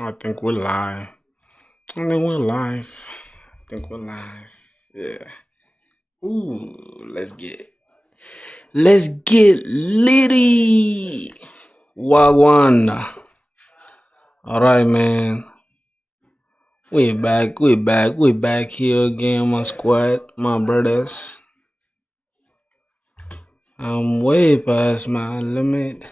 I think we're live. I think we're live. I think we're live. Yeah. Ooh, let's get litty. Wagwan. Alright, man. We back here again, my squad, my brothers. I'm way past my limit.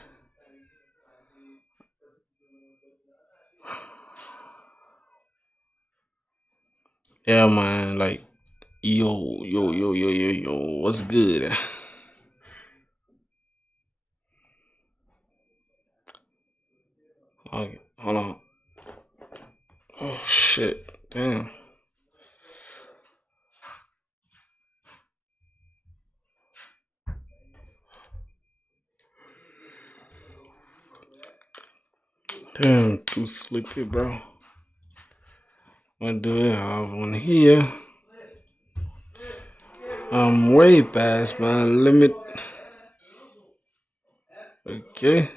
Yeah, man. Like, yo. What's good? Okay, hold on. Oh shit! Damn. Damn, too sleepy, bro. What do I have on here? I'm way past my limit. Okay.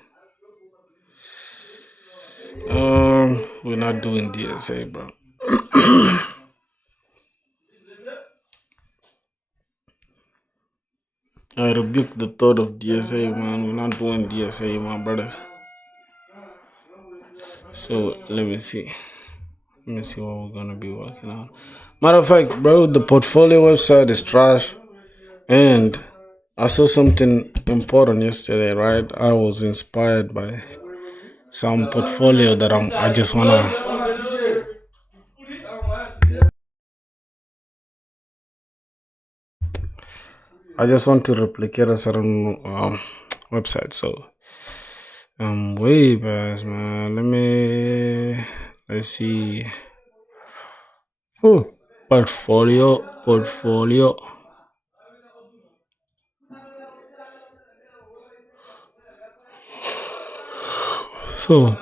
We're not doing DSA, bro. I rebuke the thought of DSA, man. We're not doing DSA, my brothers. So let me see. Let me see what we're gonna be working on. Matter of fact, bro, the portfolio website is trash. And I saw something important yesterday, right? I was inspired by some portfolio that I just wanna want to replicate a certain website. So I'm way past, man. Let's see. Oh, portfolio. So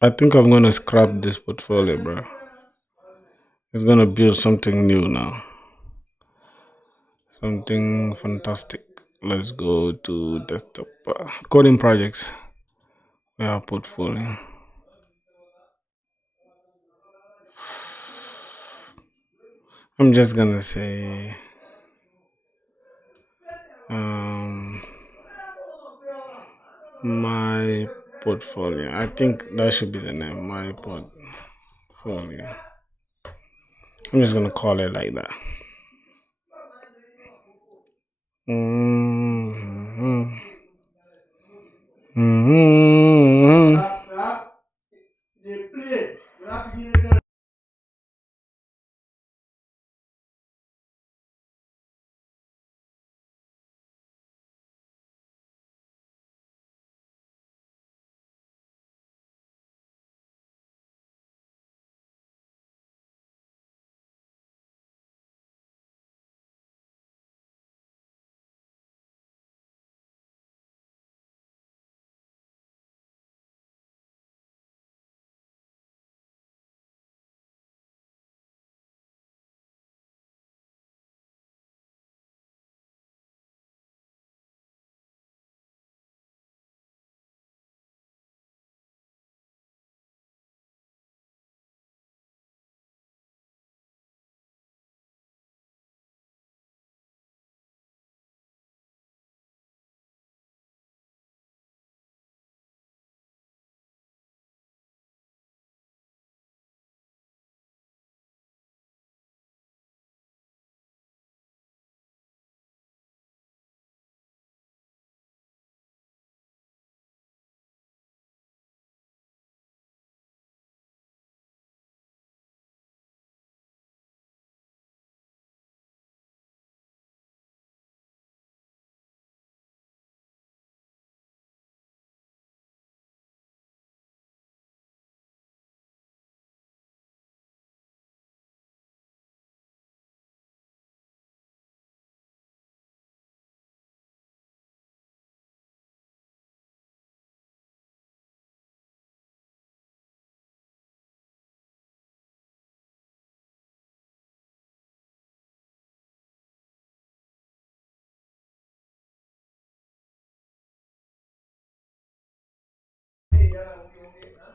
I think I'm gonna scrap this portfolio, bro. It's gonna build something new now. Something fantastic. Let's go to desktop coding projects. Yeah, portfolio. I'm just gonna say um my portfolio. I think that should be the name. My portfolio. I'm just gonna call it like that. Mm-hmm. Mm-hmm.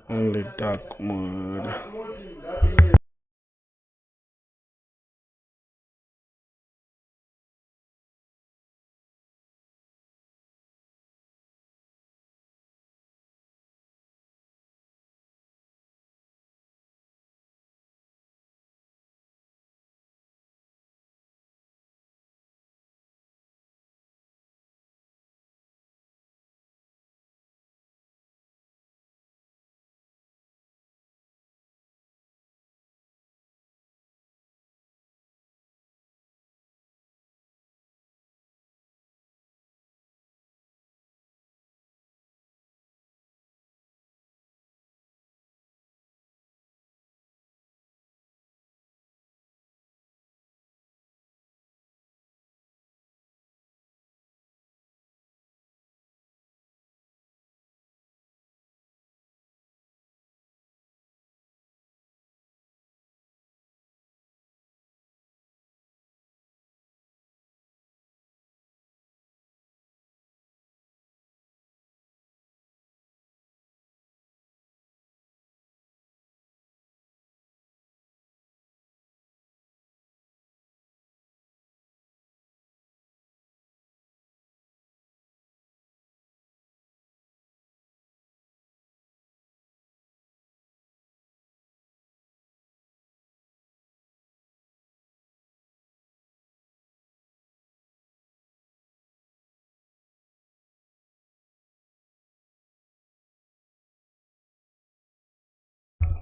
Only dark mode.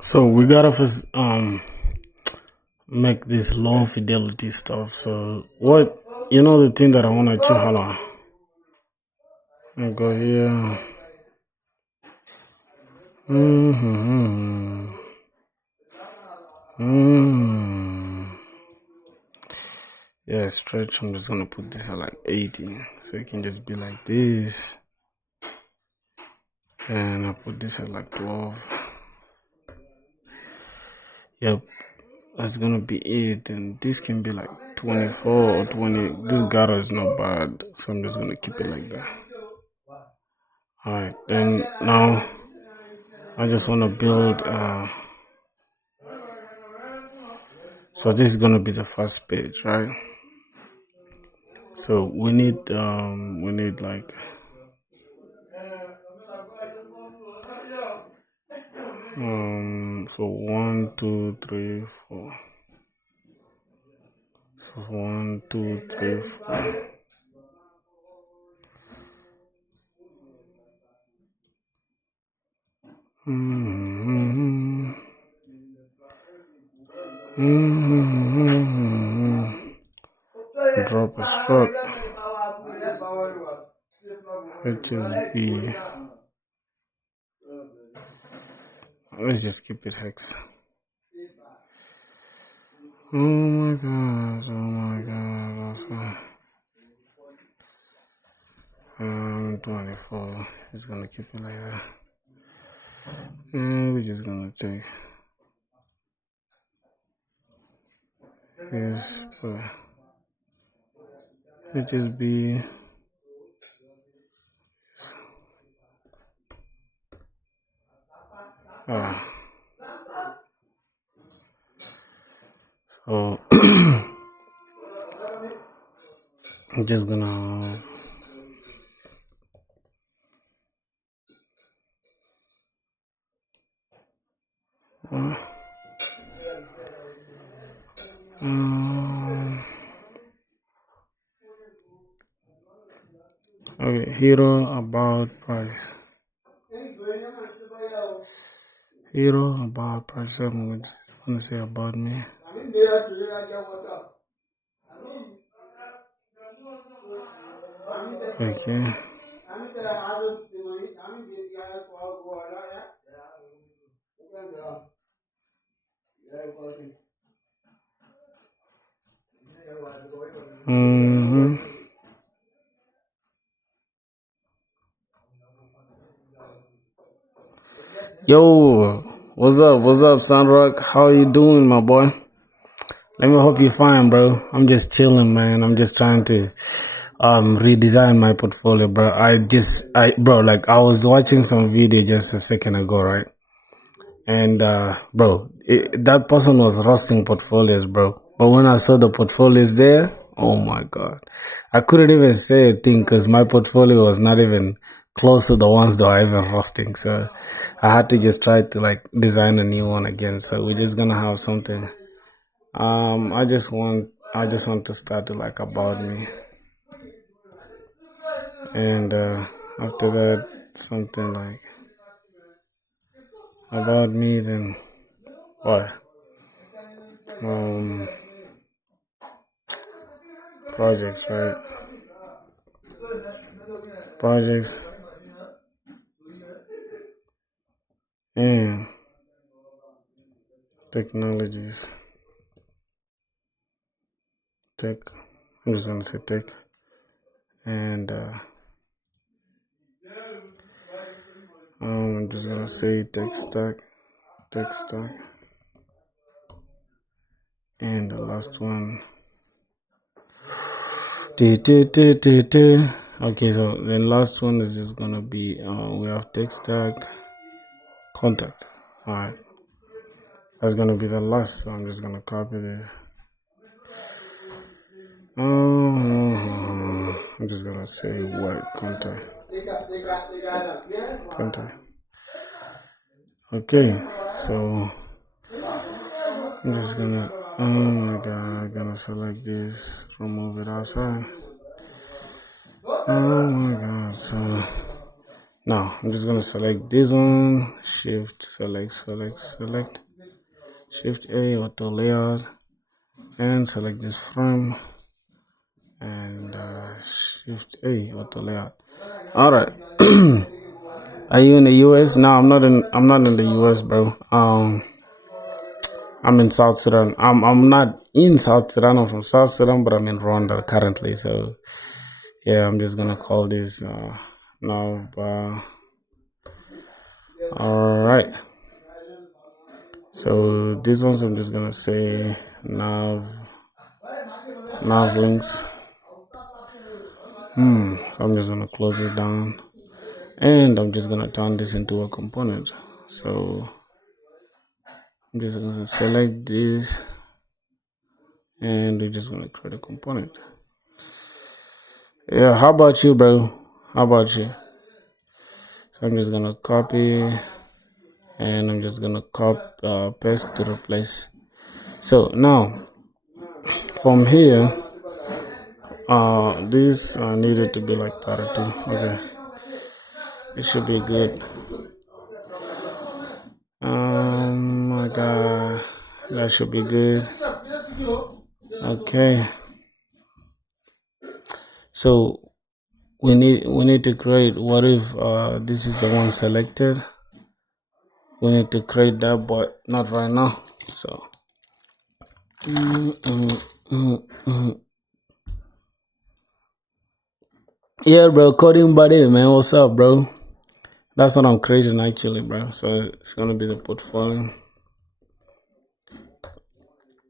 So we gotta first make this low fidelity stuff. So what the thing that I wanna achieve, hold on. I go here. Yeah, stretch. I'm just gonna put this at like 18, so it can just be like this. And I put this at like 12. Yep, that's gonna be it. And this can be like 24 or 20. This gutter is not bad, so I'm just gonna keep it like that. Alright, then now I just want to build so this is gonna be the first page, right? So we need like so 1, 2, 3, 4. So 1, 2, 3, 4. Drop a stroke. HSB. Let's just keep it hex. Oh my god, awesome. 24. Just gonna keep it like that. And we're just gonna take this, but HSB. So I'm just gonna okay, hero about price. Hero about price. I'm just gonna say about me. Okay. Yo, what's up, Sandrock? How are you doing, my boy? Let me hope you're fine, bro. I'm just chilling, man. I'm just trying to redesign my portfolio, bro. Bro, like I was watching some video just a second ago, right? And bro, that person was roasting portfolios, bro. But when I saw the portfolios there, oh my god, I couldn't even say a thing because my portfolio was not even close to the ones that are even roasting. So I had to just try to like design a new one again. So we're just gonna have something. I just want to start to like about me, and after that something like about me. Then what? Um, projects, right? Projects and technologies. Tech. I'm just gonna say tech, and I'm just gonna say tech stack, and the last one. Okay, so then last one is just gonna be we have tech stack, contact. All right, that's gonna be the last. So I'm just gonna copy this. I'm just gonna say what contact. Okay, so I'm just gonna. Oh my god, I'm gonna select this, remove it outside. Oh my god, so now I'm just gonna select this one, shift, select, shift A, auto layout, and select this frame, and shift A, auto layout. All right. Are you in the US? No, I'm not in the US, bro. I'm in South Sudan. I'm not in South Sudan. I'm from South Sudan, but I'm in Rwanda currently. So yeah, I'm just gonna call this now. All right. So these ones I'm just gonna say nav links. So I'm just gonna close this down, and I'm just gonna turn this into a component. So I'm just gonna select this, and we're just gonna create a component. Yeah, how about you, bro? How about you? So I'm just gonna copy, and I'm just gonna paste to replace. So now from here, this needed to be like 32. Okay, it should be good. My god, that should be good. Okay, so we need to create. What if this is the one selected? We need to create that, but not right now. So yeah, bro, coding buddy, man, what's up, bro? That's what I'm creating actually, bro. So it's gonna be the portfolio.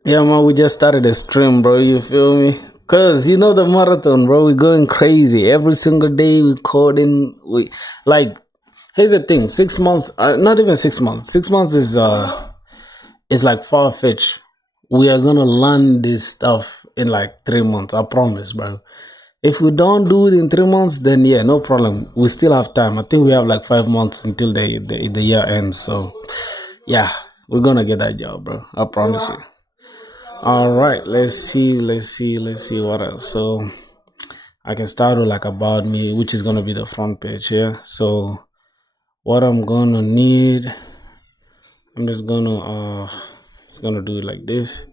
Yeah, man, we just started a stream, bro. You feel me? Cause you know the marathon, bro. We're going crazy every single day. We coding. We like. Here's the thing. 6 months. Not even 6 months. 6 months is like far fetched. We are gonna learn this stuff in like 3 months. I promise, bro. If we don't do it in 3 months, then yeah, no problem. We still have time. I think we have like 5 months until the year ends. So yeah, we're gonna get that job, bro. I promise you. All right, let's see what else. So I can start with like about me, which is gonna be the front page here. So what I'm gonna need, I'm just gonna do it like this.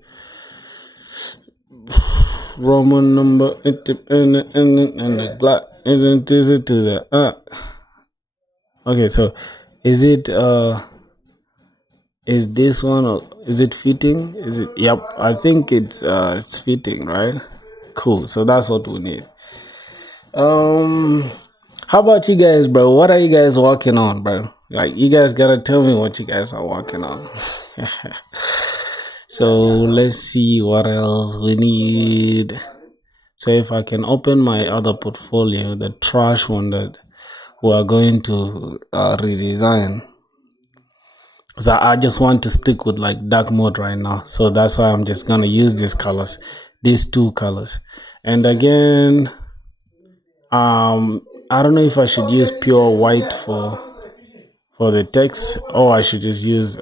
Roman number independent and the black isn't to the okay, so is it is this one, or is it fitting? Is it? Yep, I think it's fitting, right? Cool. So that's what we need. How about you guys, bro? What are you guys working on, bro? Like, you guys gotta tell me what you guys are working on. So let's see what else we need. So if I can open my other portfolio, the trash one that we are going to redesign. So I just want to stick with like dark mode right now. So that's why I'm just gonna use these colors, these two colors. And again, I don't know if I should use pure white for the text, or I should just use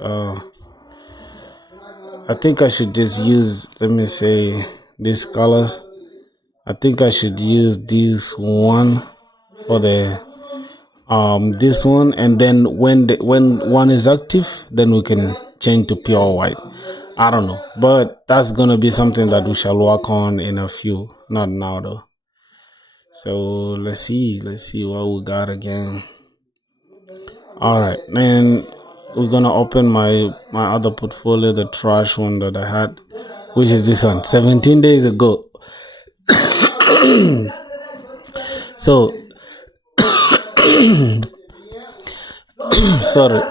I think I should just use, let me say, these colors. I think I should use this one for the this one, and then when one is active, then we can change to pure white. I don't know, but that's gonna be something that we shall work on in a few, not now though. So let's see what we got again. All right, man, we're gonna open my other portfolio, the trash one that I had, which is this one, 17 days ago. So sorry.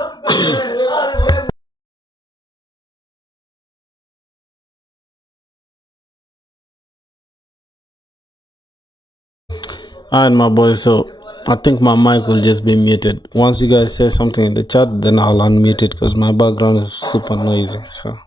Alright, my boy. So I think my mic will just be muted. Once you guys say something in the chat, then I'll unmute it because my background is super noisy. So.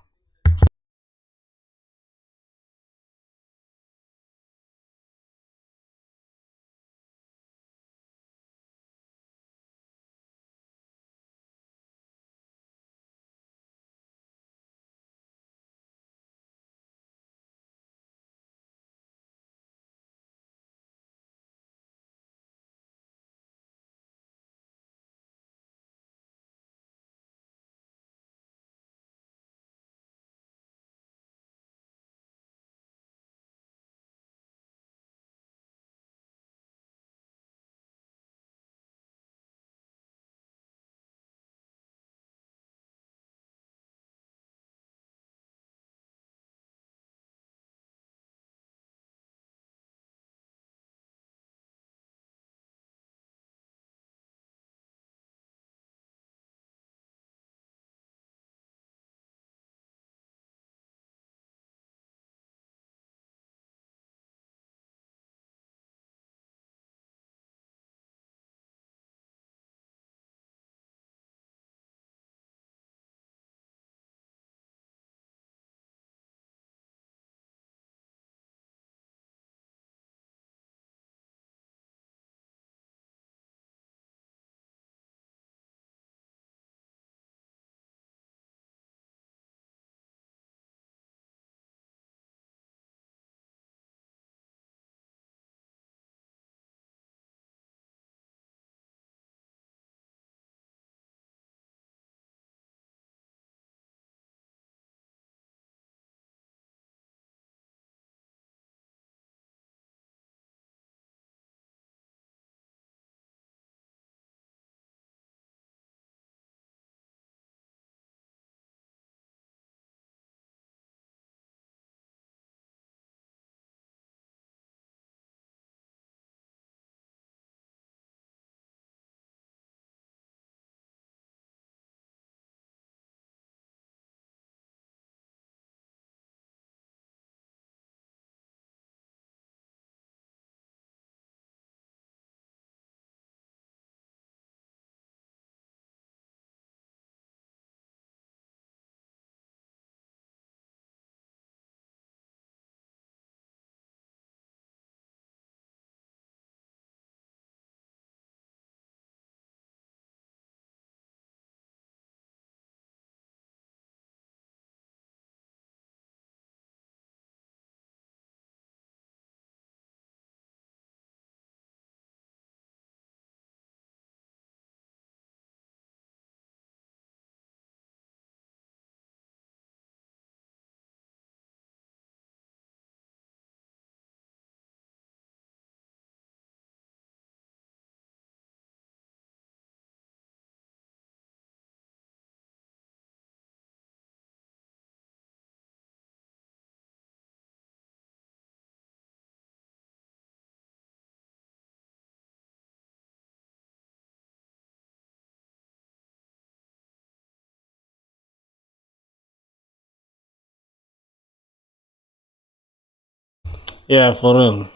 Yeah, for real.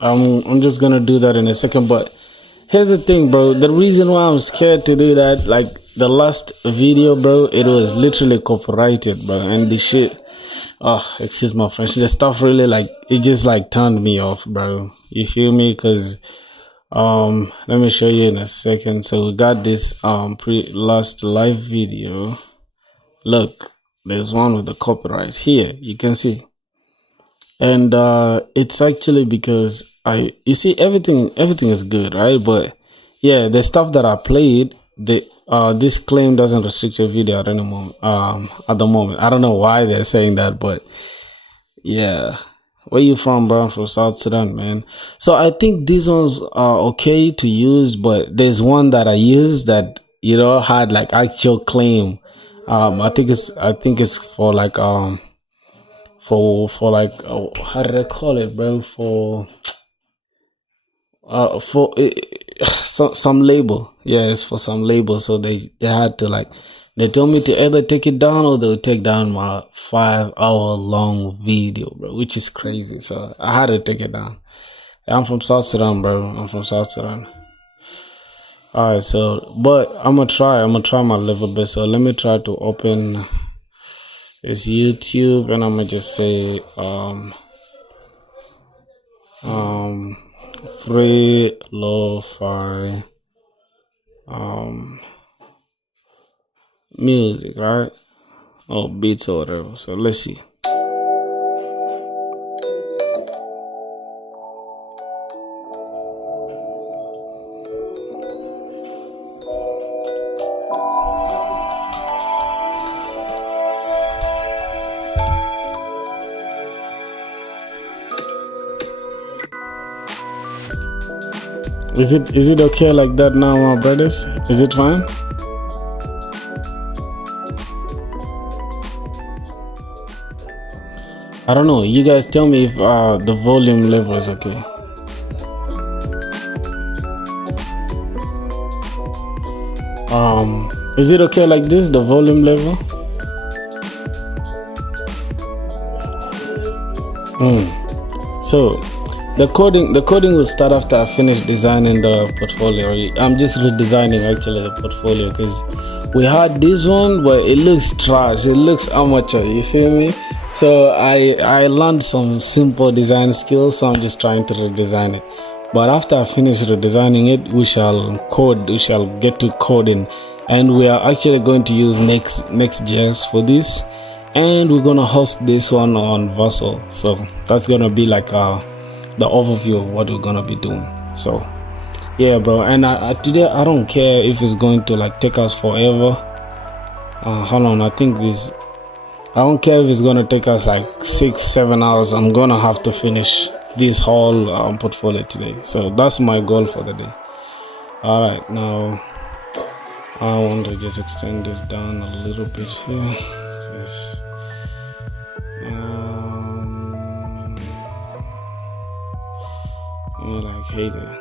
I'm just gonna do that in a second. But here's the thing, bro. The reason why I'm scared to do that, like the last video, bro, it was literally copyrighted, bro, and the shit. Oh, excuse my French. The stuff really like it just like turned me off, bro. You feel me? Cause let me show you in a second. So we got this pre last live video. Look, there's one with the copyright here. You can see, and it's actually because you see everything is good, right? But yeah, the stuff that I played, this claim doesn't restrict your video at any moment. At the moment, I don't know why they're saying that, but yeah. Where you from, bro? I'm from South Sudan, man. So I think these ones are okay to use, but there's one that I used that had like actual claim. I think it's for like for like how did I call it, bro? For some label. Yeah, it's for some label. So they had to like they told me to either take it down or they'll take down my 5 hour long video, bro, which is crazy. So I had to take it down. I'm from South Sudan, bro. I'm from South Sudan. All right, so but I'm gonna try my level best. So let me try to open this YouTube, and I'm gonna just say free lo-fi music, right? Or beats or whatever. So let's see. Is it okay like that now, my brothers? Is it fine? I don't know. You guys tell me if the volume level is okay. Is it okay like this? The volume level? So the coding will start after I finish designing the portfolio. I'm just redesigning actually the portfolio because we had this one, but it looks trash. It looks amateur. You feel me? So I learned some simple design skills. So I'm just trying to redesign it. But after I finish redesigning it, we shall code. We shall get to coding, and we are actually going to use Next.js for this, and we're gonna host this one on Vercel. So that's gonna be like the overview of what we're gonna be doing. So yeah, bro. And today I don't care if it's going to like take us forever. Hold on, I don't care if it's gonna take us like 6-7 hours. I'm gonna have to finish this whole portfolio today. So that's my goal for the day. All right, now I want to just extend this down a little bit here. Like hey there.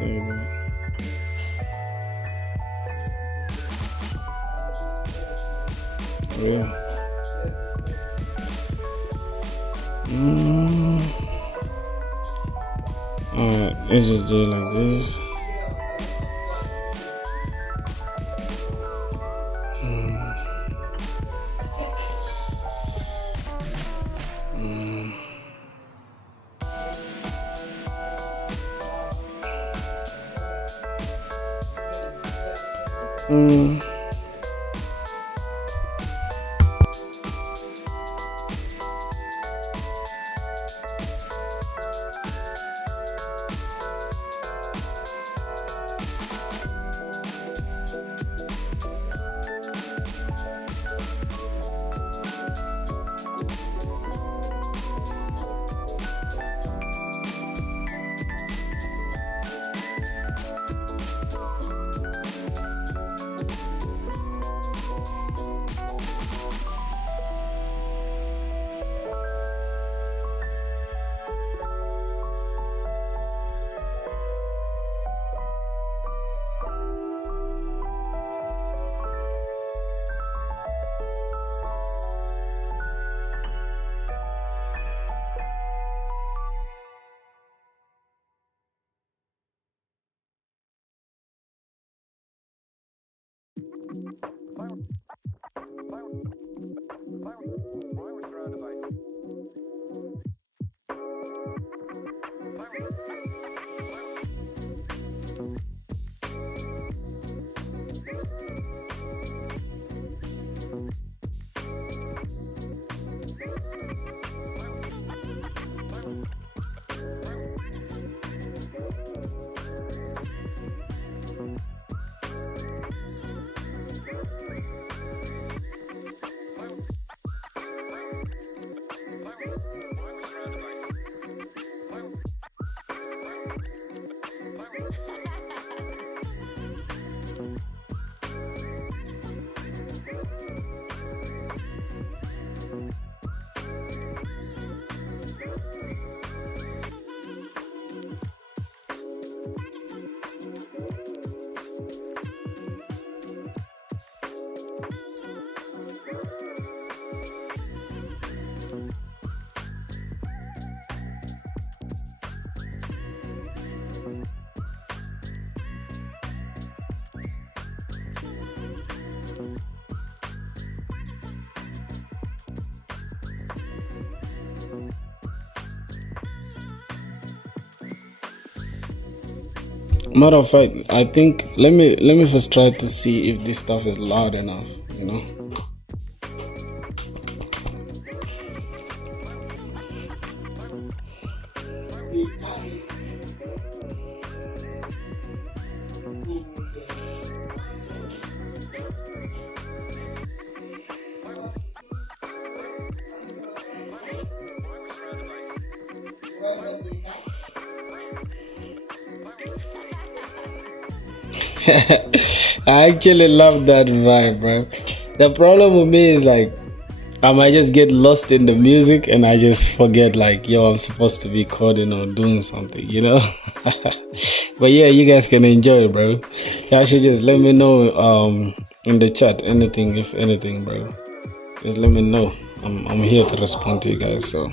There you go. Yeah. Alright, let's just do it like this. Matter of fact, I think let me first try to see if this stuff is loud enough. You know. I actually love that vibe, bro. The problem with me is like I might just get lost in the music and I just forget like yo I'm supposed to be coding or doing something, you know. But yeah, you guys can enjoy it, bro. Y'all should just let me know in the chat anything if anything, bro. Just let me know. I'm here to respond to you guys. So.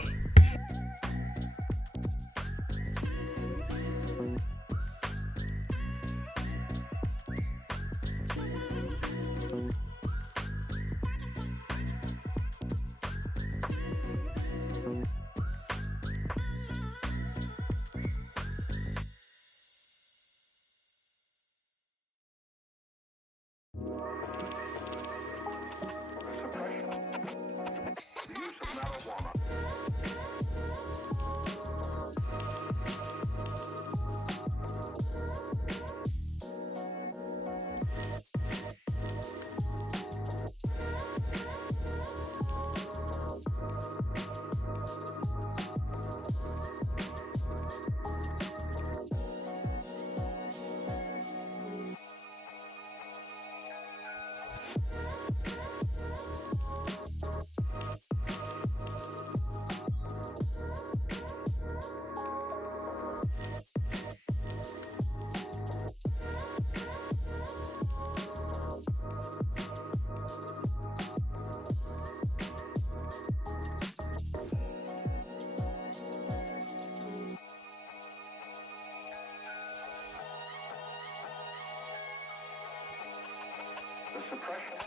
The suppression,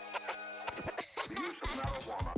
the use of marijuana.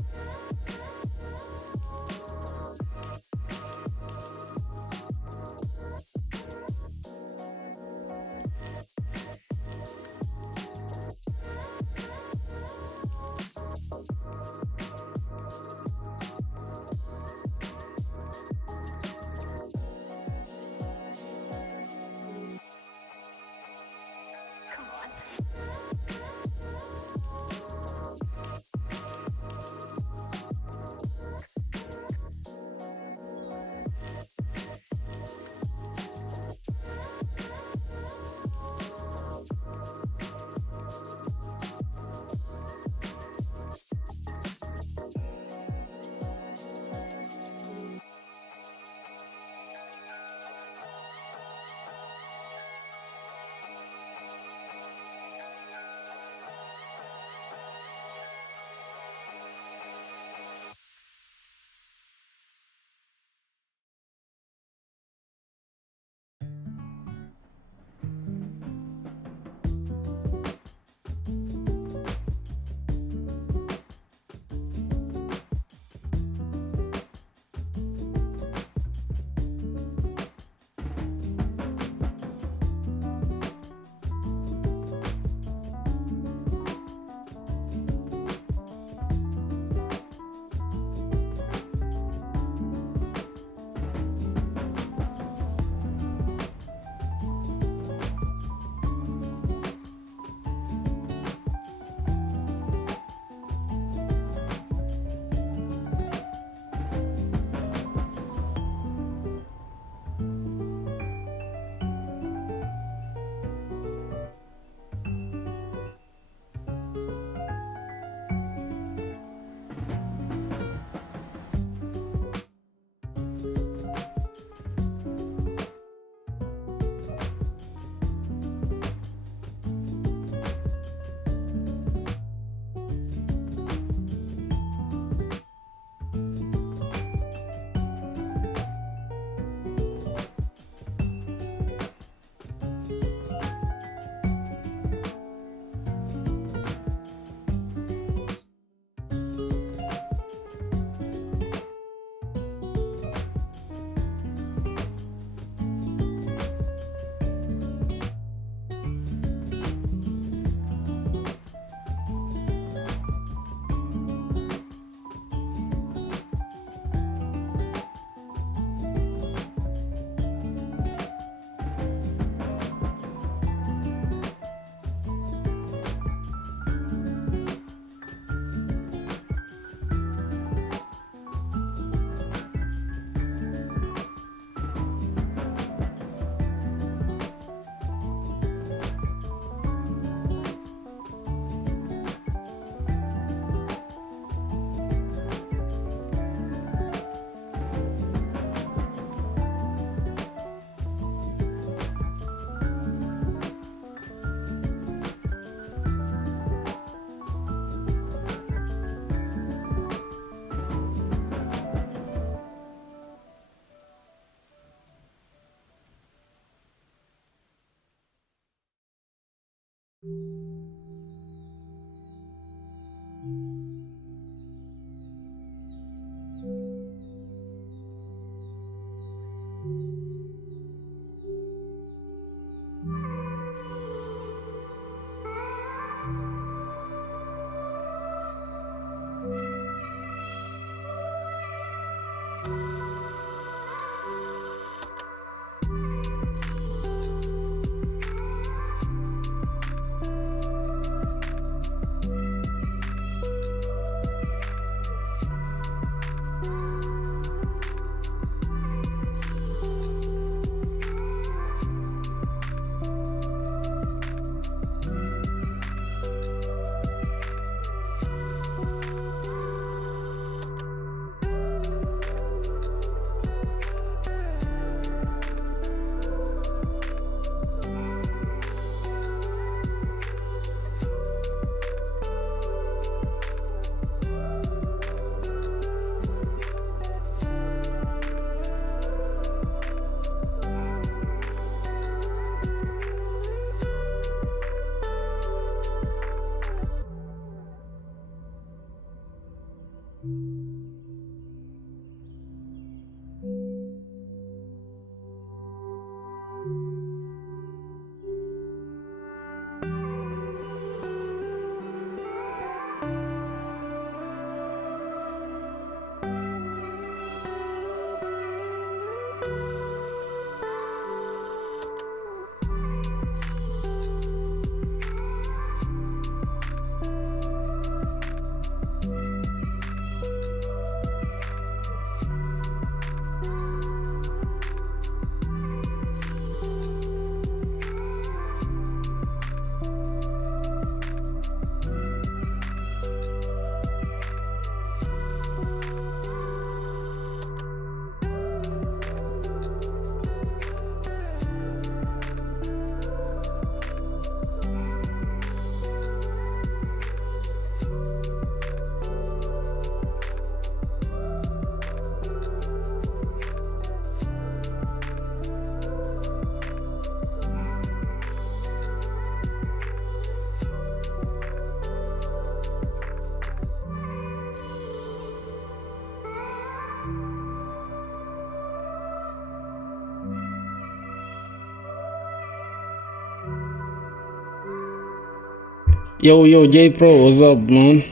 Yo, J Pro, what's up, man?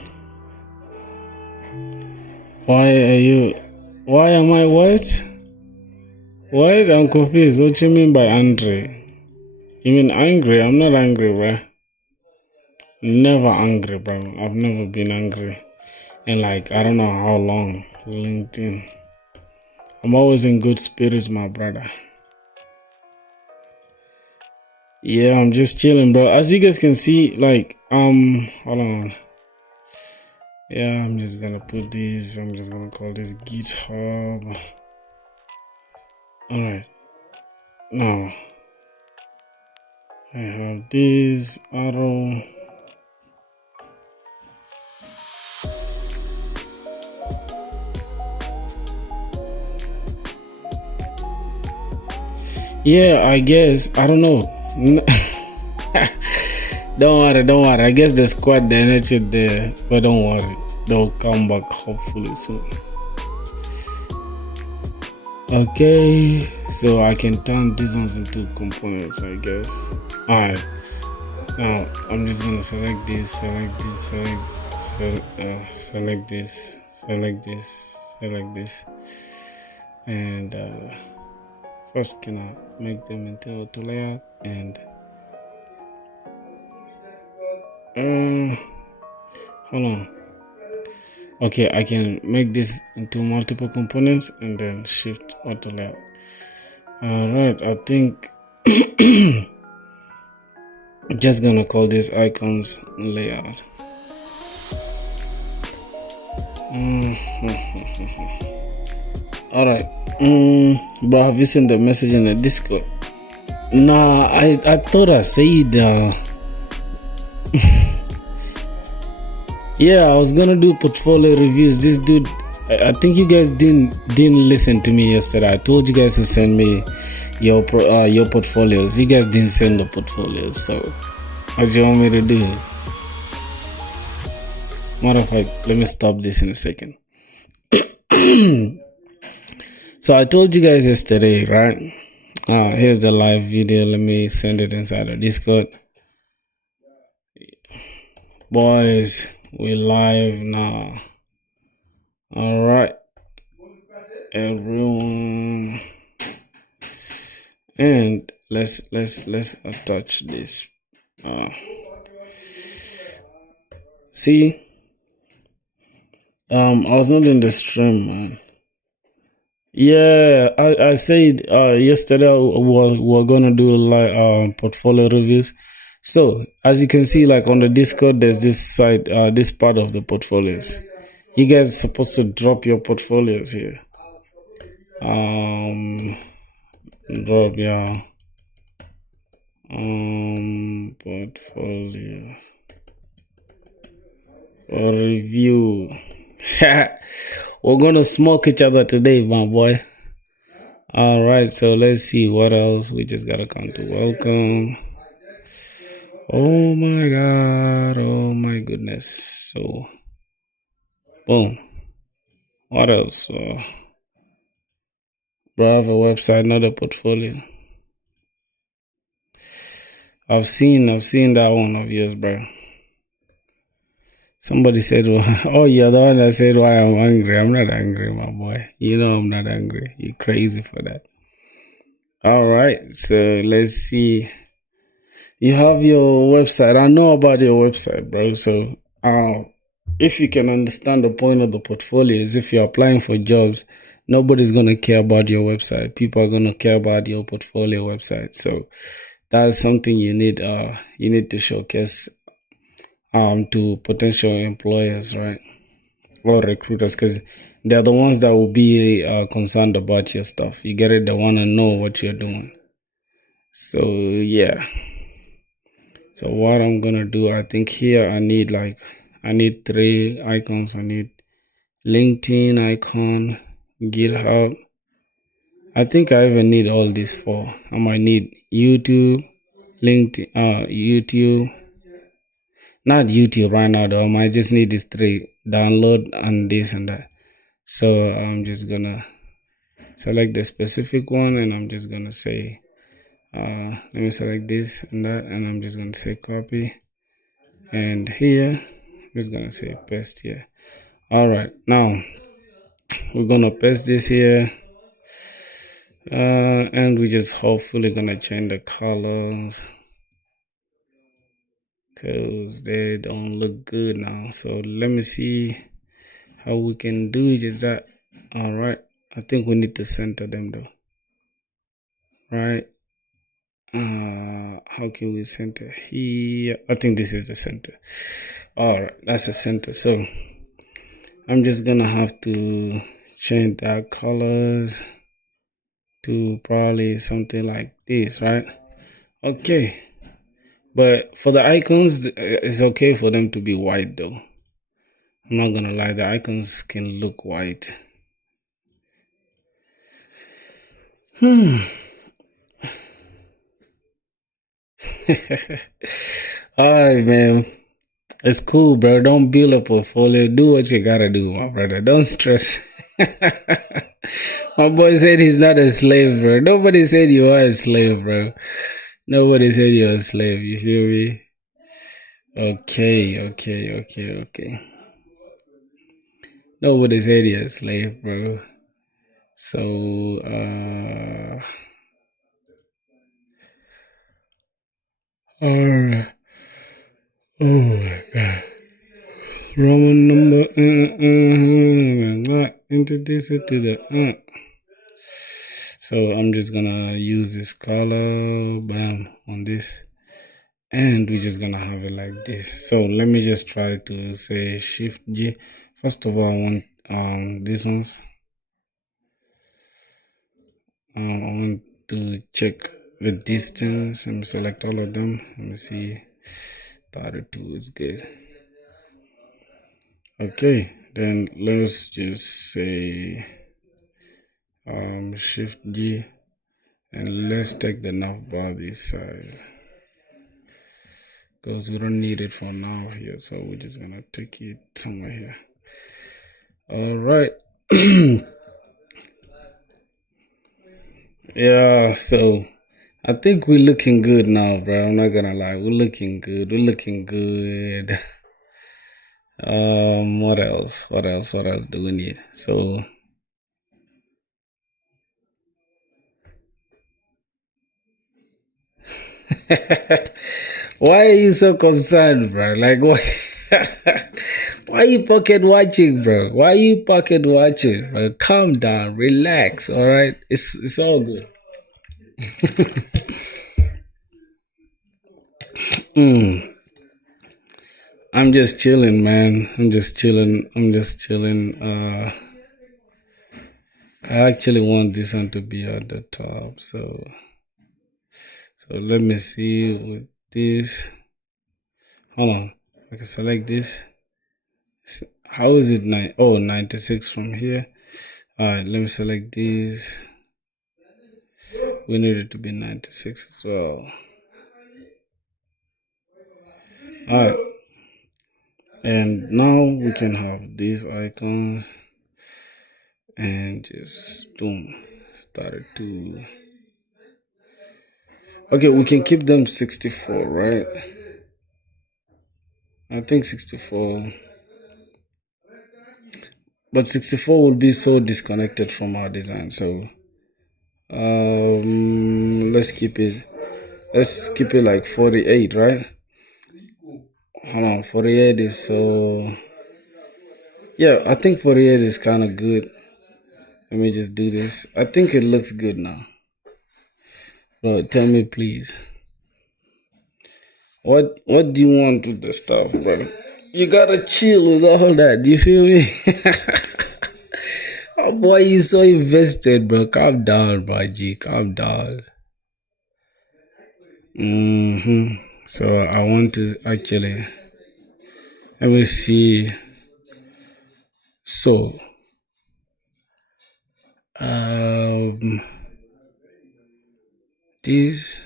Why am I what? What? I'm confused. What you mean by angry? You mean angry? I'm not angry, bro. Never angry, bro. I've never been angry. And like, I don't know how long. LinkedIn. I'm always in good spirits, my brother. Yeah, I'm just chilling, bro. As you guys can see, like, hold on. Yeah, I'm just gonna put this. I'm just gonna call this GitHub. Alright. Now, I have this arrow. Yeah, I guess. I don't know. Don't worry. I guess the squad, they're not yet there. But don't worry. They'll come back hopefully soon. Okay, so I can turn these ones into components, I guess. Alright. Now, I'm just gonna select this, select this. And first, can I make them into auto layout and hold on. Okay, I can make this into multiple components and then shift auto layout. Alright, I think just gonna call this icons layout. Alright. Bro, have you seen the message in the Discord? Nah, I thought I said yeah, I was gonna do portfolio reviews. This dude, I think you guys didn't listen to me yesterday. I told you guys to send me your portfolios. You guys didn't send the portfolios, so What do you want me to do? Matter of fact, let me stop this in a second. So I told you guys yesterday, right? Here's the live video. Let me send it inside the Discord. Boys, we live now. All right, everyone, and let's attach this. See, I was not in the stream, man. Yeah, I said yesterday we were gonna do like portfolio reviews. So as you can see, like on the Discord, there's this side, this part of the portfolios. You guys are supposed to drop your portfolios here. Drop your portfolio or review. We're gonna smoke each other today, my boy. All right, so let's see what else. We just gotta come to welcome. Oh my god, oh my goodness. So, boom. What else? Bro, I have a website, not a portfolio. I've seen that one of yours, bro. Somebody said, oh, you're the one that said why I'm angry. I'm not angry, my boy. You know I'm not angry. You're crazy for that. All right, so let's see. You have your website. I know about your website, bro. So, if you can understand the point of the portfolio is if you're applying for jobs, nobody's gonna care about your website. People are gonna care about your portfolio website. So that's something you need to showcase to potential employers, right, or recruiters, because they're the ones that will be concerned about your stuff. You get it? They want to know what you're doing. So yeah. So what I'm gonna do, I think here I need 3 icons. I need LinkedIn icon, GitHub. I think I even need all these 4. I might need YouTube, LinkedIn, YouTube. Not YouTube right now though. I might just need these 3. Download and this and that. So I'm just gonna select the specific one and I'm just gonna say let me select this and that, and I'm just gonna say copy, and here I'm just gonna say paste here. All right, now we're gonna paste this here, and we just hopefully gonna change the colors because they don't look good now. So let me see how we can do it. Is that all right? I think we need to center them though, right? How can we center here? I think this is the center. All right, that's the center. So I'm just gonna have to change that colors to probably something like this, right? Okay, but for the icons, it's okay for them to be white though. I'm not gonna lie, the icons can look white. Alright, man. It's cool, bro. Don't build a portfolio. Do what you gotta do, my brother. Don't stress. My boy said he's not a slave, bro. Nobody said you are a slave, bro. Nobody said you're a slave. You feel me? Okay. Nobody said you're a slave, bro. So, alright. Oh my god. Roman number, introduce it to the, So I'm just gonna use this color, bam, on this, and we're just gonna have it like this. So let me just try to say Shift G. First of all, I want these ones. I want to check the distance and select all of them. Let me see. 32 is good. Okay, then let's just say Shift G, and let's take the nav bar this side. because we don't need it for now here, so we're just gonna take it somewhere here. All right. Yeah, so I think we're looking good now, bro. I'm not gonna lie, we're looking good. We're looking good. What else? What else? What else do we need? So why are you so concerned, bro? Like, why? Why are you pocket watching, bro? Why are you pocket watching, bro? Calm down, relax, all right? It's all good. Mm, I'm just chilling, man. I'm just chilling. I'm just chilling. I actually want this one to be at the top, so let me see with this. Hold on, I can select this. How is it 96 from here? Alright, let me select this. We need it to be 96 as well. Alright, and now we can have these icons and just boom, start it to. Okay, we can keep them 64, right? I think 64. But 64 will be so disconnected from our design, so let's keep it like 48, right? Hold on, 48 is so, yeah, I think 48 is kind of good. Let me just do this. I think it looks good now. Bro, tell me please, what do you want with the stuff, bro? You gotta chill with all that, you feel me? Oh boy, you so invested, bro. Calm down, bro. G, calm down. So I want to actually, let me see. So this,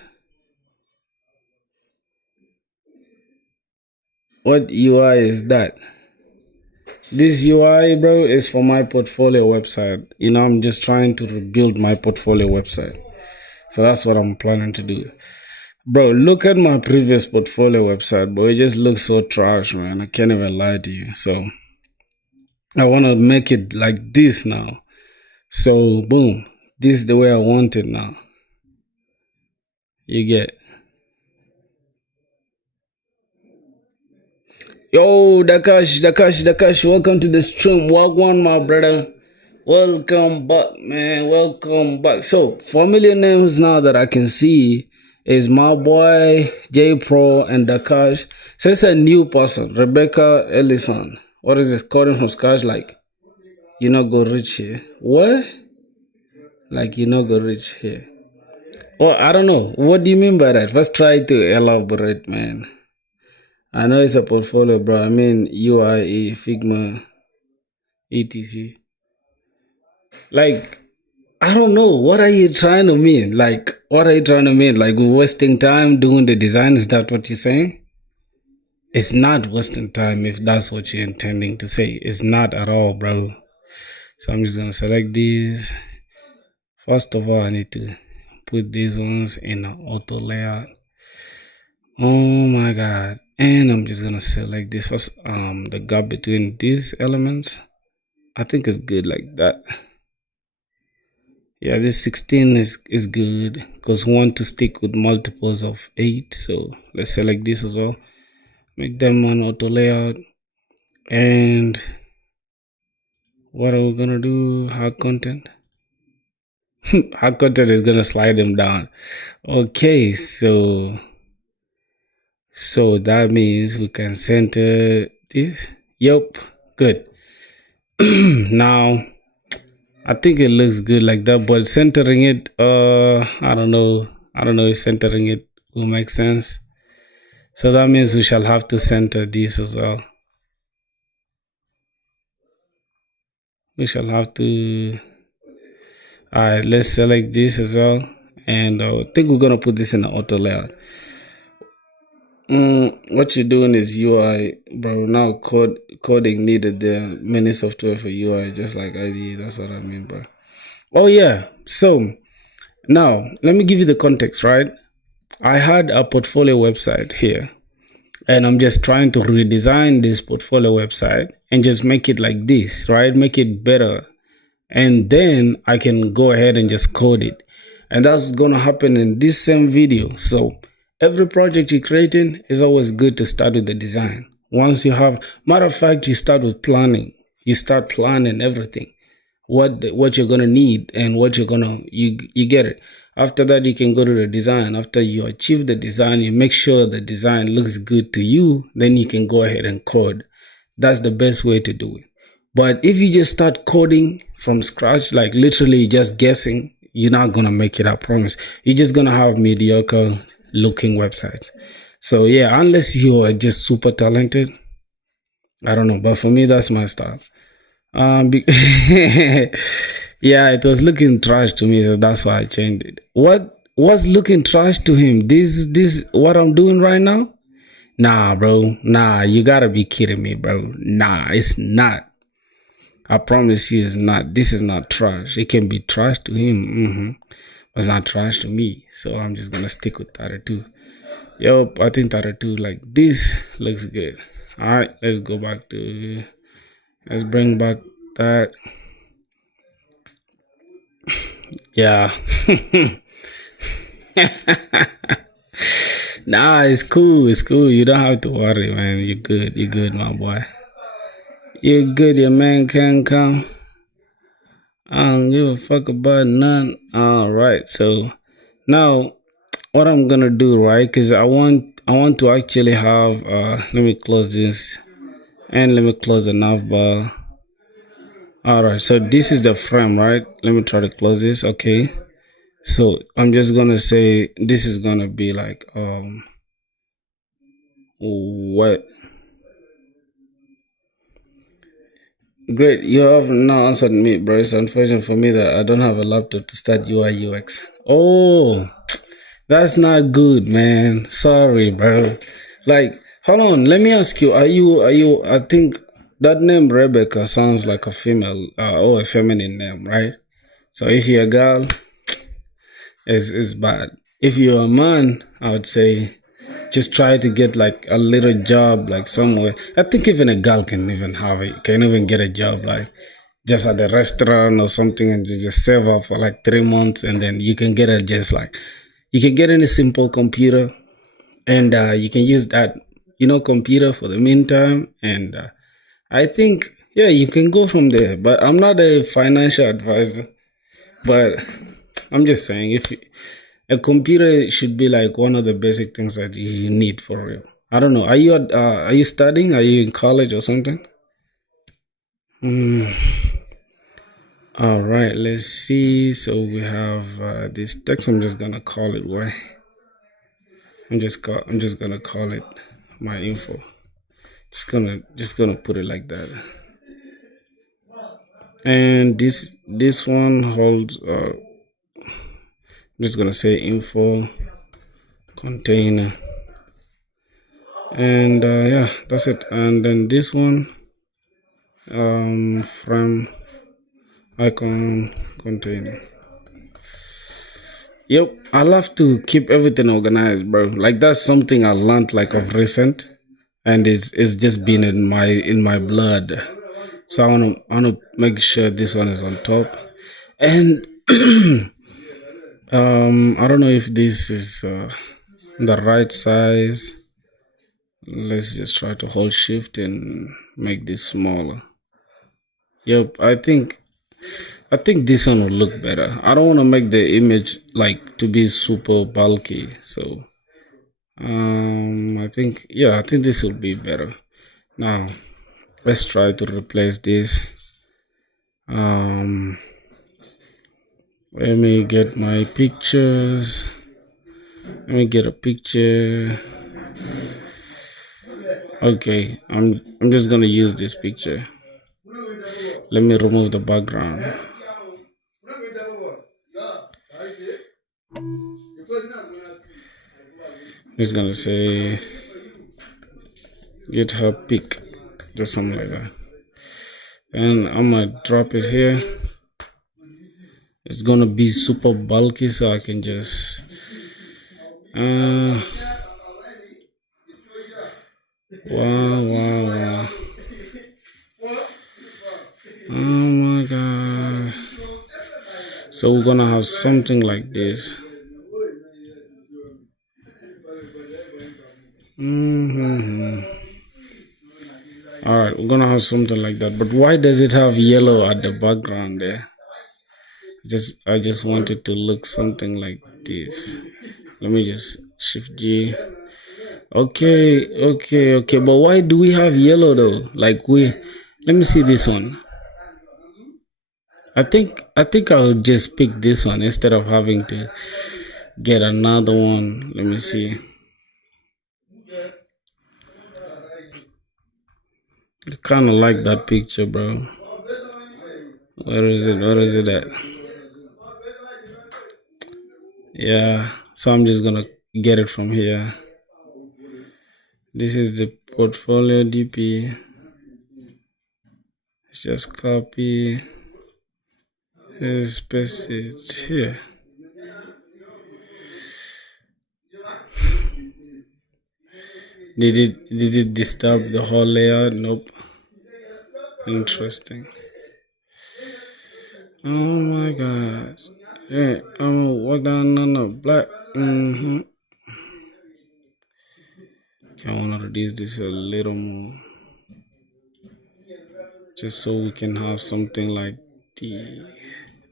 what UI is that? This UI, bro, is for my portfolio website. You know, I'm just trying to rebuild my portfolio website. So that's what I'm planning to do. Bro, look at my previous portfolio website, bro. It just looks so trash, man. I can't even lie to you. So I want to make it like this now. So boom, this is the way I want it now. You get. Yo, Dakash, welcome to the stream. Welcome, my brother. Welcome back, man. Welcome back. So, familiar names now that I can see is my boy J Pro and Dakash. So it's a new person, Rebecca Ellison. What is this? Calling from Scratch, like, you know, go rich here. What? Like, you know, go rich here. Well, I don't know. What do you mean by that? First, try to elaborate, man. I know it's a portfolio, bro. I mean, UI, Figma, etc. Like, I don't know. What are you trying to mean? Like, what are you trying to mean? Like, we're wasting time doing the design? Is that what you're saying? It's not wasting time if that's what you're intending to say. It's not at all, bro. So I'm just going to select these. First of all, I need to put these ones in an auto layout. Oh my god. And I'm just gonna select this first, the gap between these elements. I think it's good like that. Yeah, this 16 is good because we want to stick with multiples of 8. So let's select this as well. Make them an auto layout. And what are we gonna do? Hard content. Hard content is gonna slide them down. Okay, so that means we can center this. Yep, good. Now I think it looks good like that, but centering it, I don't know if centering it will make sense. So that means we shall have to center this as well. We shall have to. Alright, let's select this as well, and I think we're gonna put this in the auto layout. What you're doing is UI, bro. Now coding needed the many software for UI, just like IDE. That's what I mean, bro. Oh yeah. So now let me give you the context, right? I had a portfolio website here, and I'm just trying to redesign this portfolio website and just make it like this, right? Make it better, and then I can go ahead and just code it. And that's gonna happen in this same video. So every project you're creating is always good to start with the design. Once you have, matter of fact, you start with planning. You start planning everything, what you're gonna need and what you're gonna you get it. After that, you can go to the design. After you achieve the design, you make sure the design looks good to you, then you can go ahead and code. That's the best way to do it. But if you just start coding from scratch, like literally just guessing, you're not gonna make it, I promise. You're just gonna have mediocre looking websites. So yeah, unless you are just super talented, I don't know. But for me, that's my style. Yeah, it was looking trash to me, so that's why I changed it. What was looking trash to him? This what I'm doing right now? Nah, bro. Nah, you gotta be kidding me, bro. Nah, it's not. I promise you, it's not. This is not trash. It can be trash to him, but it's not trash to me. So I'm just gonna stick with 32. Yup, I think 32 like this looks good. All right, let's go back to. Let's bring back that. Yeah. Nah, it's cool. It's cool. You don't have to worry, man. You're good. You're good, my boy. You're good. Your man can come. I don't give a fuck about none. All right. So now, what I'm gonna do, right? Cause I want to actually have. Let me close this and let me close the navbar. All right. So this is the frame, right? Let me try to close this. Okay. So I'm just gonna say this is gonna be like what. Great, you have now answered me, bro. It's unfortunate for me that I don't have a laptop to start UI UX. Oh, that's not good, man. Sorry, bro. Like, hold on. Let me ask you. Are you? I think that name Rebecca sounds like a female or a feminine name, right? So if you're a girl, it's bad. If you're a man, I would say just try to get like a little job like somewhere. I think even a girl can even have it, can even get a job like just at a restaurant or something, and you just save up for like 3 months, and then you can get a just like you can get any simple computer, and you can use that computer for the meantime, and I think yeah, you can go from there. But I'm not a financial advisor, but I'm just saying if a computer should be like one of the basic things that you need for real. I don't know. Are you studying? Are you in college or something? Mm. All right. Let's see. So we have this text. I'm just gonna call it why. I'm just gonna call it my info. Just gonna put it like that. And this one holds. I'm just gonna say info container. And yeah, that's it. And then this one frame icon container. Yep, I love to keep everything organized, bro. Like that's something I learned like of recent, and it's just been in my blood. So I wanna make sure this one is on top, and I don't know if this is the right size. Let's just try to hold shift and make this smaller. Yep, I think this one will look better. I don't want to make the image like to be super bulky, so I think this will be better. Now let's try to replace this. Um, let me get my pictures. Let me get a picture. Okay, I'm just gonna use this picture. Let me remove the background. I'm just gonna say get her pick, just something like that. And I'm gonna drop it here. It's gonna be super bulky, so I can just wow, wow. Oh my god. So we're gonna have something like this. Alright, we're gonna have something like that. But why does it have yellow at the background there? I just want it to look something like this. Let me just shift G. Okay. But why do we have yellow though? Let me see this one. I think I'll just pick this one instead of having to get another one. Let me see. I kind of like that picture, bro. Where is it at? Yeah, so I'm just gonna get it from here. This is the portfolio DP. Let's just copy, paste it here. Did it disturb the whole layout? Nope. Interesting. Oh my god. Yeah, I'm gonna walk down on the black. I wanna reduce this a little more, just so we can have something like this.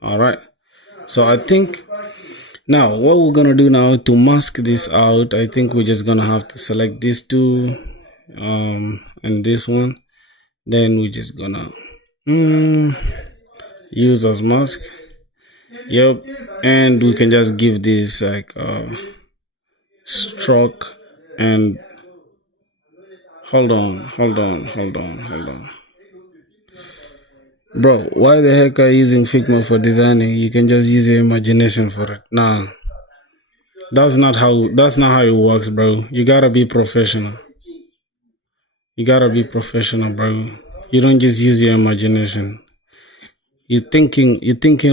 Alright. So I think now what we're gonna do now to mask this out, I think we're just gonna have to select these two and this one. Then we're just gonna use as mask. Yep, and we can just give this like stroke and hold on. Bro, why the heck are you using Figma for designing? You can just use your imagination for it. Nah. That's not how it works, bro. You gotta be professional. Bro. You don't just use your imagination. You're thinking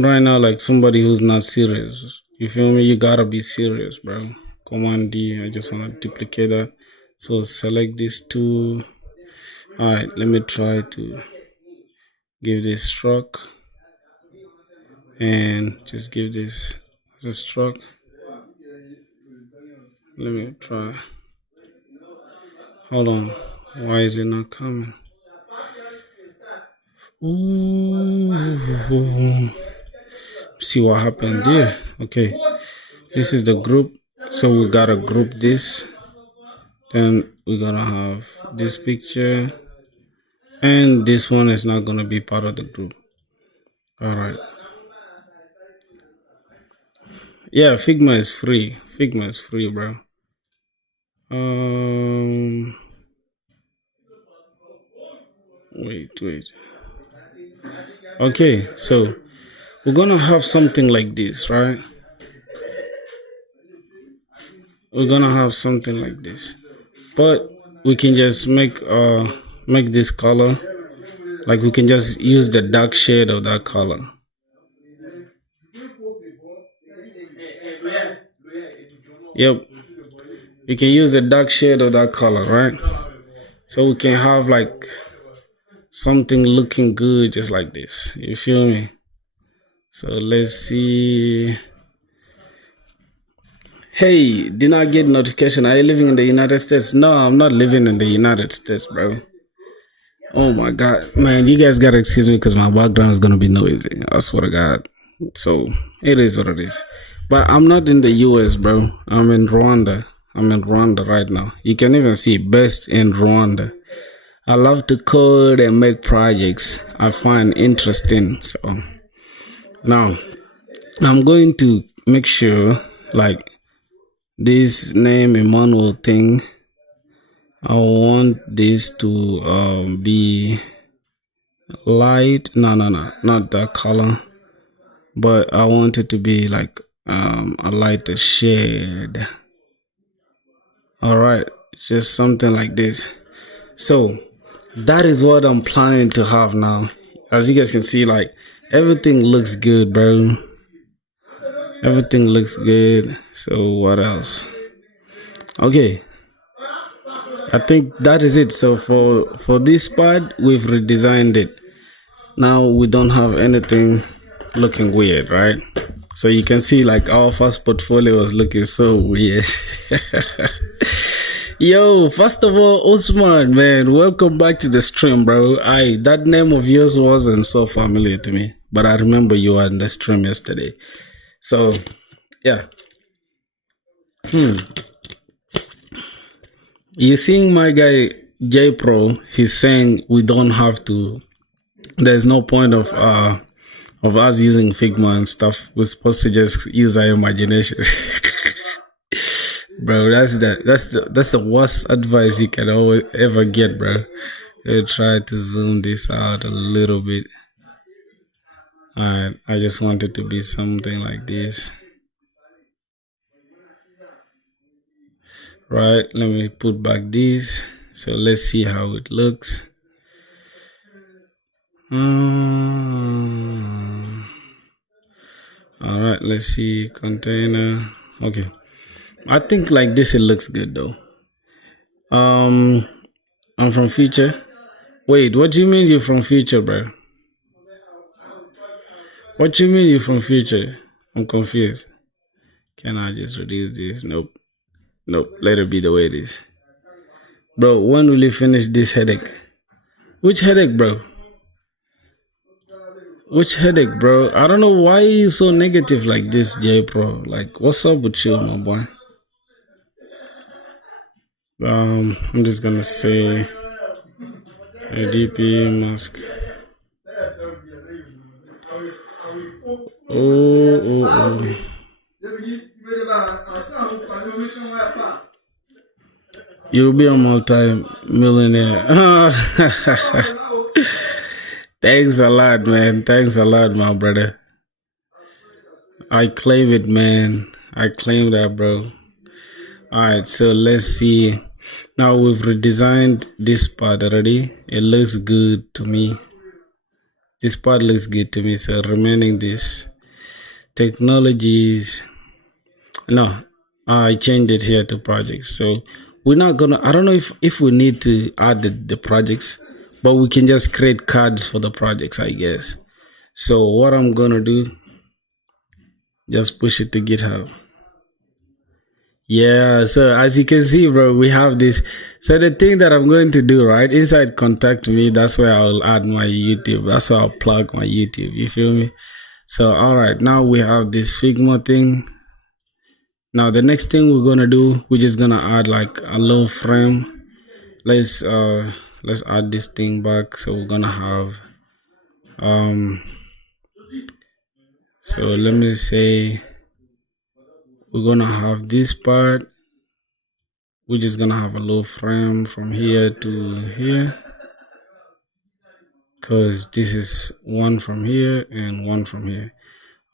right now like somebody who's not serious. You feel me? You gotta be serious, bro. Command D. I just wanna duplicate that. So select these two. Alright, let me try to give this stroke and just give this as a stroke. Let me try. Hold on. Why is it not coming? Ooh. See what happened there. Okay. This is the group. So we gotta group this. Then we're gonna have this picture. And this one is not gonna be part of the group. Alright. Yeah, Figma is free. Bro. Wait. Okay, so we're gonna have something like this, right? But we can just make this color, like we can just use the dark shade of that color. Yep, you can use the dark shade of that color, right? So we can have like something looking good just like this. You feel me? So let's see. Hey, did not get notification. Are you living in the United States? No, I'm not living in the United States, bro. Oh my god, man, you guys gotta excuse me because my background is gonna be noisy. I swear to god. So it is what it is. But I'm not in the US, bro. I'm in Rwanda. Right now. You can even see best in Rwanda. I love to code and make projects I find interesting. So now I'm going to make sure like this name Emmanuel thing, I want this to be light. No, not that color, but I want it to be like a lighter shade. All right, just something like this. So that is what I'm planning to have now. As you guys can see, like everything looks good, bro. Everything looks good. So what else? Okay, I think that is it. So for this part, we've redesigned it. Now we don't have anything looking weird, right? So you can see like our first portfolio was looking so weird. Yo, first of all, Usman, man, welcome back to the stream, bro. That name of yours wasn't so familiar to me, but I remember you were in the stream yesterday. So, yeah. You seeing my guy J Pro? He's saying we don't have to. There's no point of us using Figma and stuff. We're supposed to just use our imagination. Bro, that's the worst advice you can ever get, bro. I'll try to zoom this out a little bit. Alright, I just want it to be something like this. Right, let me put back this. So let's see how it looks. Alright, let's see container. Okay, I think like this it looks good though. I'm from Future. Wait, what do you mean you're from Future, bro? What do you mean you're from Future? I'm confused. Can I just reduce this? Nope. Let it be the way it is. Bro, when will you finish this headache? Which headache, bro? Which headache, bro? I don't know why you so negative like this, J Pro. Like, what's up with you, my boy? I'm just gonna say a DP mask. Oh. You'll be a multi-millionaire. Thanks a lot, man. Thanks a lot, my brother. I claim it, man. I claim that, bro. Alright, so let's see. Now we've redesigned this part already. It looks good to me. This part looks good to me. So remaining this technologies. No, I changed it here to projects. So we're not gonna. I don't know if we need to add the projects, but we can just create cards for the projects, I guess. So what I'm gonna do, just push it to GitHub. Yeah, so as you can see, bro, we have this. So the thing that I'm going to do, right, inside contact me, that's where I'll add my YouTube. That's where I'll plug my YouTube. You feel me? So, all right, now we have this Figma thing. Now the next thing we're gonna do, we're just gonna add like a low frame. Let's add this thing back. So we're gonna have so let me say we're gonna have this part. We're just gonna have a low frame from here to here, because this is one from here and one from here.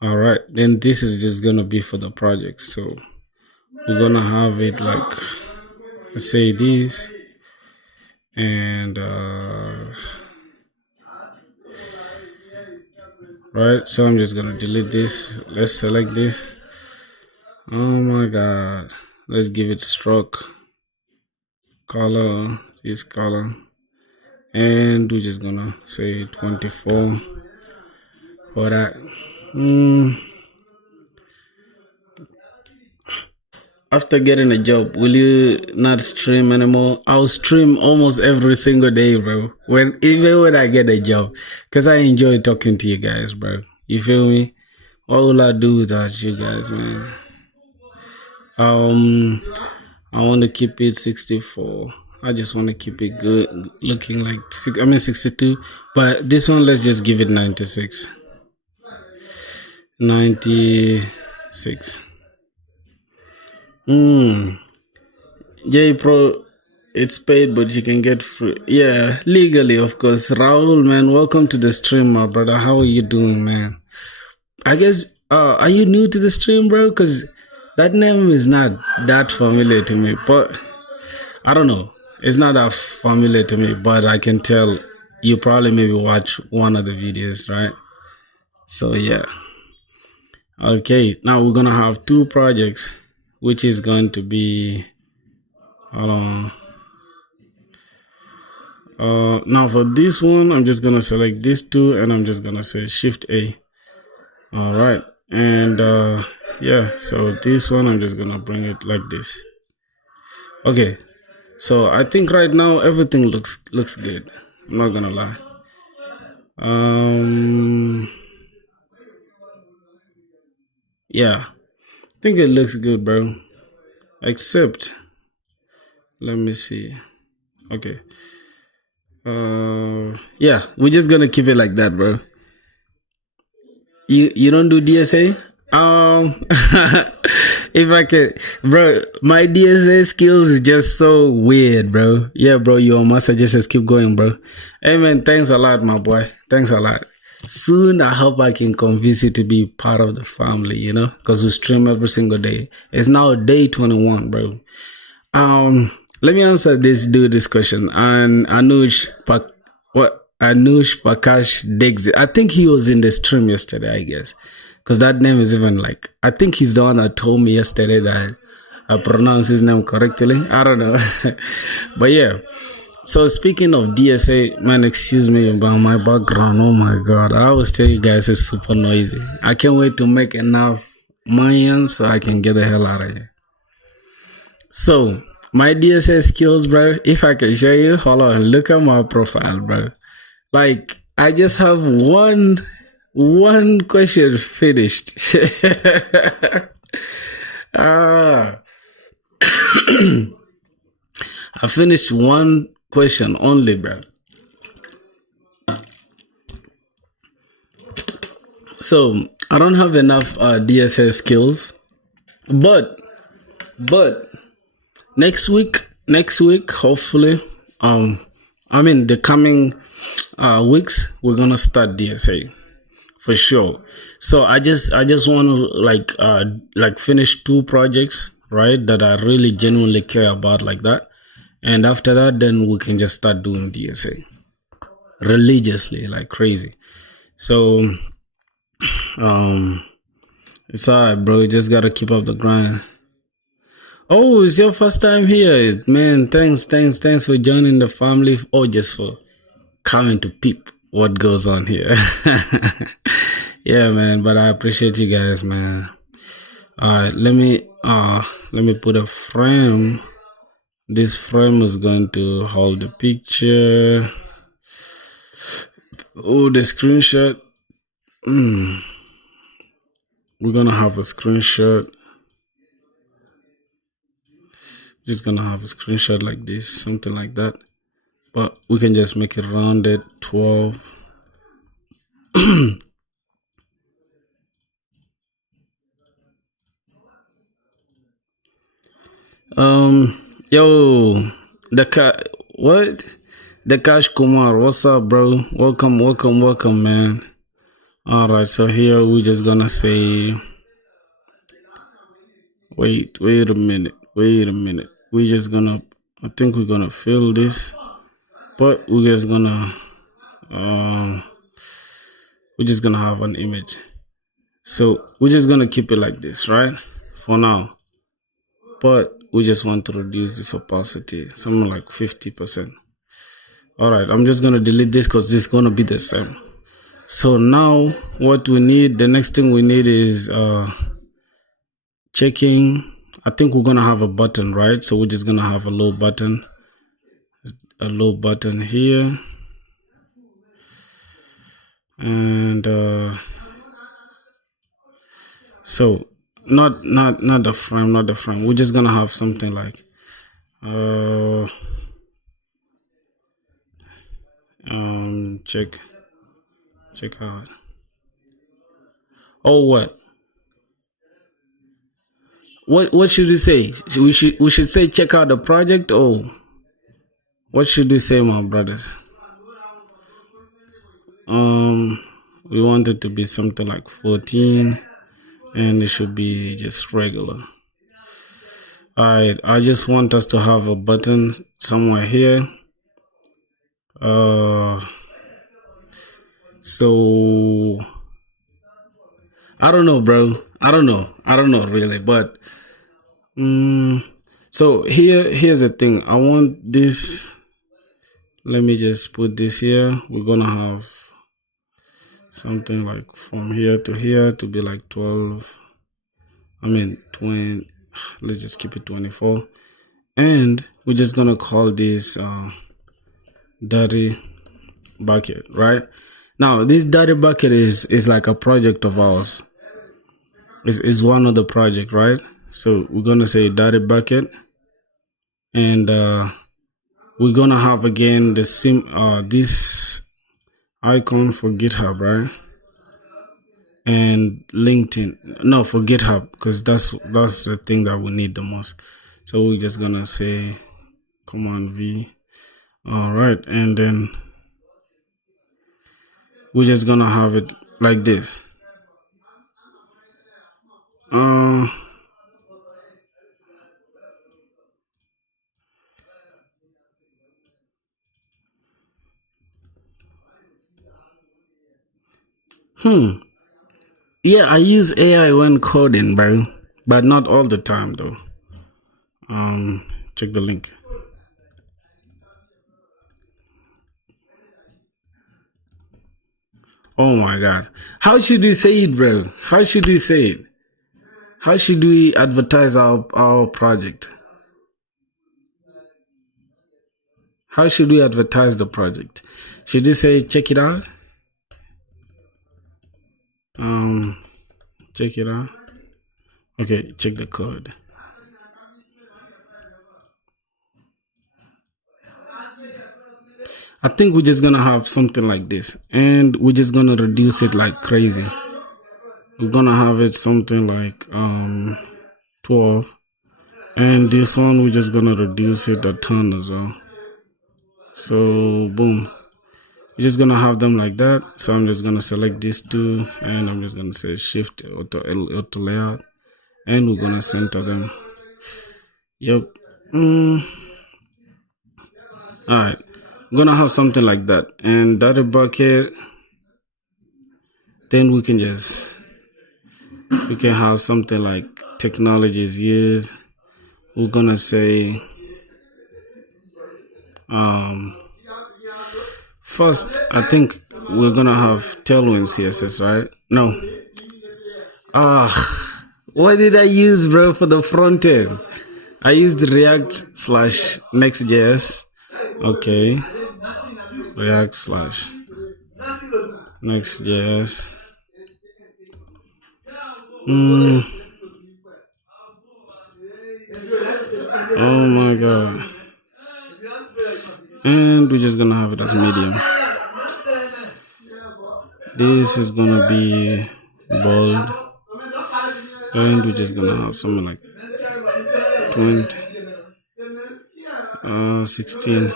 All right, then this is just gonna be for the project. So we're gonna have it like, let's say this, and right, so I'm just gonna delete this. Let's select this. Oh my god, let's give it stroke color, this color, and we're just gonna say 24 for that. After getting a job, will you not stream anymore? I'll stream almost every single day, bro. Even when I get a job, because I enjoy talking to you guys, bro. You feel me? What will I do without you guys, man? I want to keep it 64. I just want to keep it good, looking like 62. But this one, let's just give it 96. 96. J Pro, it's paid, but you can get free. Yeah, legally, of course. Raul, man, welcome to the stream, my brother. How are you doing, man? I guess, are you new to the stream, bro? Because that name is not that familiar to me, but I don't know. It's not that familiar to me, but I can tell you probably maybe watch one of the videos, right? So yeah. Okay, now we're gonna have two projects, which is going to be hold on. Now for this one, I'm just gonna select these two and I'm just gonna say Shift A. All right, and yeah, so this one I'm just gonna bring it like this. Okay, so I think right now everything looks good. I'm not gonna lie. Yeah, I think it looks good, bro. Except, let me see. Okay. Yeah, we're just gonna keep it like that, bro. You don't do DSA? If I could, bro, my DSA skills is just so weird, bro. Yeah, bro, you must just keep going, bro. Hey, man, thanks a lot, my boy. Thanks a lot. Soon, I hope I can convince you to be part of the family, you know, because we stream every single day. It's now day 21, bro. Let me answer this question. And Anush Prakash Dixit. I think he was in the stream yesterday, I guess. Because that name is even like, I think he's the one that told me yesterday that I pronounced his name correctly. I don't know. But yeah. So speaking of DSA, man, excuse me about my background. Oh my God. I always tell you guys it's super noisy. I can't wait to make enough money so I can get the hell out of here. So my DSA skills, bro, if I can show you, hold on, look at my profile, bro. Like I just have one question finished. ah. I finished one question only, bro. So I don't have enough DSS skills, but next week, hopefully, I mean the coming weeks, we're gonna start DSA for sure. So I just want to like finish two projects, right, that I really genuinely care about like that, and after that, then we can just start doing DSA religiously like crazy. So it's alright, bro. You just gotta keep up the grind. Oh, it's your first time here, man. Thanks for joining the family, or just for coming to peep what goes on here. Yeah, man. But I appreciate you guys, man. All right, let me put a frame. This frame is going to hold the picture. Oh, the screenshot. We're gonna have a screenshot. Just gonna have a screenshot like this, something like that. But we can just make it rounded 12. Yo, what? The Cash Kumar, what's up, bro? Welcome, man. All right, so here we're just gonna say, wait a minute. We're just gonna, I think we're gonna fill this, but we're just gonna, we're just gonna have an image. So we're just gonna keep it like this, right? For now. But we just want to reduce this opacity, something like 50%. All right, I'm just gonna delete this because this is gonna be the same. So now what we need, the next thing we need is checking. I think we're gonna have a button, right? So we're just gonna have a low button here, and so not the frame. We're just gonna have something like check out. Oh, what should we say? We should say check out the project. Oh, what should we say, my brothers? We want it to be something like 14, and it should be just regular. Alright, I just want us to have a button somewhere here. So I don't know, bro. I don't know really, but so here's the thing. I want this. Let me just put this here. We're gonna have something like from here to be like 12. I mean 20. Let's just keep it 24, and we're just gonna call this dirty bucket, right? Now this dirty bucket is like a project of ours. Is one of the project, right? So we're gonna say dirty bucket, and we're gonna have again the this icon for GitHub, right? And LinkedIn. No, for GitHub, because that's the thing that we need the most. So we're just gonna say Command V. All right, and then we're just gonna have it like this. Yeah, I use AI when coding, bro, but not all the time though. Check the link. Oh my god. How should we say it, bro? How should we say it? How should we advertise our project? How should we advertise the project? Should we say check it out? Check it out. Okay, check the code. I think we're just gonna have something like this, and we're just gonna reduce it like crazy. We're gonna have it something like 12, and this one we're just gonna reduce it a ton as well. So boom, we're just gonna have them like that. So I'm just gonna select these two, and I'm just gonna say shift auto layout, and we're gonna center them. Yep. Alright, I'm gonna have something like that, and data bucket. Then we can have something like technologies used. We're gonna say first I think we're gonna have Tailwind CSS, right? No. What did I use, bro, for the front end? I used React/Next.js. Okay. React/Next.js. Oh my god. And we're just gonna have it as medium. This is gonna be bold, and we're just gonna have something like 20, 16.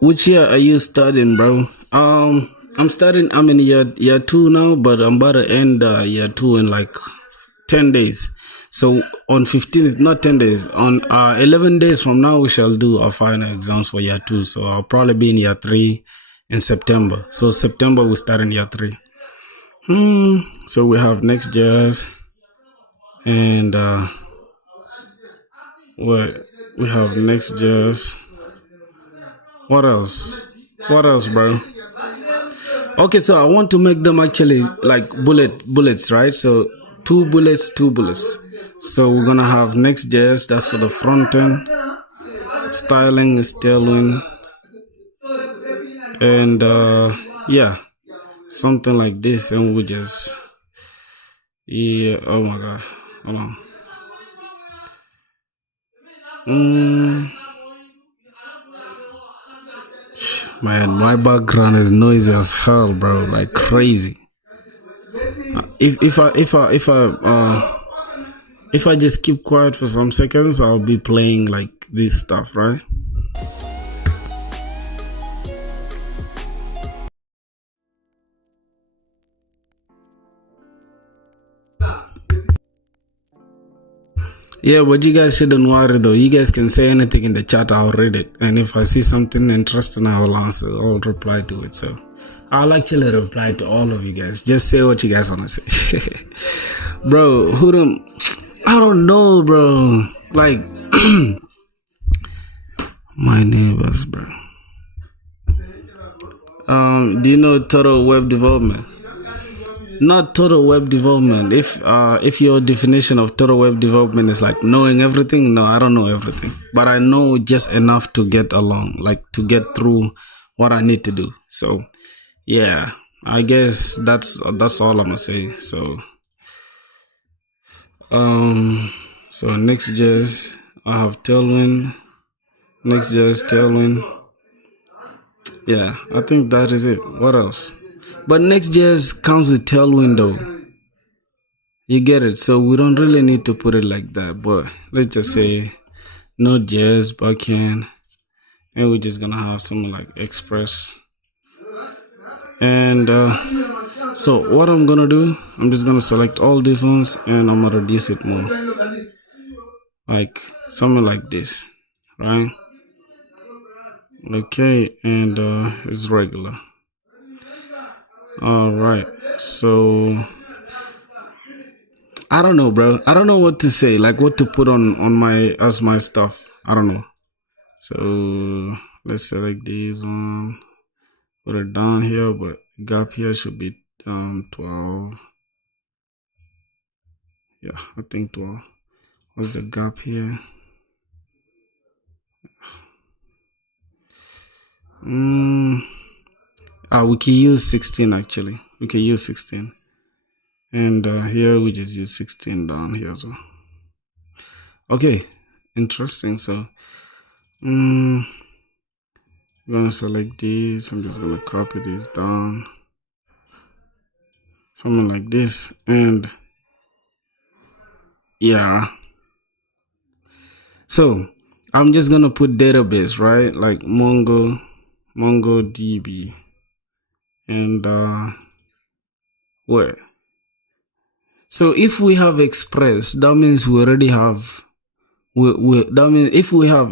Which year are you studying, bro? I'm studying. I'm in year 2 now, but I'm about to end year 2 in like 10 days. So on 15th, not 10 days, on 11 days from now, we shall do our final exams for year 2. So I'll probably be in year 3 in September. So September we start in year 3. So we have Next.js, and we have Next.js. What else, bro? Okay, so I want to make them actually like bullets, right? So two bullets. So we're gonna have Next.js, that's for the front end. Styling is Tailwind, and yeah, something like this, and we just oh my god, hold on. Man, my background is noisy as hell, bro, like crazy. If I just keep quiet for some seconds, I'll be playing like this stuff, right? Yeah, but you guys shouldn't worry though. You guys can say anything in the chat, I'll read it. And if I see something interesting, I will answer. I'll reply to it. So I'll actually reply to all of you guys. Just say what you guys want to say. Bro, I don't know, bro. Like, my neighbors, bro. Do you know total web development? Not total web development. If your definition of total web development is like knowing everything, no, I don't know everything, but I know just enough to get along, like to get through what I need to do. So yeah, I guess that's all I'm gonna say. So so Next.js, I have Tailwind. Next.js, Tailwind. Yeah, I think that is it. What else? But Next.js comes with Tailwind though. You get it? So we don't really need to put it like that. But let's just say Node.js backend. And we're just gonna have something like Express. And so what I'm gonna do, I'm just gonna select all these ones and I'm gonna reduce it more. Like something like this, right? Okay, and it's regular. All right, so I don't know, bro. I don't know what to say, like what to put on my as my stuff. I don't know. So let's select this one, put it down here, but gap here should be 12. Yeah, I think 12. What's the gap here? We can use 16 actually. We can use 16. And here we just use 16 down here as well. Okay, interesting. So I'm gonna select these. I'm just gonna copy this down. Something like this. And yeah. So I'm just gonna put database, right? Like MongoDB. And where? So if we have Express, that means we already have that means if we have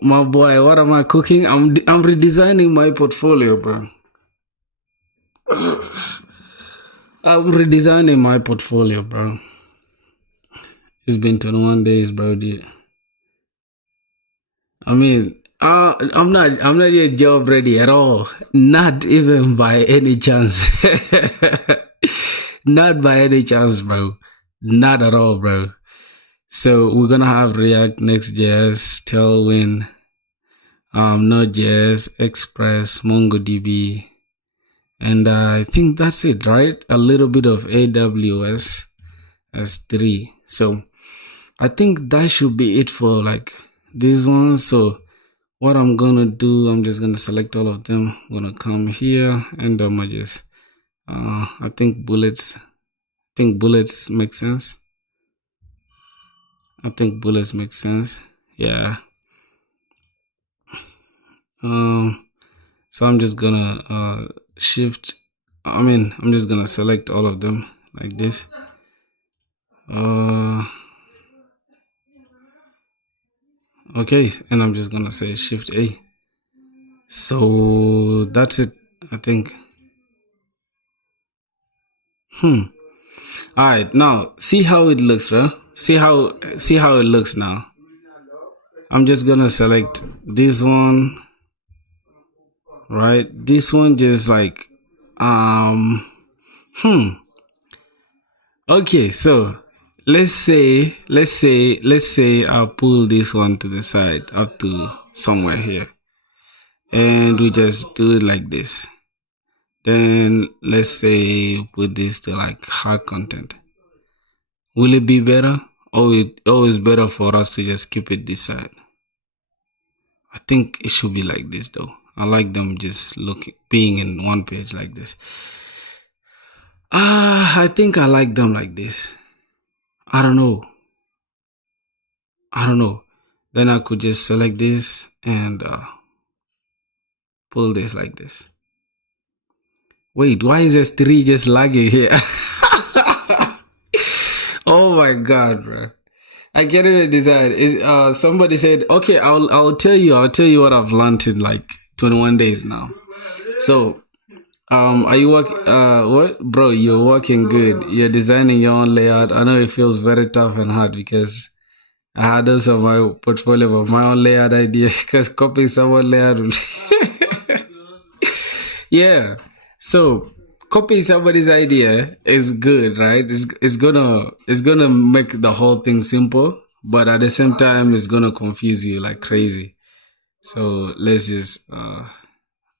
my boy, what am I cooking? I'm redesigning my portfolio, bro. I'm redesigning my portfolio, bro. It's been 21 days, bro, dude. I mean, I'm not yet job ready at all. Not even by any chance. Not by any chance, bro. Not at all, bro. So we're gonna have React, Next.js, Tailwind, Node.js, Express, MongoDB, and I think that's it, right? A little bit of AWS as 3. So I think that should be it for like this one. So what I'm gonna do, I'm just gonna select all of them. I'm gonna come here and I'm gonna just I think bullets make sense. I think bullets make sense. Yeah. So I'm just gonna I'm just gonna select all of them like this. Okay, and I'm just gonna say Shift A. So that's it, I think. Alright, now see how it looks, bro. See how it looks now. I'm just gonna select this one, right? This one just like okay, so let's say I'll pull this one to the side up to somewhere here, and we just do it like this. Then let's say put this to like hard content. Will it be better, or it always better for us to just keep it this side? I think it should be like this though. I like them just being in one page like this. I think I like them like this. I don't know. Then I could just select this and pull this like this. Wait, why is S3 just lagging here? Oh my god, bro. I can't even decide. Is somebody said, okay, I'll tell you what I've learned in like 21 days now. So are you work what bro, you're working good. You're designing your own layout. I know it feels very tough and hard because I had also my portfolio of my own layout idea because copying someone layout yeah. So copying somebody's idea is good, right? It's gonna make the whole thing simple, but at the same time it's gonna confuse you like crazy. So let's just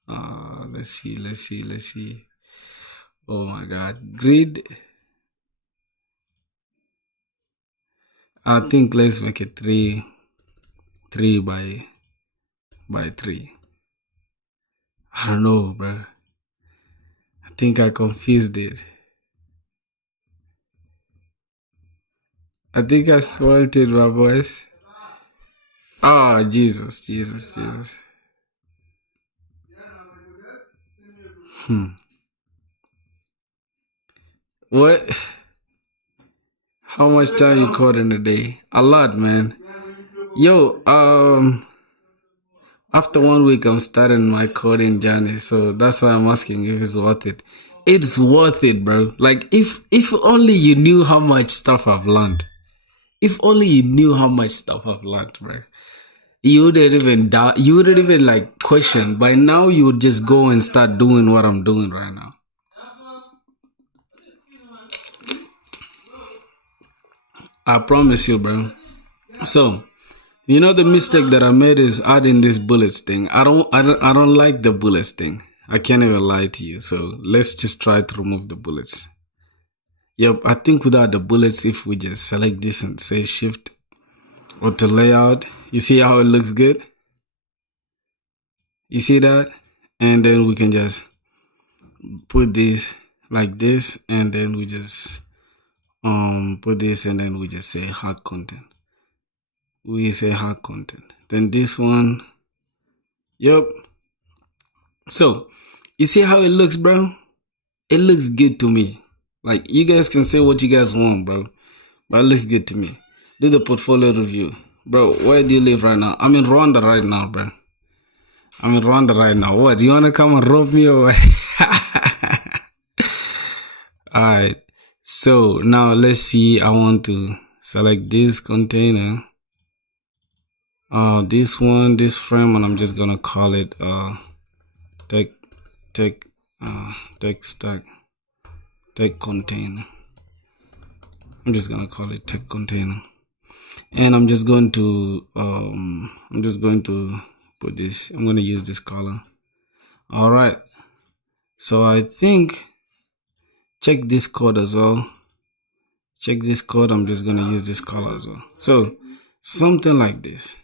let's see. Oh my god. Grid. I think let's make it three by three. I don't know, bro. I think I confused it. I think I spoiled it, my boys. Oh, Jesus. Hmm. What? How much time you code in a day? A lot, man. Yo, after 1 week, I'm starting my coding journey, so that's why I'm asking if it's worth it. It's worth it, bro. Like, if only you knew how much stuff I've learned. If only you knew how much stuff I've learned, bro. You wouldn't even doubt. You wouldn't even like question. By now, you would just go and start doing what I'm doing right now. I promise you, bro. So, you know the mistake that I made is adding this bullets thing. I don't like the bullets thing. I can't even lie to you. So let's just try to remove the bullets. Yep, I think without the bullets, if we just select this and say shift or to layout, you see how it looks good? You see that? And then we can just put this like this, and then we just put this, and then we just say hard content. We say hard content. Then this one, yep. So you see how it looks, bro? It looks good to me. Like, you guys can say what you guys want, bro, but it looks good to me. Do the portfolio review. Bro, where do you live right now? I'm in Rwanda right now, bro. I'm in Rwanda right now. What, you wanna come and rob me or what? Alright, so now let's see. I want to select this container, this one, this frame, and I'm just gonna call it tech stack tech container. I'm just gonna call it tech container, and I'm just going to put this. I'm gonna use this color. All right. So I think check this code as well. Check this code. I'm just gonna use this color as well. So something like this.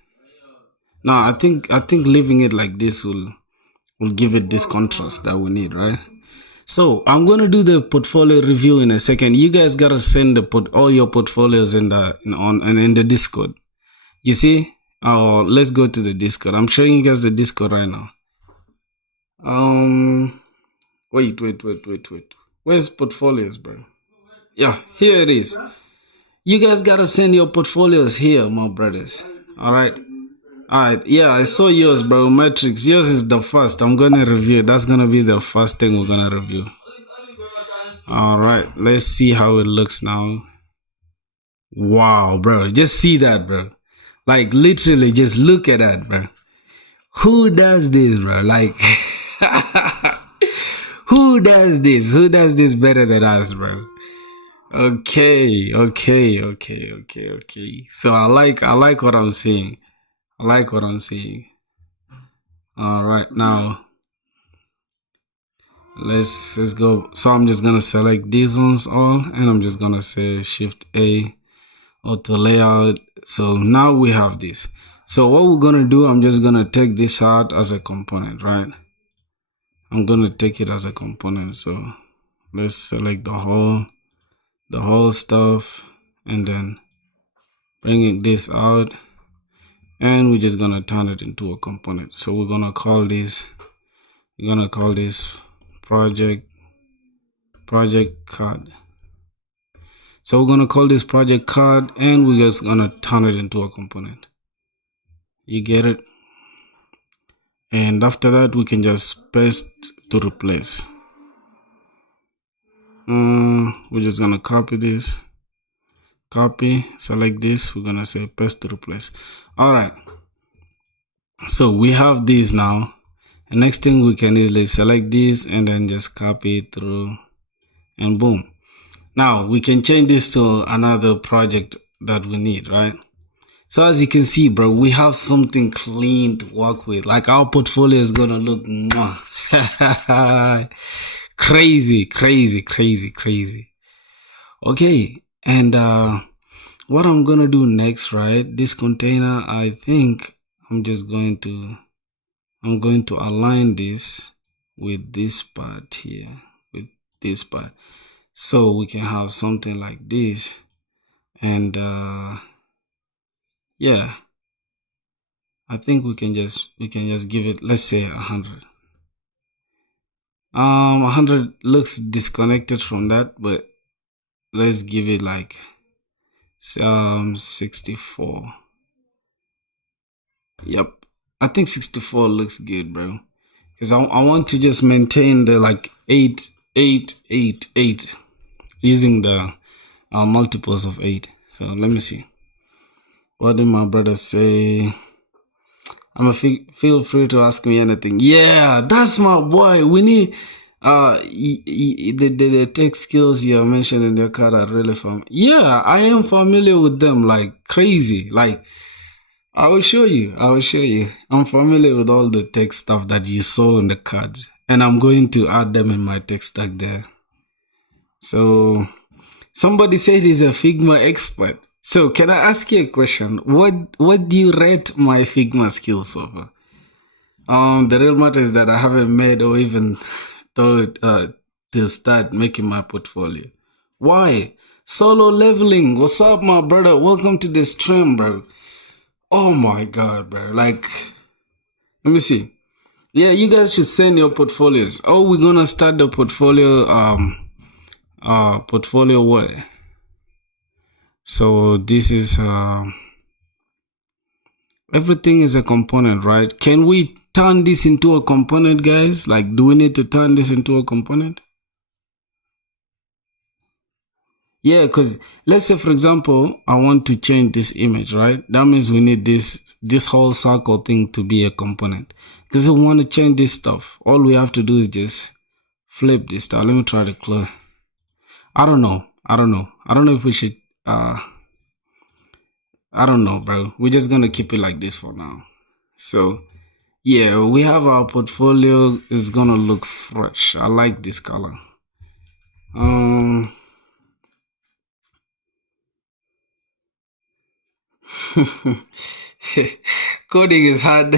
Now I think leaving it like this will give it this contrast that we need, right? So I'm gonna do the portfolio review in a second. You guys gotta send all your portfolios in the Discord. You see? Let's go to the Discord. I'm showing you guys the Discord right now. Wait. Where's portfolios, bro? Yeah, here it is. You guys gotta send your portfolios here, my brothers. Alright. Yeah, I saw yours, bro. Matrix. Yours is the first. I'm gonna review. That's gonna be the first thing we're gonna review. Alright, let's see how it looks now. Wow, bro. Just see that, bro. Like, literally, just look at that, bro. Who does this, bro? Like, who does this? Who does this better than us, bro? Okay. So I like what I'm seeing. I like what I'm seeing. All right, now let's go. So I'm just gonna select these ones all, and I'm just gonna say Shift A, auto layout. So now we have this. So what we're gonna do, I'm just gonna take this out as a component, right? I'm gonna take it as a component. So let's select the whole stuff, and then bringing this out, and we're just gonna turn it into a component. So we're gonna call this project card. So we're gonna call this project card, and we're just gonna turn it into a component. You get it? And after that, we can just paste to replace. We're just gonna copy this, copy, select this. We're gonna say paste to replace. All right. So we have this now. The next thing, we can easily select this and then just copy it through, and boom. Now we can change this to another project that we need, right? So as you can see, bro, we have something clean to work with. Like our portfolio is gonna look crazy, crazy, crazy, crazy. Okay, and what I'm gonna do next, right? This container, I think I'm going to align this with this part here, with this part, so we can have something like this. And yeah, I think we can just give it, let's say 100. 100 looks disconnected from that, but let's give it like 64. Yep, I think 64 looks good, bro, because I want to just maintain the like 8 8 8 8 using the multiples of 8. So let me see, what did my brother say? Feel free to ask me anything. Yeah, that's my boy. We need the tech skills you mentioned in your card are really familiar. Yeah, I am familiar with them like crazy. Like I will show you. I'm familiar with all the tech stuff that you saw in the card, and I'm going to add them in my tech stack there. So somebody said he's a Figma expert. So can I ask you a question? What do you rate my Figma skills over? The real matter is that I haven't made or even thought to start making my portfolio. Why? Solo leveling. What's up, my brother? Welcome to the stream, bro. Oh my god, bro. Like, let me see. Yeah, you guys should send your portfolios. Oh, we're gonna start the portfolio portfolio what? So this is everything is a component, right? Can we turn this into a component, guys? Like, do we need to turn this into a component? Yeah, because let's say, for example, I want to change this image, right? That means we need this whole circle thing to be a component. Because we want to change this stuff, all we have to do is just flip this stuff. Let me try to close. I don't know if we should I don't know, bro. We're just gonna keep it like this for now. So yeah, we have our portfolio. Is gonna look fresh. I like this color. Coding is hard.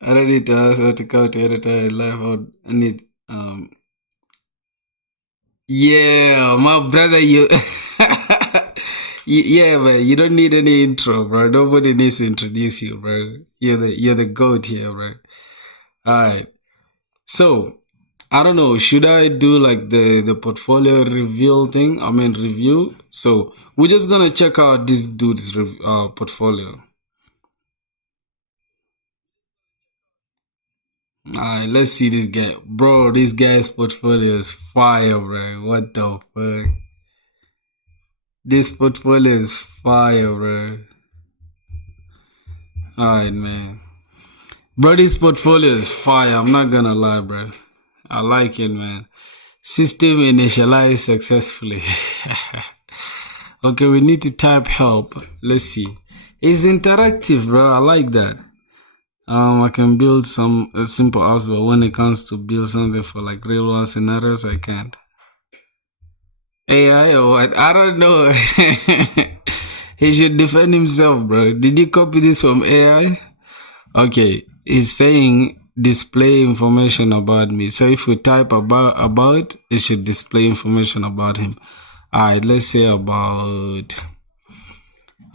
I don't need to ask how to count every time life. I need yeah, my brother, you yeah, man, you don't need any intro, bro. Nobody needs to introduce you, bro. You're the goat here, bro. Alright. So I don't know, should I do like the portfolio reveal thing? I mean review. So we're just gonna check out this dude's portfolio. Alright, let's see this guy. Bro, this guy's portfolio is fire, bro. What the fuck? This portfolio is fire, bro. Alright, man. Bro, this portfolio is fire. I'm not gonna lie, bro. I like it, man. System initialized successfully. Okay, we need to type help. Let's see. It's interactive, bro. I like that. I can build some simple apps, but when it comes to build something for like real world scenarios, I can't. AI or what? I don't know. He should defend himself, bro. Did you copy this from AI? Okay, he's saying display information about me. So if we type about, it should display information about him. Alright, let's say about.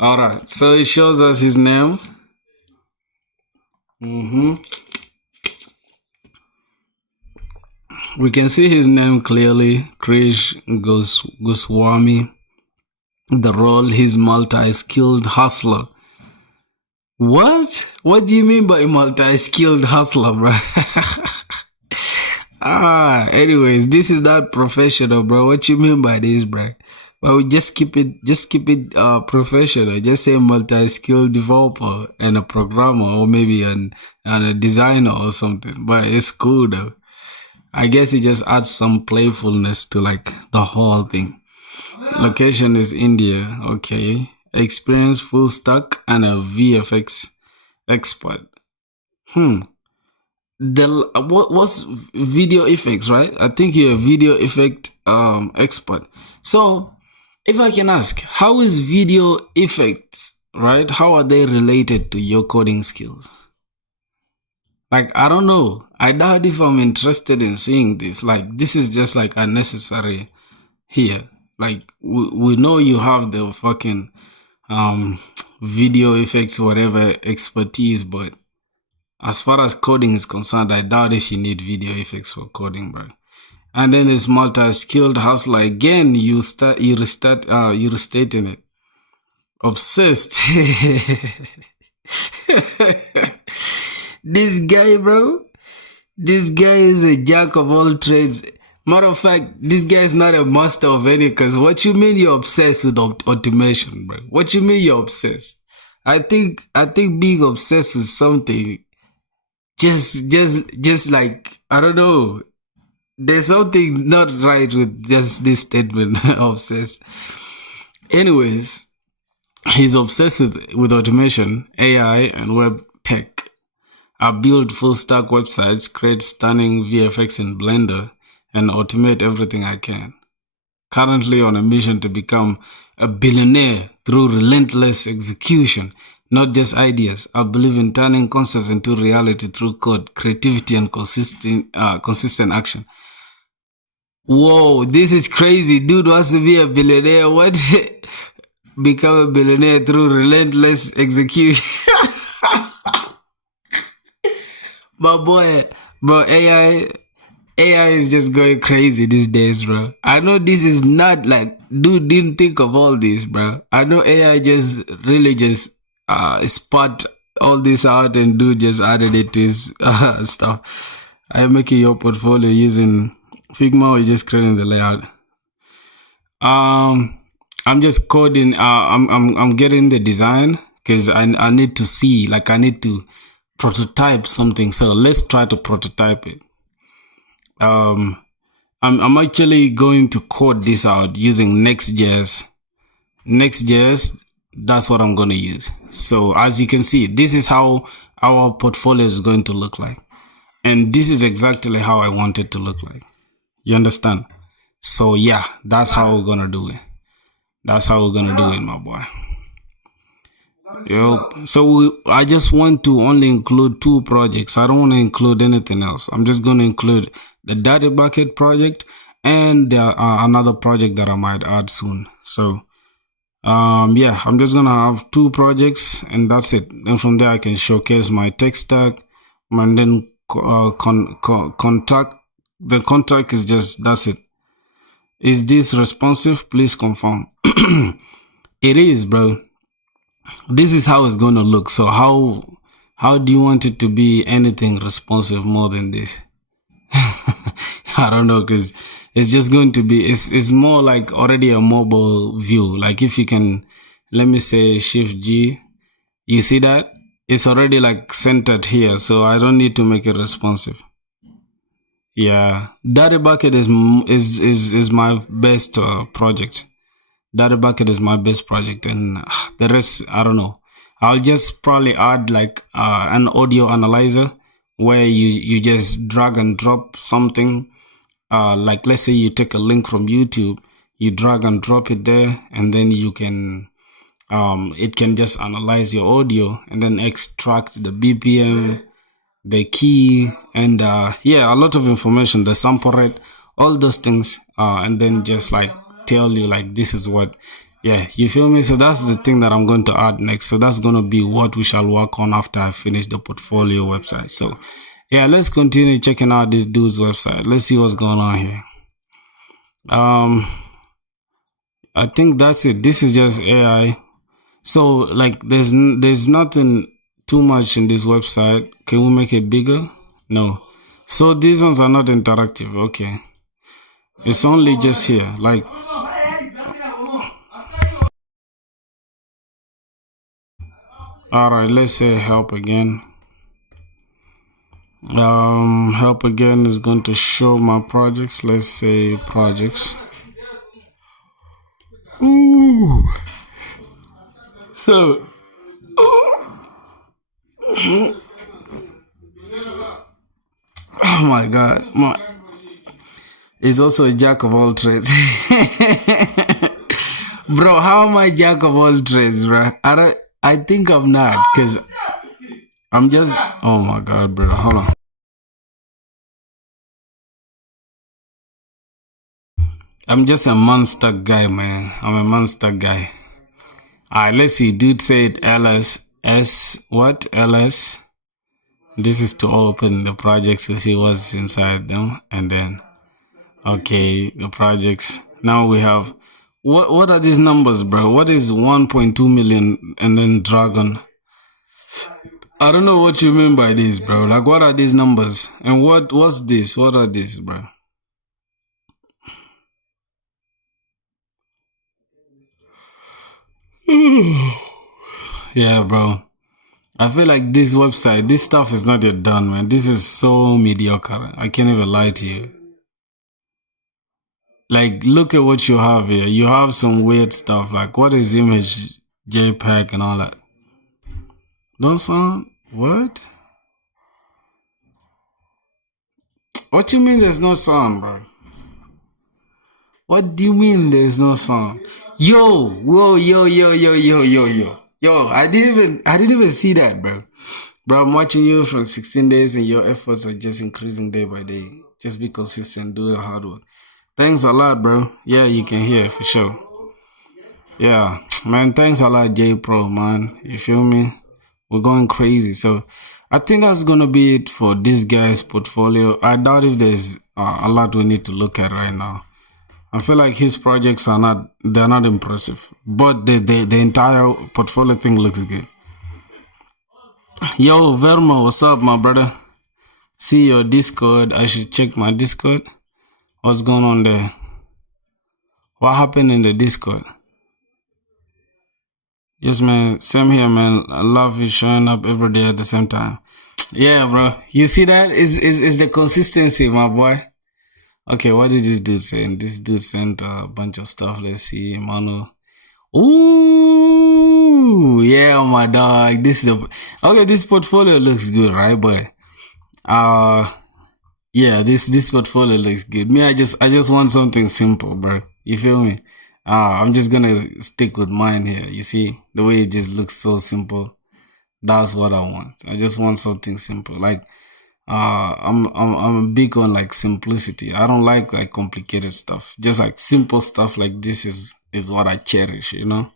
Alright, so it shows us his name. We can see his name clearly, Krish Goswami. The role, he's multi-skilled hustler. What? What do you mean by multi-skilled hustler, bro? Anyways, this is not professional, bro. What you mean by this, bro? Well, just keep it professional. Just say multi-skilled developer and a programmer, or maybe and a designer or something. But it's cool though. I guess it just adds some playfulness to like the whole thing. Location is India. Okay. Experience full stack and a VFX expert. What's video effects, right? I think you're a video effect expert. So if I can ask, how is video effects, right? How are they related to your coding skills? Like, I don't know. I doubt if I'm interested in seeing this. Like, this is just like unnecessary here. Like, we know you have the fucking video effects, whatever expertise, but as far as coding is concerned, I doubt if you need video effects for coding, bro. And then it's multi-skilled hustler. Again, you restating it. Obsessed. This guy, bro. This guy is a jack of all trades. Matter of fact, this guy is not a master of any. Cause what you mean you're obsessed with automation, bro? What you mean you're obsessed? I think being obsessed is something. Just like, I don't know. There's something not right with just this statement, obsessed. Anyways, he's obsessed with automation, AI, and web tech. I build full stack websites, create stunning VFX in Blender, and automate everything I can. Currently on a mission to become a billionaire through relentless execution. Not just ideas. I believe in turning concepts into reality through code, creativity, and consistent action. Whoa, this is crazy. Dude wants to be a billionaire. What? Become a billionaire through relentless execution. My boy, bro, AI is just going crazy these days, bro. I know this is not like, dude didn't think of all this, bro. I know AI just really just spot all this out, and dude just added it to his stuff. I'm making your portfolio using Figma, or just creating the layout. I'm just coding. I'm getting the design because I need to see, like I need to prototype something. So let's try to prototype it. I'm actually going to code this out using Next.js. Next.js, that's what I'm going to use. So as you can see, this is how our portfolio is going to look like. And this is exactly how I want it to look like. You understand? So yeah, that's how we're going to do it. That's how we're going to do it, my boy. Yep. So I just want to only include 2 projects. I don't want to include anything else. I'm just going to include the Daddy Bucket project and another project that I might add soon. So yeah, I'm just gonna have 2 projects and that's it. And from there I can showcase my tech stack, and then contact. The contact is just, that's it. Is this responsive? Please confirm. It is, bro. This is how it's gonna look. So how do you want it to be anything responsive more than this? I don't know, because it's just going to be, it's more like already a mobile view. Like if you can, let me say Shift G, you see that? It's already like centered here, so I don't need to make it responsive. Yeah, Daddy Bucket is my best project. Daddy Bucket is my best project, and the rest, I don't know. I'll just probably add like an audio analyzer where you just drag and drop something. Like let's say you take a link from YouTube, you drag and drop it there, and then you can it can just analyze your audio and then extract the BPM, the key, and yeah, a lot of information, the sample rate, all those things, and then just like tell you like this is what, yeah, you feel me? So that's the thing that I'm going to add next. So that's going to be what we shall work on after I finish the portfolio website. So Yeah, let's continue checking out this dude's website. Let's see what's going on here. I think that's it. This is just AI. So like there's nothing too much in this website. Can we make it bigger? No. So these ones are not interactive. Okay. It's only just here. Like alright, let's say help again. Help again is going to show my projects. Let's say projects. Ooh. So oh my god, it's also a jack of all trades. Bro, how am I jack of all trades, bro? I think I'm not, cause I'm just, oh my god, bro, hold on. I'm just a monster guy, man. I'm a monster guy. Alright, let's see. Dude said ls what ls. This is to open the projects to see what's inside them, and then okay, the projects. Now we have what are these numbers, bro? What is 1.2 million and then dragon? I don't know what you mean by this, bro. Like, what are these numbers? And what's this? What are these, bro? Yeah, bro. I feel like this website, this stuff is not yet done, man. This is so mediocre. I can't even lie to you. Like, look at what you have here. You have some weird stuff. Like, what is image, JPEG, and all that? Don't sound what? What you mean there's no sound, bro? What do you mean there's no sound? Yo, whoa, yo. Yo, I didn't even see that, bro. Bro, I'm watching you for 16 days and your efforts are just increasing day by day. Just be consistent, do your hard work. Thanks a lot, bro. Yeah, you can hear for sure. Yeah, man, thanks a lot, J Pro, man. You feel me? We're going crazy. So I think that's gonna be it for this guy's portfolio. I doubt if there's a lot we need to look at right now. I feel like his projects are not impressive, but the entire portfolio thing looks good. Yo, Verma, what's up, my brother? See your Discord. I should check my Discord. What's going on there? What happened in the Discord? Yes, man. Same here, man. I love you showing up every day at the same time. Yeah, bro. You see that? Is the consistency, my boy. Okay, what did this dude say? This dude sent a bunch of stuff. Let's see, Manu. Ooh, yeah, my dog. This portfolio looks good, right, boy? Yeah, this portfolio looks good. Me, I just want something simple, bro. You feel me? I'm just gonna stick with mine here. You see the way it just looks so simple. That's what I want. I just want something simple. Like, I'm big on like simplicity. I don't like complicated stuff. Just like simple stuff like this is what I cherish. You know?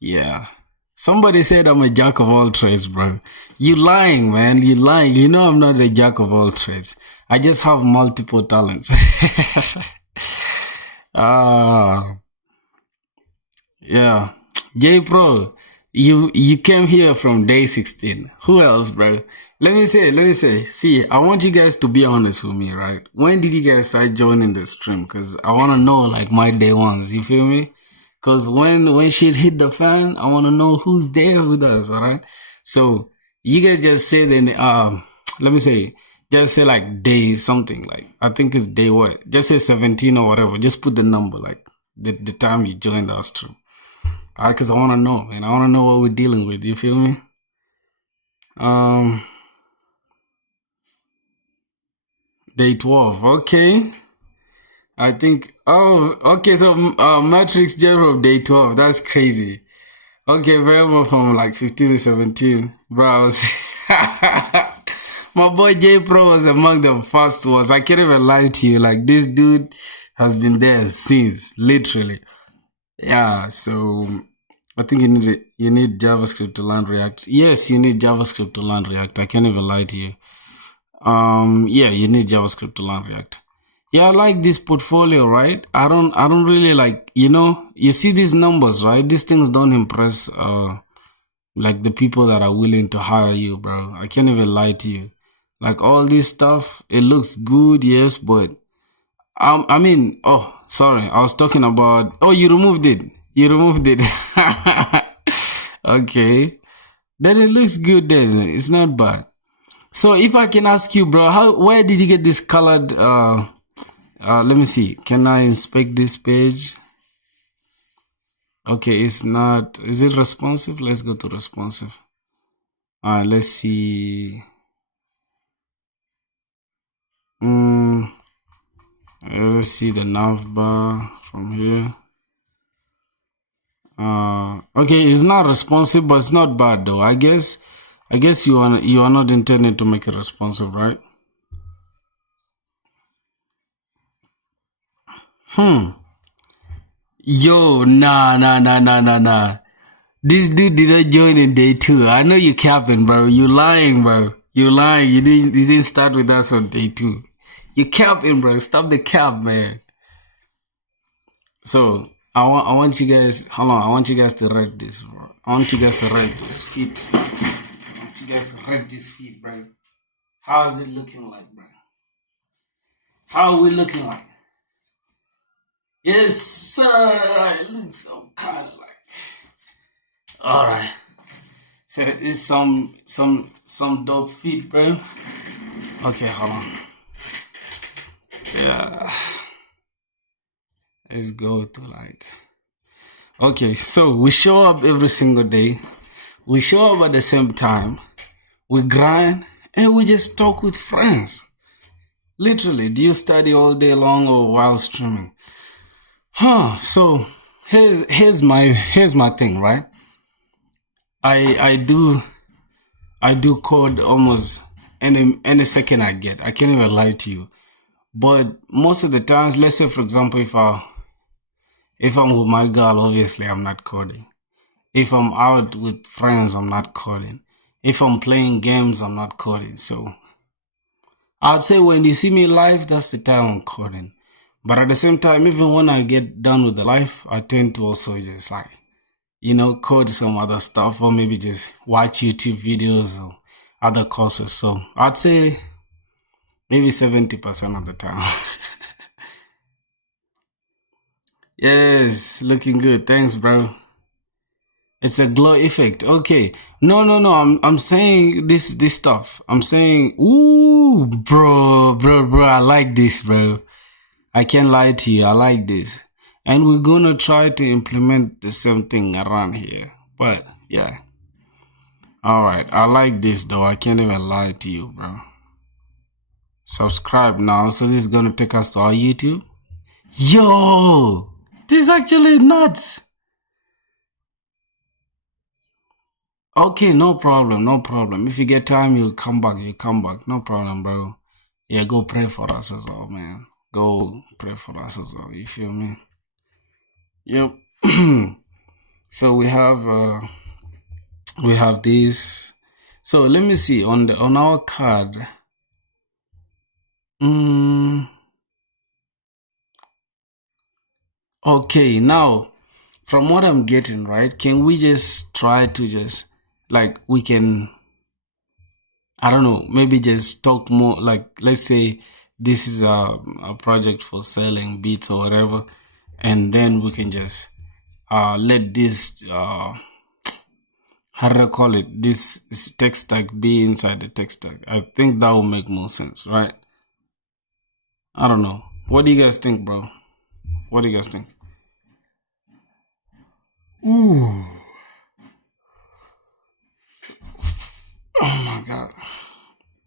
Yeah. Somebody said I'm a jack of all trades, bro. You lying, man. You lying. You know I'm not a jack of all trades. I just have multiple talents. Yeah. J Pro, you came here from day 16. Who else, bro? Let me say. See, I want you guys to be honest with me, right? When did you guys start joining the stream? Because I want to know, like, my day ones. You feel me? Because when shit hit the fan, I want to know who's there with us, all right? So, you guys just say let me say, just say, like, day something. Like, I think it's day what? Just say 17 or whatever. Just put the number, like, the time you joined our stream. Because I want to know, man. I want to know what we're dealing with. You feel me? Day 12. Okay. I think. Oh, okay. So, Matrix General day 12. That's crazy. Okay, very well from like 15 to 17. Bro, I was. My boy J Pro was among the first ones. I can't even lie to you. Like, this dude has been there since, literally. Yeah, so I think you need JavaScript to learn React. Yes, you need JavaScript to learn React. I can't even lie to you. Yeah, you need JavaScript to learn React. Yeah, I like this portfolio, right? I don't really like, you see these numbers, right? These things don't impress like the people that are willing to hire you, bro. I can't even lie to you. Like all this stuff, it looks good, yes, but I mean, oh, sorry, I was talking about. Oh, you removed it. You removed it. Okay, then it looks good. Then it's not bad. So if I can ask you, bro, where did you get this colored? Let me see. Can I inspect this page? Okay, it's not. Is it responsive? Let's go to responsive. Let's see. Let's see the nav bar from here. Okay, it's not responsive, but it's not bad though. I guess you are not intended to make it responsive, right? Yo, nah. This dude didn't join in day 2. I know you capping, bro. You lying, bro. You lying. You didn't start with us on day 2. You capping, bro. Stop the cap, man. So I want you guys. Hold on. I want you guys to rate this, bro. I want you guys to rate this feet. I want you guys to rate this feet, bro. How is it looking like, bro? How are we looking like? Yes, sir. It looks some kind of like. All right. So it's some dope feet, bro. Okay, hold on. Yeah. Let's go to like. Okay, so we show up every single day. We show up at the same time. We grind and we just talk with friends. Literally, do you study all day long or while streaming? So here's my thing, right? I do code almost any second I get. I can't even lie to you. But most of the times, let's say for example, if I'm with my girl, obviously I'm not coding. If I'm out with friends, I'm not coding. If I'm playing games, I'm not coding. So I'd say when you see me live, that's the time I'm coding. But at the same time, even when I get done with the live, I tend to also just like, code some other stuff or maybe just watch YouTube videos or other courses. So I'd say maybe 70% of the time. Yes, looking good. Thanks, bro. It's a glow effect. Okay. No. I'm saying this stuff. I'm saying, ooh, bro. I like this, bro. I can't lie to you. I like this. And we're gonna try to implement the same thing around here. But yeah. Alright. I like this though. I can't even lie to you, bro. Subscribe now. So this is gonna take us to our YouTube. Yo! This is actually nuts. Okay, no problem. If you get time, you come back. No problem, bro. Yeah, go pray for us as well, man. Go pray for us as well. You feel me? Yep. So we have this. So let me see on our card. Okay, now from what I'm getting, right? Can we just try to just like we can, I don't know, maybe just talk more, like let's say this is a project for selling beats or whatever, and then we can just let this how do I call it, this tech stack be inside the tech stack. I think that will make more sense, right? I don't know. What do you guys think, bro? What do you guys think? Ooh. Oh my god.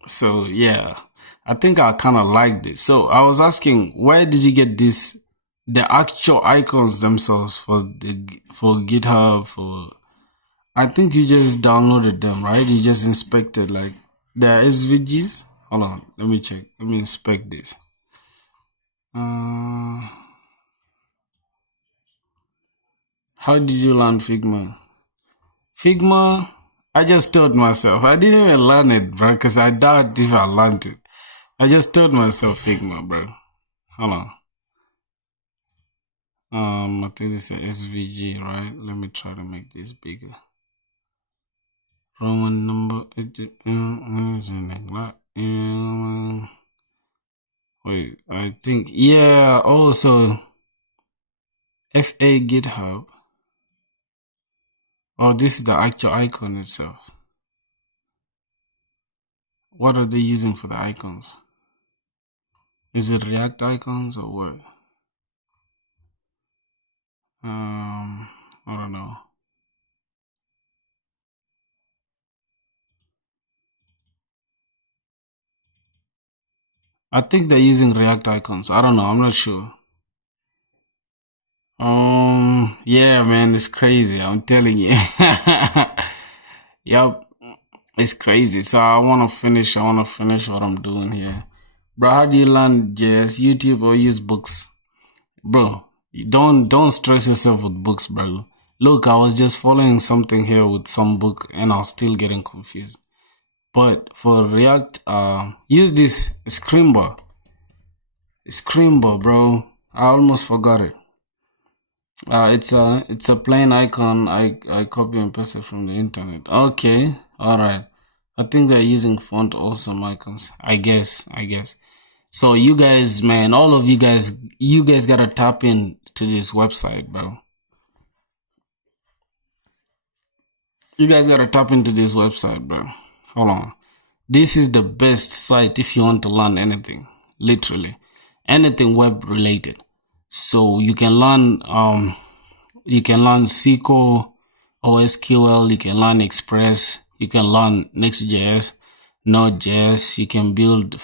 So yeah, I think I kind of like this. So I was asking, where did you get this? The actual icons themselves for GitHub for. I think you just downloaded them, right? You just inspected like the SVGs. Hold on, let me check. Let me inspect this. How did you learn Figma? Figma, I just taught myself. I didn't even learn it, bro, because I doubt if I learned it. I just told myself Figma, bro. Hold on. I think this is SVG, right? Let me try to make this bigger. Roman number. Wait, I think, yeah. Also, FA GitHub. Oh, this is the actual icon itself. What are they using for the icons? Is it React icons or what? I don't know. I think they're using React icons. I don't know. I'm not sure. Yeah, man, it's crazy. I'm telling you. Yup, it's crazy. So I want to finish. What I'm doing here, bro. How do you learn JS? YouTube or use books, bro? Don't stress yourself with books, bro. Look, I was just following something here with some book, and I was still getting confused. But for React, use this Screambar. Screambar, bro. I almost forgot it. It's a plain icon. I copy and paste it from the internet. Okay, all right. I think they're using font awesome icons. I guess. So you guys, man, all of you guys gotta tap in to this website, bro. You guys gotta tap into this website, bro. Hold on. This is the best site if you want to learn anything. Literally, anything web related. So you can learn SQL or SQL, you can learn Express, you can learn Next.js, Node.js, you can build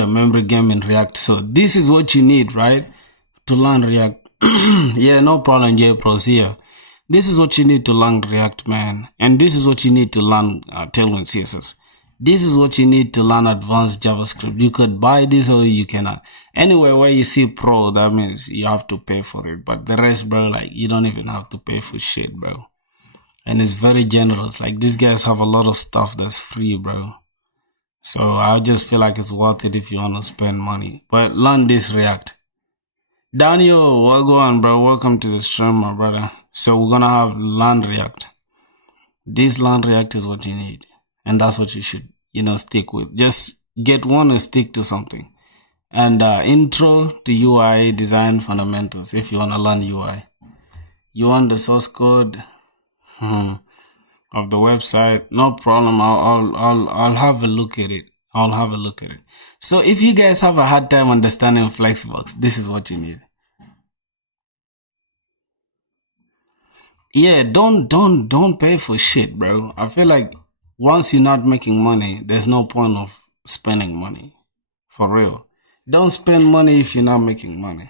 a memory game in React. So this is what you need, right? To learn React. Yeah, no problem, JPros here. This is what you need to learn React, man. And this is what you need to learn Tailwind CSS. This is what you need to learn advanced JavaScript. You could buy this or you cannot. Anyway, where you see pro, that means you have to pay for it. But the rest, bro, like you don't even have to pay for shit, bro. And it's very generous. Like these guys have a lot of stuff that's free, bro. So I just feel like it's worth it if you want to spend money. But learn this React. Daniel, what go on, bro? Welcome to the stream, my brother. So we're gonna have learn React. This learn React is what you need. And that's what you should, stick with. Just get one and stick to something. And intro to UI design fundamentals if you want to learn UI. You want the source code of the website? No problem. I'll have a look at it. So if you guys have a hard time understanding Flexbox, this is what you need. Yeah, don't pay for shit, bro. I feel like once you're not making money, there's no point of spending money. For real. Don't spend money if you're not making money.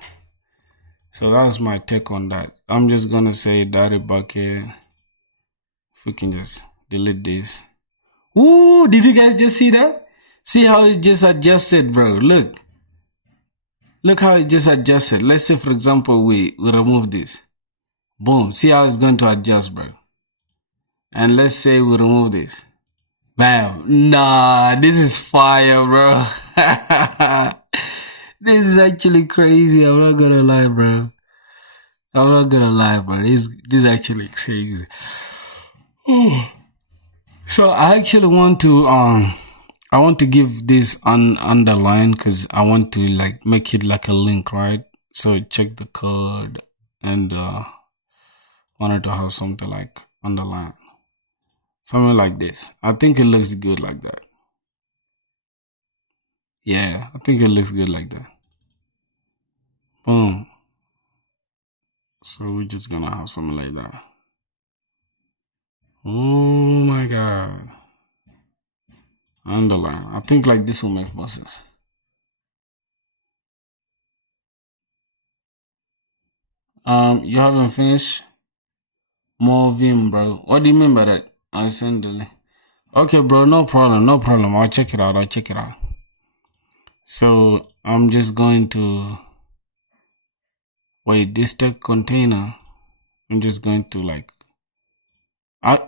So that's my take on that. I'm just gonna say Daddy Bucket. If we can just delete this. Ooh, did you guys just see that? See how it just adjusted, bro. Look how it just adjusted. Let's say, for example, we remove this. Boom. See how it's going to adjust, bro. And let's say we remove this. Bam. Nah, this is fire, bro. This is actually crazy. I'm not gonna lie, bro. This is actually crazy. So I actually want to give this underline because I want to like make it like a link, right? So check the code and wanted to have something like underline. Something like this. I think it looks good like that. Yeah, I think it looks good like that. Boom. So we're just gonna have something like that. Oh my god. Underline. I think like this will make more sense. You haven't finished? More Vim, bro. What do you mean by that? I send the link. Okay, bro, no problem. I'll check it out. So I'm just going to wait, this tech container. I'm just going to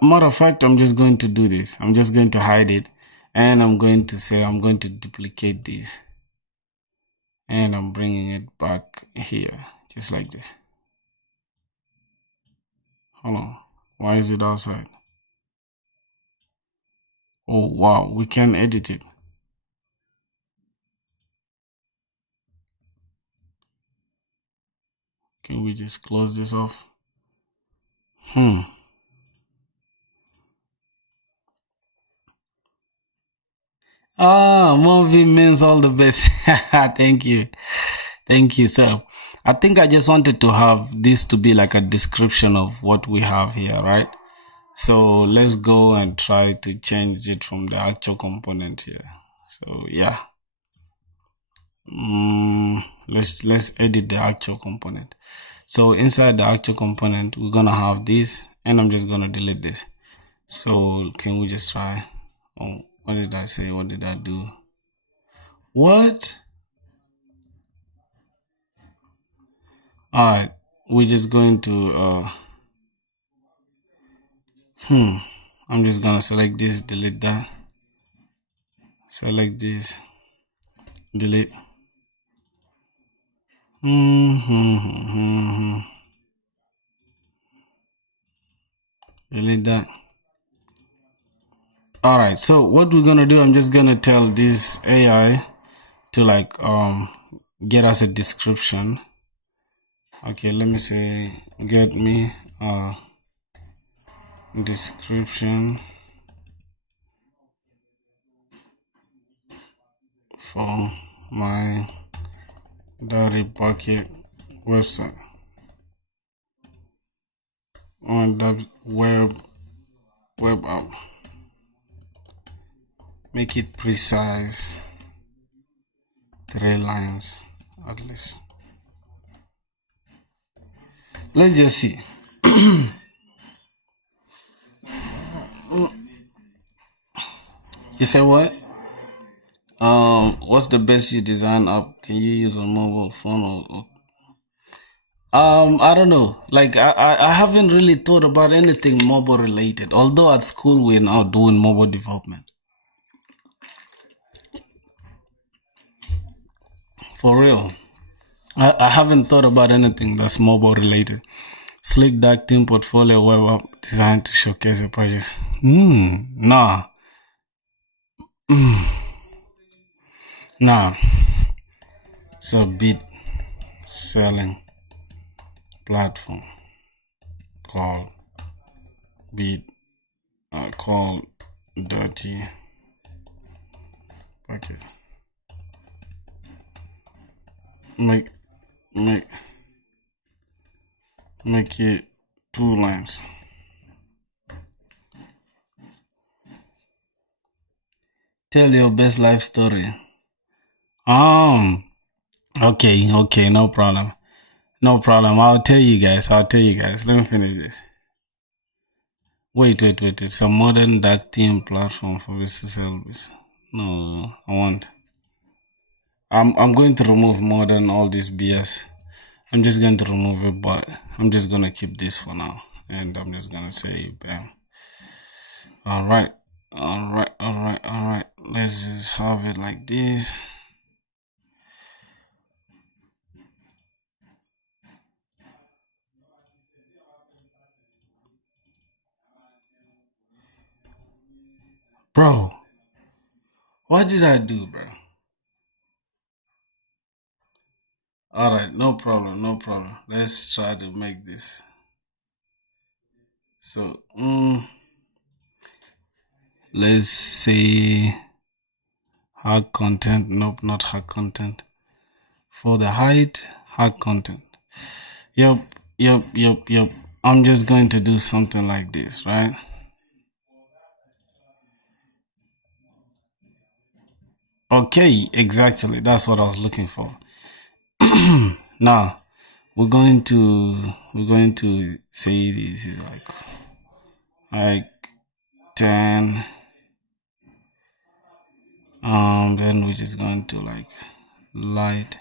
matter of fact, I'm just going to do this. I'm just going to hide it And I'm going to say I'm going to duplicate this, and I'm bringing it back here just like this. Hold on, why is it outside? Oh wow, we can edit it. Can we just close this off? Ah, movie means all the best. Thank you. Thank you. So I think I just wanted to have this to be like a description of what we have here, right? So let's go and try to change it from the actual component here. So yeah. Let's edit the actual component. So inside the actual component, we're gonna have this, and I'm just gonna delete this. So can we just try? Oh, what did I say? What did I do? What? Alright, we're just going to I'm just gonna select this, delete that, select this, delete. Delete that. Alright, so what we're gonna do, I'm just gonna tell this AI to like get us a description. Okay, let me say get me a description for my Dirty Bucket website on the web app. Make it precise, 3 lines at least. Let's just see. You say what? What's the best you design app? Can you use a mobile phone or I don't know. Like I haven't really thought about anything mobile related. Although at school we're now doing mobile development. For real. I haven't thought about anything that's mobile related. Slick Dark Team Portfolio web app designed to showcase a project. Nah. Nah. So beat selling platform called beat called Dirty Bucket. Make it 2 lines. Tell your best life story. Okay, no problem. No problem. I'll tell you guys. Let me finish this. Wait. It's a modern dark theme platform for business service. No, I want. I'm going to remove modern all this BS. I'm just going to remove it, but I'm just gonna keep this for now, and I'm just gonna say bam. All right. Let's just have it like this. Bro, what did I do, bro? Alright, no problem. Let's try to make this. So, let's say hard content. Nope, not hard content. For the height, hard content. Yep. I'm just going to do something like this, right? Okay, exactly. That's what I was looking for. Now, we're going to say this is like 10. Then we're just going to like light.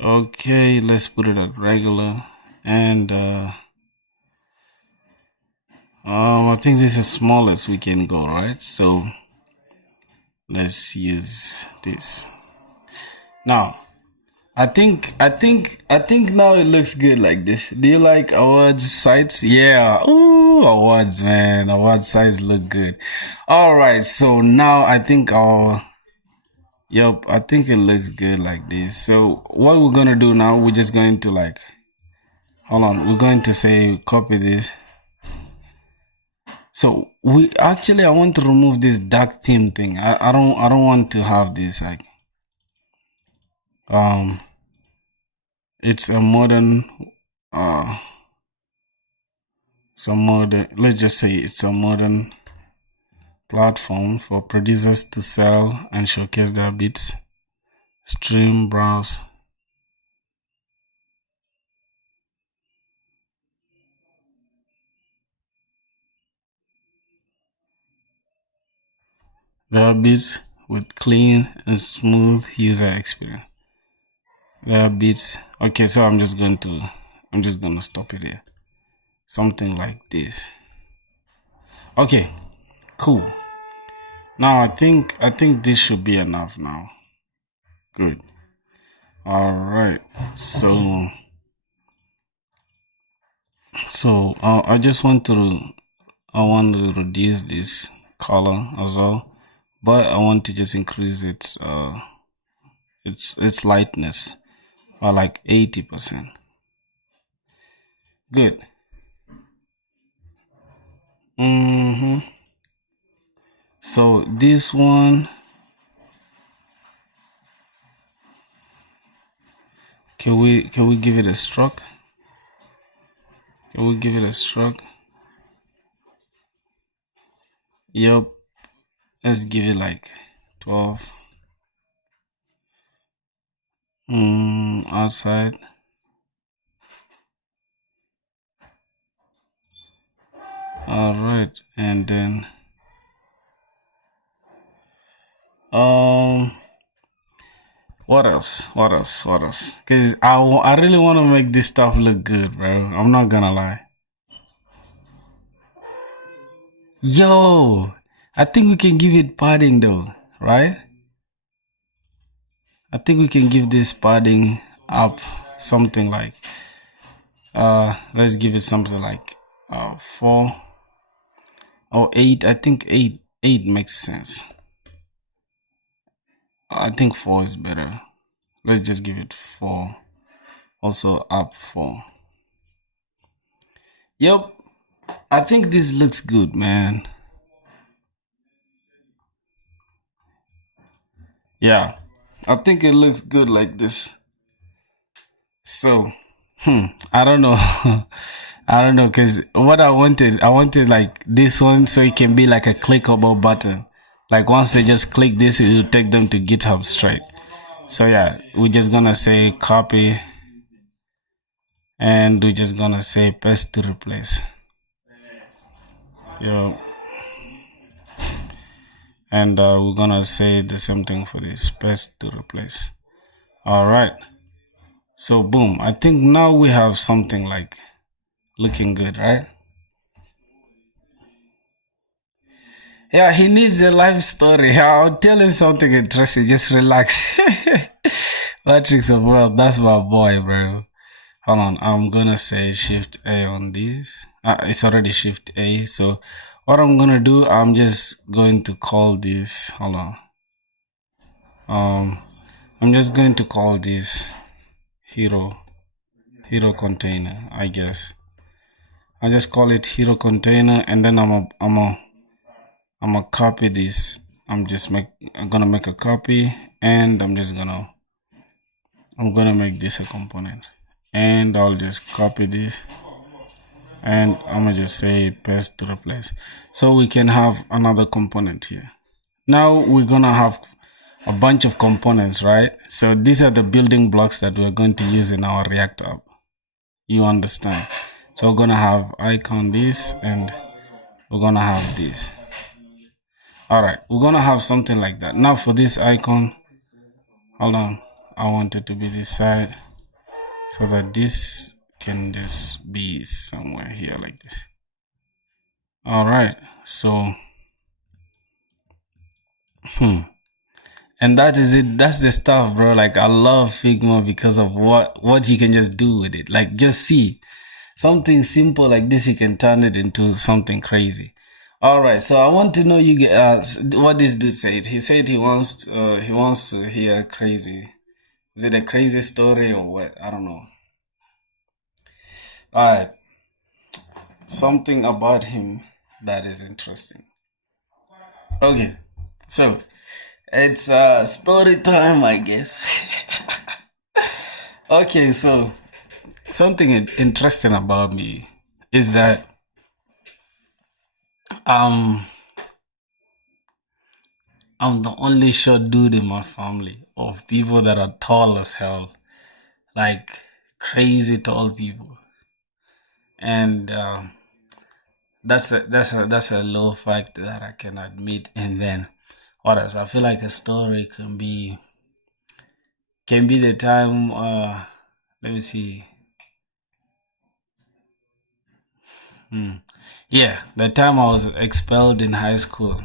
Okay, let's put it at regular, and I think this is smallest we can go, right? So let's use this. Now, I think now it looks good like this. Do you like awards sites? Yeah. Oh, awards, man. Award sites look good. All right. So now I think our Yep, I think it looks good like this. So what we're gonna do now, we're just going to like, hold on, we're going to say copy this. So I want to remove this dark theme thing. I don't want to have this like um it's a modern let's just say it's a modern platform for producers to sell and showcase their beats, stream, browse. Their beats with clean and smooth user experience. Their beats. Okay, so I'm just gonna stop it here. Something like this. Okay, cool. Now I think this should be enough now. Good. All right. So I just want to reduce this color as well, but I want to just increase its lightness by like 80%. Good. So this one, can we give it a stroke? Can we give it a stroke? Yep. Let's give it like 12. Outside. All right, and then what else? Because I really want to make this stuff look good, bro. I'm not gonna lie. Yo, I think we can give it padding though, right? I think we can give this padding up something like let's give it something like 4 or 8. I think 8 makes sense. I think 4 is better. Let's just give it 4. Also up 4. Yep. I think this looks good, man. Yeah. I think it looks good like this. So, I don't know. I don't know, because what I wanted like this one so it can be like a clickable button. Like once they just click this, it will take them to GitHub straight. So yeah, we're just gonna say copy, and we're just gonna say paste to replace. Yeah. And we're gonna say the same thing for this, paste to replace. All right. So boom, I think now we have something like looking good, right? Yeah, he needs a life story. I'll tell him something interesting. Just relax. Matrix of Wealth, that's my boy, bro. Hold on, I'm gonna say Shift A on this. It's already Shift A. So what I'm gonna do, I'm just going to call this. Hold on. I'm just going to call this hero container, I guess. I just call it hero container, and then I'm gonna copy this. I'm gonna make a copy, and I'm gonna make this a component, and I'll just copy this, and I'm gonna just say paste to replace, so we can have another component here. Now we're gonna have a bunch of components, right? So these are the building blocks that we're going to use in our React app. You understand? So we're gonna have icon this, and we're gonna have this. All right, we're gonna have something like that. Now for this icon, hold on, I want it to be this side, so that this can just be somewhere here like this. All right. So, hmm. And that is it. That's the stuff, bro. Like I love Figma because of what you can just do with it. Like just see something simple like this, you can turn it into something crazy. All right. So I want to know what this dude said. He said he wants to hear crazy. Is it a crazy story or what? I don't know. All right. Something about him that is interesting. Okay. So it's story time, I guess. Okay, so something interesting about me is that um I'm the only short dude in my family of people that are tall as hell, like crazy tall people, and that's a low fact that I can admit. And then what else? I feel like a story can be the time. Let me see. Hmm. Yeah, the time I was expelled in high school.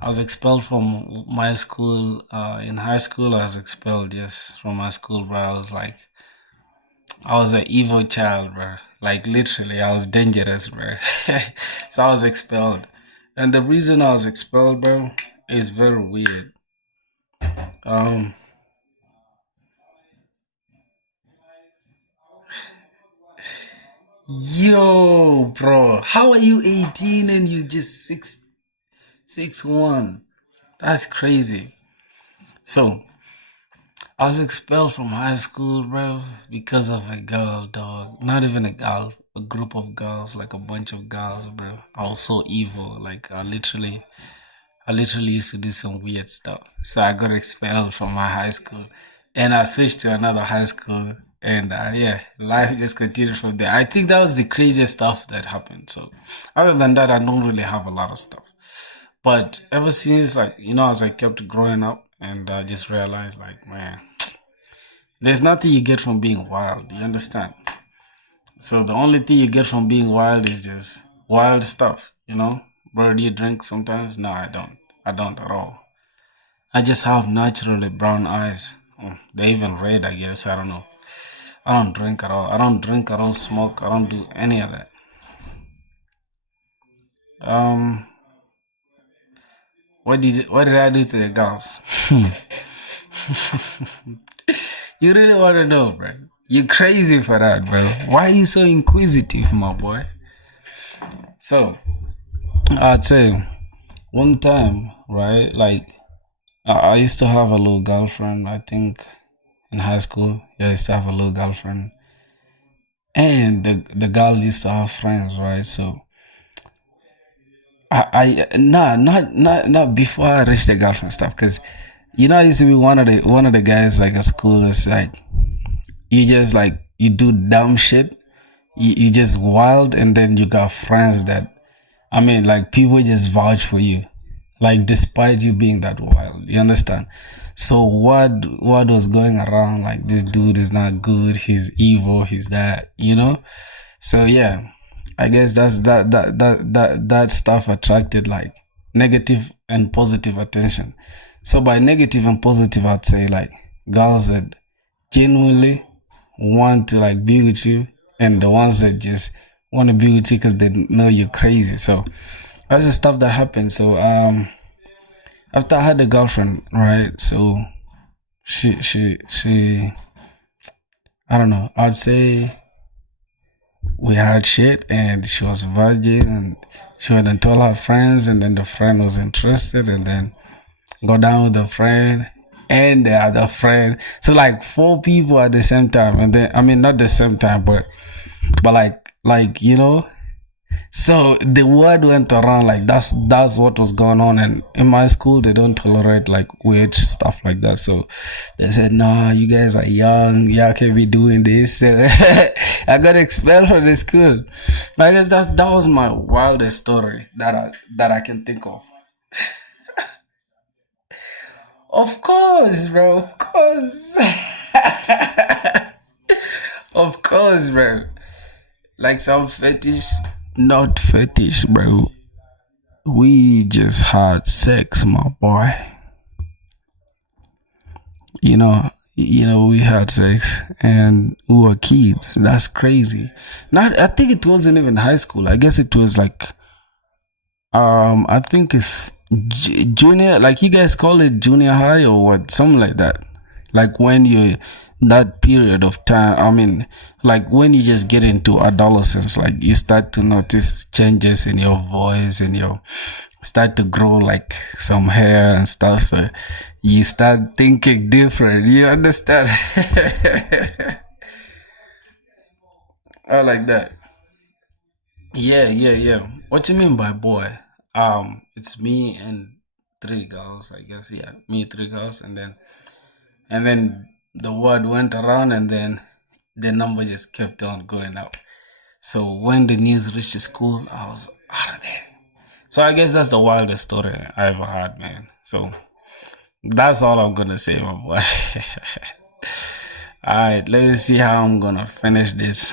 I was expelled from my school. In high school, I was expelled, yes, from my school, bro. I was an evil child, bro. Like, literally, I was dangerous, bro. So I was expelled. And the reason I was expelled, bro, is very weird. Um, yo, bro, how are you 18 and you just 6'1"? That's crazy. So, I was expelled from high school, bro, because of a girl, dog. Not even a girl, a group of girls, like a bunch of girls, bro. I was so evil. Like I literally used to do some weird stuff. So I got expelled from my high school, and I switched to another high school. And yeah, life just continued from there. I think that was the craziest stuff that happened. So, other than that, I don't really have a lot of stuff. But ever since, like, as I kept growing up, and I just realized, like, man, there's nothing you get from being wild. You understand? So the only thing you get from being wild is just wild stuff. Bro, do you drink sometimes? No, I don't. I don't at all. I just have naturally brown eyes. They're even red, I guess. I don't know. I don't drink at all. I don't drink. I don't smoke. I don't do any of that. Um, what did I do to the girls? You really want to know, bro? You crazy for that, bro. Why are you so inquisitive, my boy? So, I'd say one time, right? Like, I used to have a little girlfriend, I think, in high school. Yeah, I used to have a little girlfriend. And the girl used to have friends, right? So, not before I reached the girlfriend stuff, because I used to be one of the guys like at school that's like you just like you do dumb shit, you just wild, and then you got friends that like people just vouch for you, like despite you being that wild. You understand? So what was going around like this dude is not good, he's evil, he's that. So yeah, I guess that's that stuff attracted like negative and positive attention. So by negative and positive, I'd say like girls that genuinely want to like be with you, and the ones that just want to be with you because they know you're crazy. So that's the stuff that happened. So after I had a girlfriend, right? So she I don't know. I'd say we had shit, and she was a virgin, and she went and told her friends, and then the friend was interested, and then go down with the friend and the other friend. So like four people at the same time, and then not the same time, but like. So the word went around like that's what was going on, and in my school they don't tolerate like weird stuff like that. So they said, "No, you guys are young, y'all can't be doing this." So I got expelled from the school. I guess that was my wildest story that I can think of. Of course, bro. Of course. Of course, bro. Like some fetish. Not fetish, bro. We just had sex, my boy. We had sex and we were kids. That's crazy. Not, I think it wasn't even high school. I guess it was like, I think it's junior. Like you guys call it junior high or what? Something like that. Like when you that period of time. I mean, like when you just get into adolescence, like you start to notice changes in your voice and your start to grow like some hair and stuff. So you start thinking different. You understand? I like that. Yeah, yeah, yeah. What you mean by boy? It's me and three girls, I guess. Yeah, me, three girls, and then the word went around, and then the number just kept on going up. So when the news reached the school, I was out of there. So I guess that's the wildest story I ever had, man. So that's all I'm gonna say, my boy. Alright, let me see how I'm gonna finish this.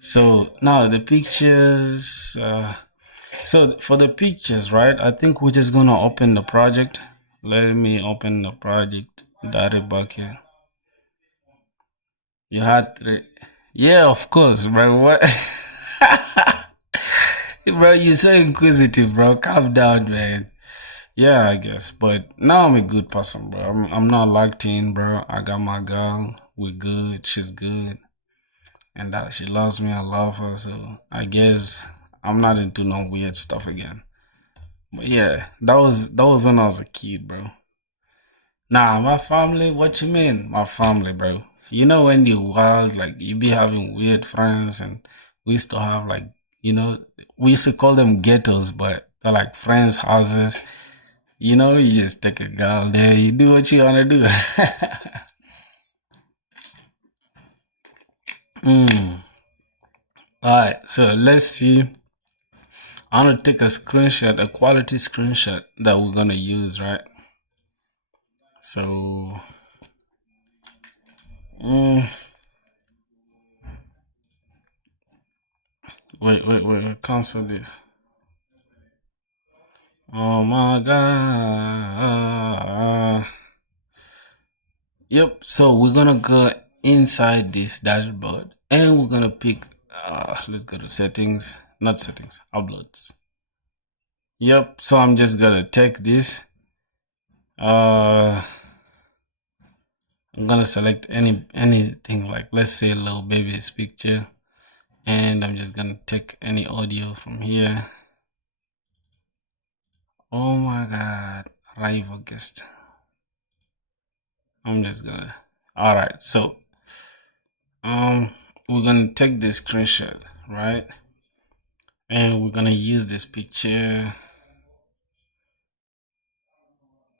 So now the pictures. So for the pictures, right? I think we're just gonna open the project. Let me open the project. Daddy bucket. You had three. Yeah, of course, bro. What? Bro, you're so inquisitive, bro. Calm down, man. Yeah, I guess. But now I'm a good person, bro. I'm not locked in, bro. I got my girl. We're good. She's good. And that she loves me. I love her. So I guess I'm not into no weird stuff again. But yeah, that was when I was a kid, bro. Nah, my family, what you mean? My family, bro. You know when you wild, like you be having weird friends and we used to have like, we used to call them ghettos, but they're like friends' houses. You just take a girl there, you do what you wanna do. mm. Alright, so let's see. I'm gonna take a screenshot, a quality screenshot that we're gonna use, right? So mm, wait, cancel this. Oh my god. Yep, so we're gonna go inside this dashboard and we're gonna pick let's go to settings, not settings, uploads. Yep, so I'm just gonna take this. I'm gonna select anything, like let's say little baby's picture, and I'm just gonna take any audio from here. Oh my god, rival guest. I'm just gonna. All right, so we're gonna take this screenshot, right? And we're gonna use this picture.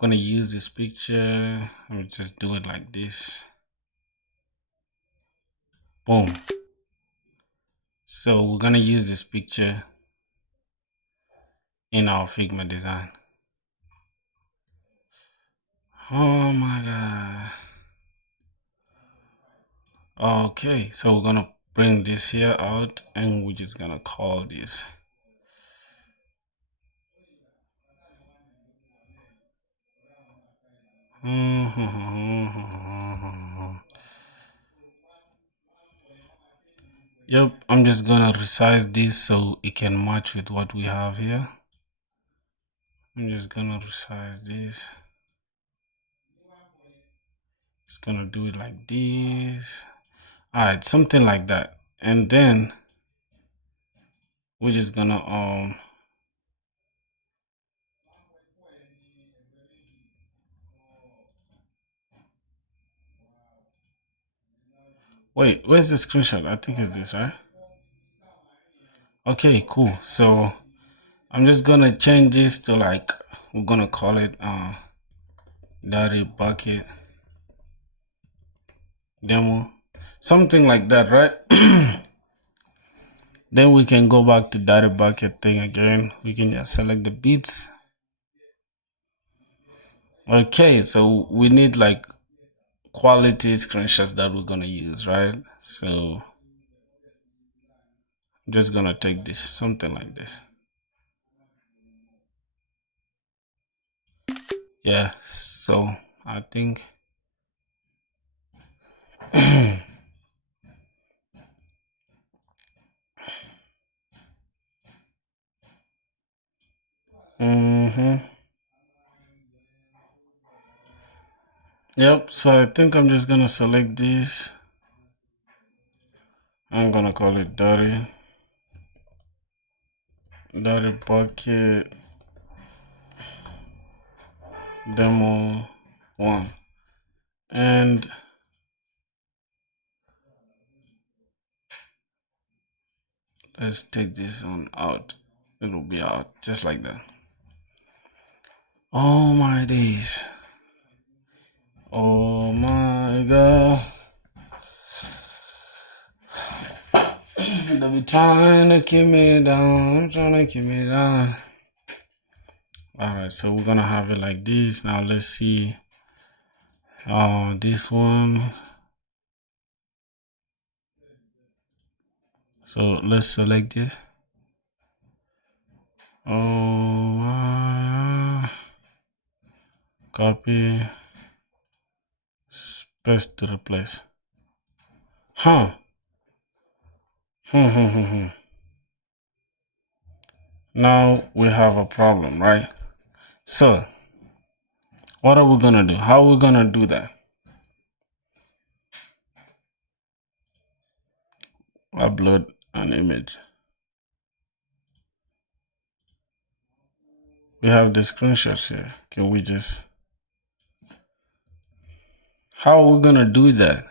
Gonna use this picture. Let me just do it like this. Boom. So we're gonna use this picture in our Figma design. Oh my god. Okay, so we're gonna bring this here out and we're just gonna call this. Yep, I'm just gonna resize this so it can match with what we have here. I'm just gonna resize this. Just gonna do it like this. Alright, something like that. And then we're just gonna wait, where's the screenshot? I think it's this, right? Okay, cool. So I'm just gonna change this to like, we're gonna call it Daddy bucket demo, something like that, right? Then we can go back to Daddy bucket thing again. We can just select the beats. Okay, so we need like quality screenshots that we're gonna use, right? So I'm just gonna take this, something like this. Yeah, so I think mm-hmm. Yep, so I think I'm just gonna select this. I'm gonna call it dirty bucket demo 1, and let's take this one out. It'll be out just like that. Oh my days. Oh my god. They be trying to keep me down. I'm trying to keep me down. Alright, so we're gonna have it like this. Now let's see this one. So let's select this. Copy, paste to replace. Now we have a problem, right? So what are we gonna do? How are we gonna do that? Upload an image. We have the screenshots here. Can we just, how are we gonna do that?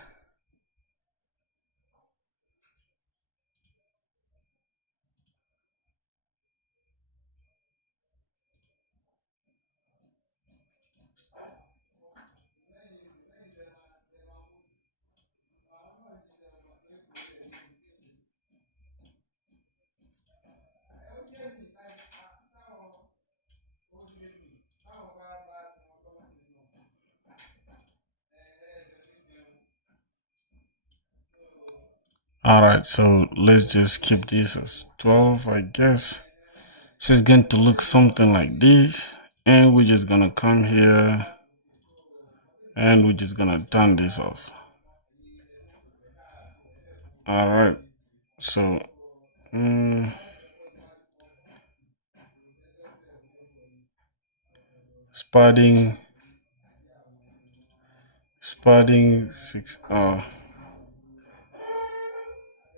Alright, so let's just keep this as 12, I guess. So it's going to look something like this. And we're just gonna come here and we're just gonna turn this off. Alright, so spotting 6,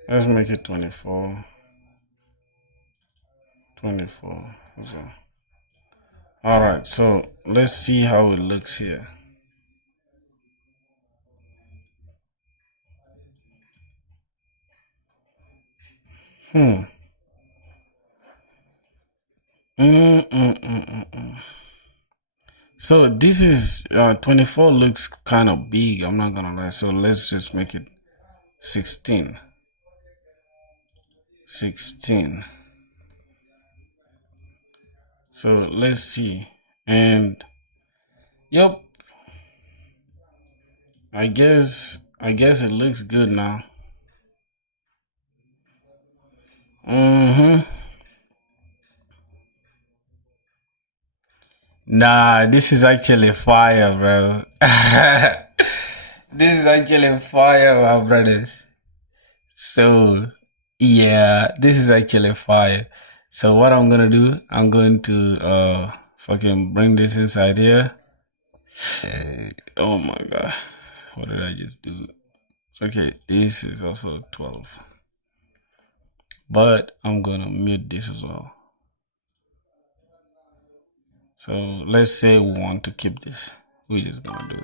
let's make it 24. So alright, so let's see how it looks here. So this is 24 looks kind of big, I'm not gonna lie. So let's just make it 16. So let's see. And yep, I guess it looks good now. Nah, this is actually fire, bro. This is actually fire, my brothers. So yeah, this is actually fire. So what I'm gonna do, I'm going to fucking bring this inside here. Oh my god, what did I just do? Okay, this is also 12, but I'm gonna mute this as well. So let's say we want to keep this, we're just gonna do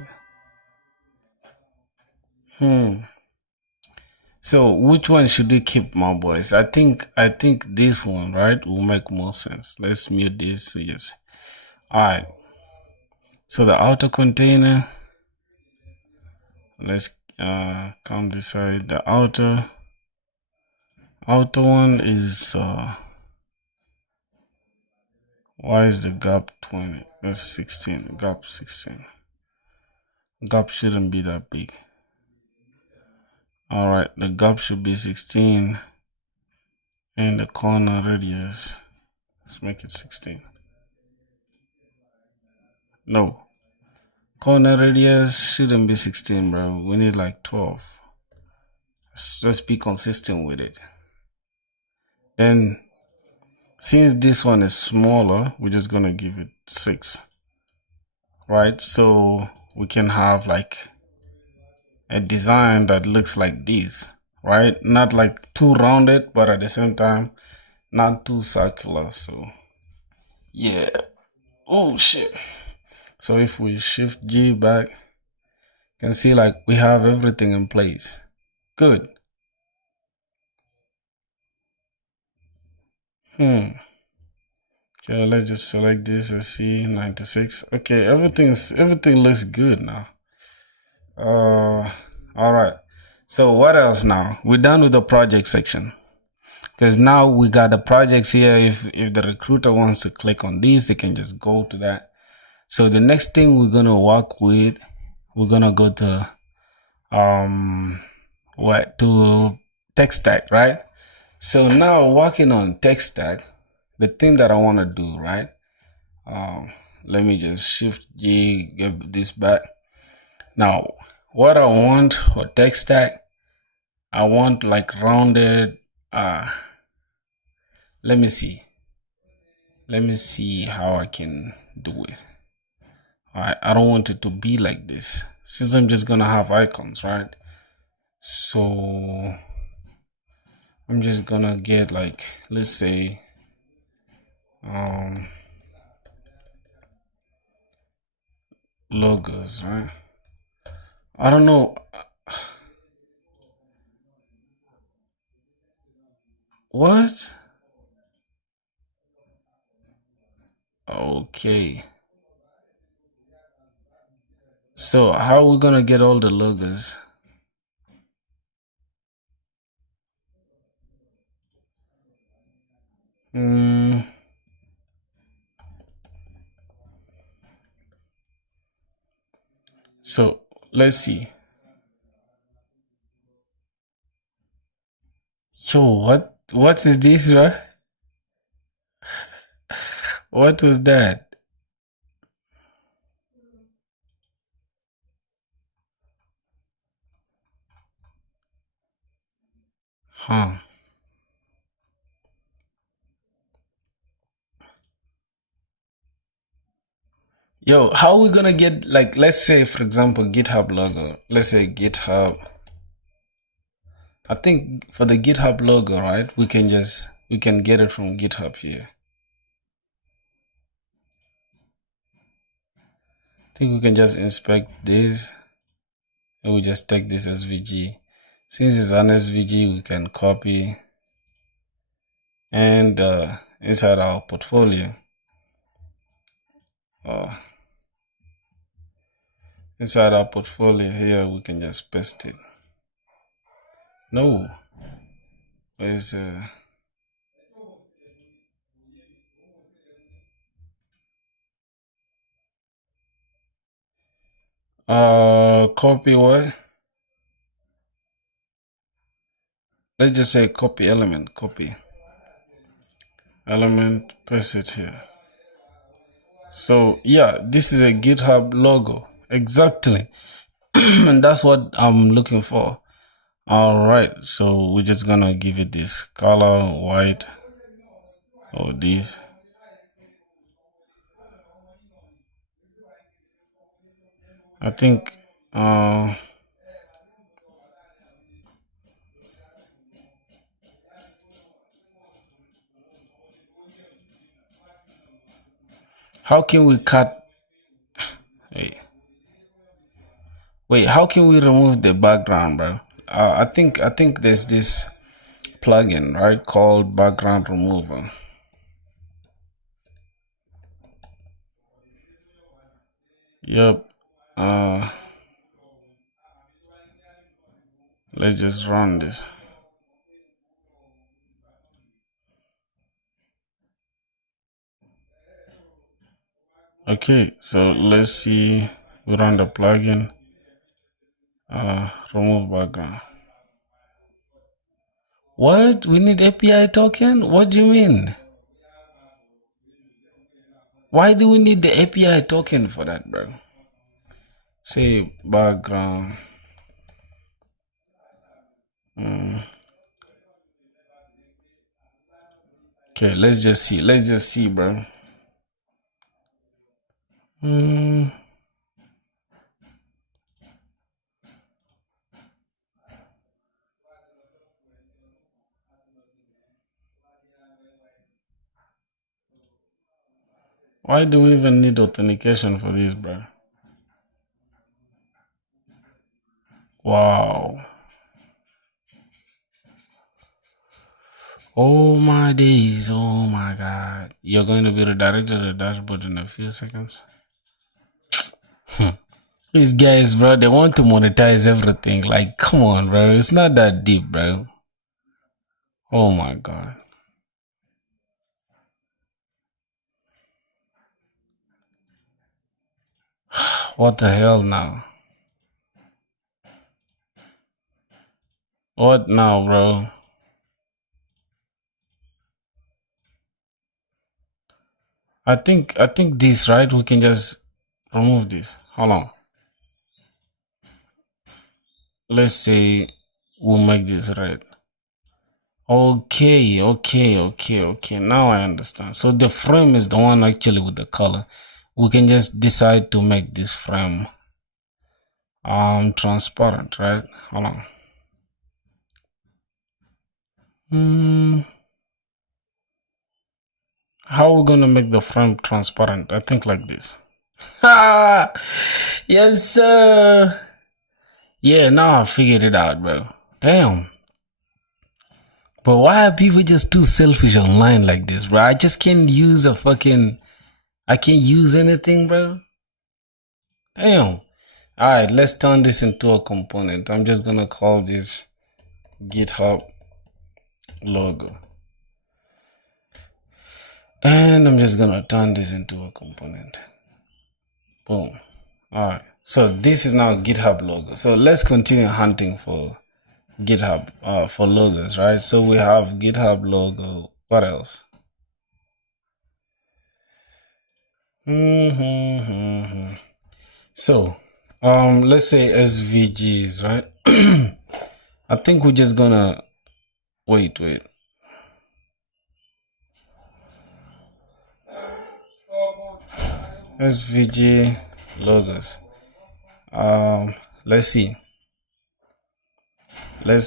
it. So which one should we keep, my boys? I think this one, right, will make more sense. Let's mute this. Yes. Alright. So the outer container, let's come this side. The outer one is why is the gap 20? That's 16. Gap 16. Gap shouldn't be that big. Alright, the gap should be 16. And the corner radius, let's make it 16. No, corner radius shouldn't be 16, bro. We need like 12. Let's be consistent with it. Then since this one is smaller, we're just gonna give it 6, right? So we can have like a design that looks like this, right? Not like too rounded, but at the same time not too circular. So yeah. Oh shit. So if we shift G back, you can see like we have everything in place. Good. Okay, let's just select this and see 96. Okay, everything looks good now. All right. So what else now? We're done with the project section. Because now we got the projects here. If the recruiter wants to click on these, they can just go to that. So the next thing we're gonna work with, we're gonna go to to tech stack, right? So now working on tech stack, the thing that I want to do, right? Let me just shift G, get this back. Now, what I want for tech stack, I want like rounded. Let me see how I can do it. I don't want it to be like this, since I'm just gonna have icons, right? So I'm just gonna get like, let's say logos, right? I don't know what. Okay, so how are we gonna get all the logos? So let's see. Yo, what is this, right? What was that? Huh. Yo, how are we gonna get, like, let's say for example GitHub logo. Let's say GitHub. I think for the GitHub logo, right, we can get it from GitHub here. I think we can just inspect this and we just take this SVG. Since it's an SVG, we can copy and inside our portfolio. Inside our portfolio here, we can just paste it. No, where's copy what? Let's just say copy element, paste it here. So yeah, this is a GitHub logo, exactly. And that's what I'm looking for. All right, so we're just gonna give it this color, white, or this. I think how can we cut? Wait, how can we remove the background, bro? I think there's this plugin, right, called background remover. Yep. Let's just run this. Okay, so let's see. We run the plugin. Remove background. What? We need API token? What do you mean? Why do we need the API token for that, bro? Say background. Okay, let's just see. Let's just see, bro. Why do we even need authentication for this, bro? Wow. Oh my days. Oh my god. You're going to be redirected to the dashboard in a few seconds. These guys, bro, they want to monetize everything. Like, come on, bro. It's not that deep, bro. Oh my god. What the hell now? What now, bro? I think this, right? We can just remove this. Hold on. Let's say we'll make this red. Okay. Now I understand. So the frame is the one actually with the color. We can just decide to make this frame transparent, right? Hold on. How are we gonna make the frame transparent? I think like this. Yes, sir. Yeah, now I figured it out, bro. Damn. But why are people just too selfish online like this, bro? I just can't use I can't use anything, bro. Damn. Alright, let's turn this into a component. I'm just gonna call this GitHub logo. And I'm just gonna turn this into a component. Boom. Alright. So this is now GitHub logo. So let's continue hunting for GitHub for logos, right? So we have GitHub logo. What else? So let's say SVGs, right? I think we're just gonna wait. SVG logos. Let's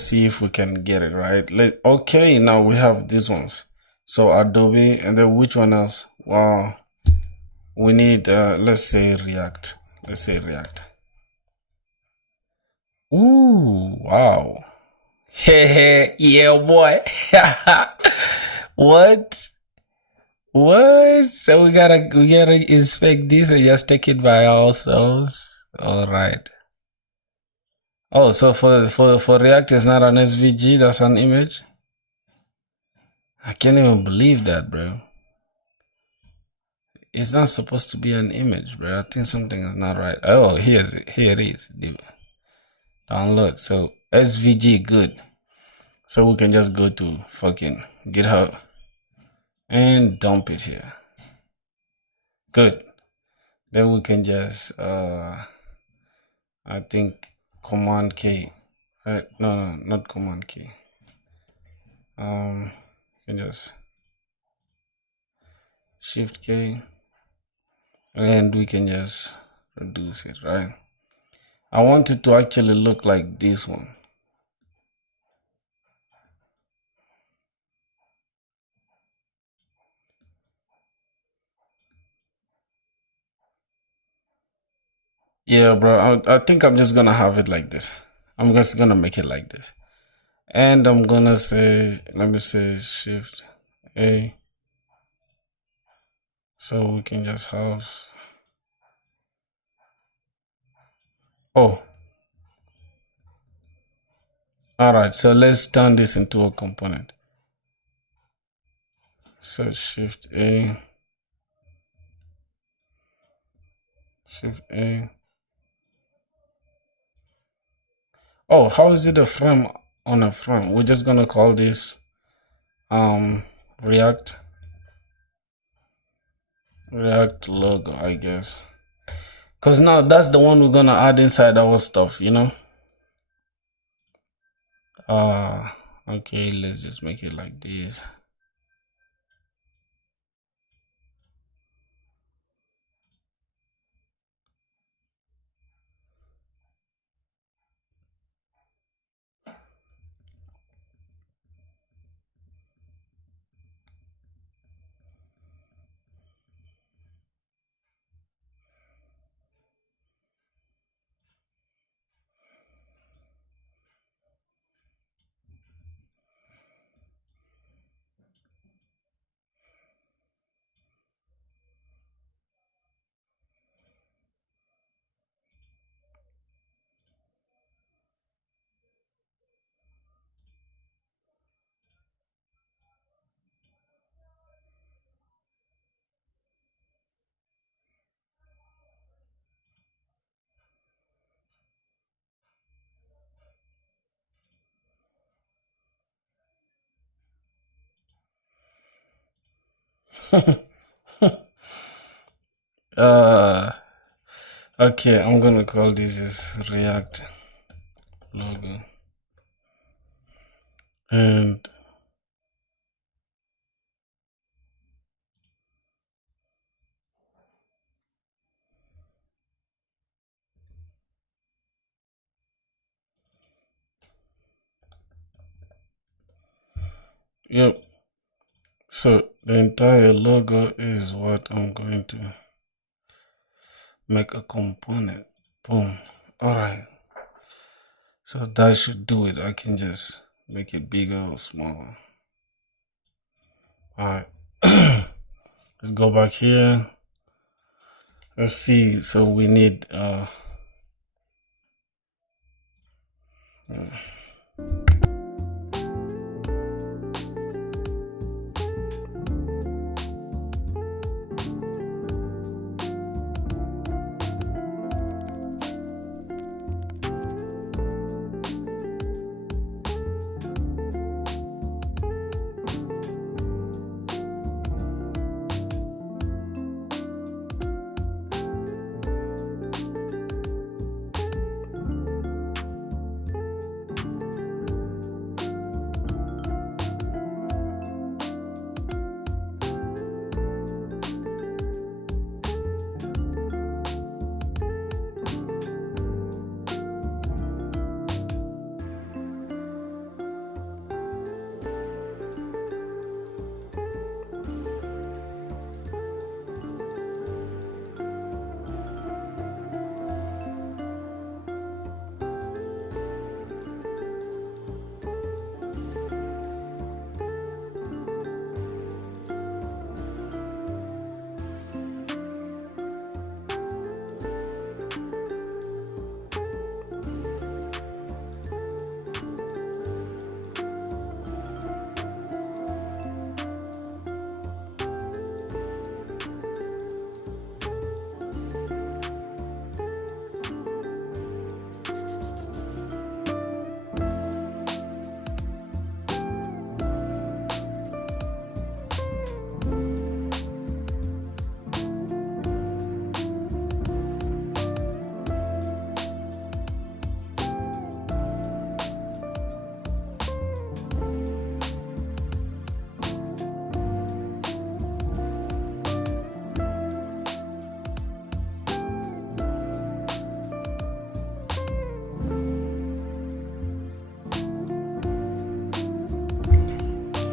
see if we can get it right. Okay, now we have these ones. So Adobe, and then which one else? Wow, we need let's say React. Ooh, wow. Hey, yeah, boy. What? So we gotta inspect this and just take it by ourselves. All right. Oh, so for React, it's not an SVG. That's an image. I can't even believe that, bro. It's not supposed to be an image, bro. I think something is not right. Oh, here it is. Download. So SVG, good. So we can just go to fucking GitHub and dump it here. Good. Then we can just I think Command K. Right? No, not Command K. You can just Shift K, and we can just reduce it, right? I want it to actually look like this one. Yeah, bro. I think I'm just gonna have it like this. I'm just gonna make it like this, and I'm gonna say, let me say Shift A, so we can just have. Oh, all right. So let's turn this into a component. So Shift A. Oh, how is it a frame on the front. We're just gonna call this React logo, I guess, because now that's the one we're gonna add inside our stuff, you know. Okay, let's just make it like this. Okay, I'm gonna call this as React logo, and yep. So the entire logo is what I'm going to make a component. Boom. All right. So that should do it. I can just make it bigger or smaller. All right. Let's go back here. Let's see. So we need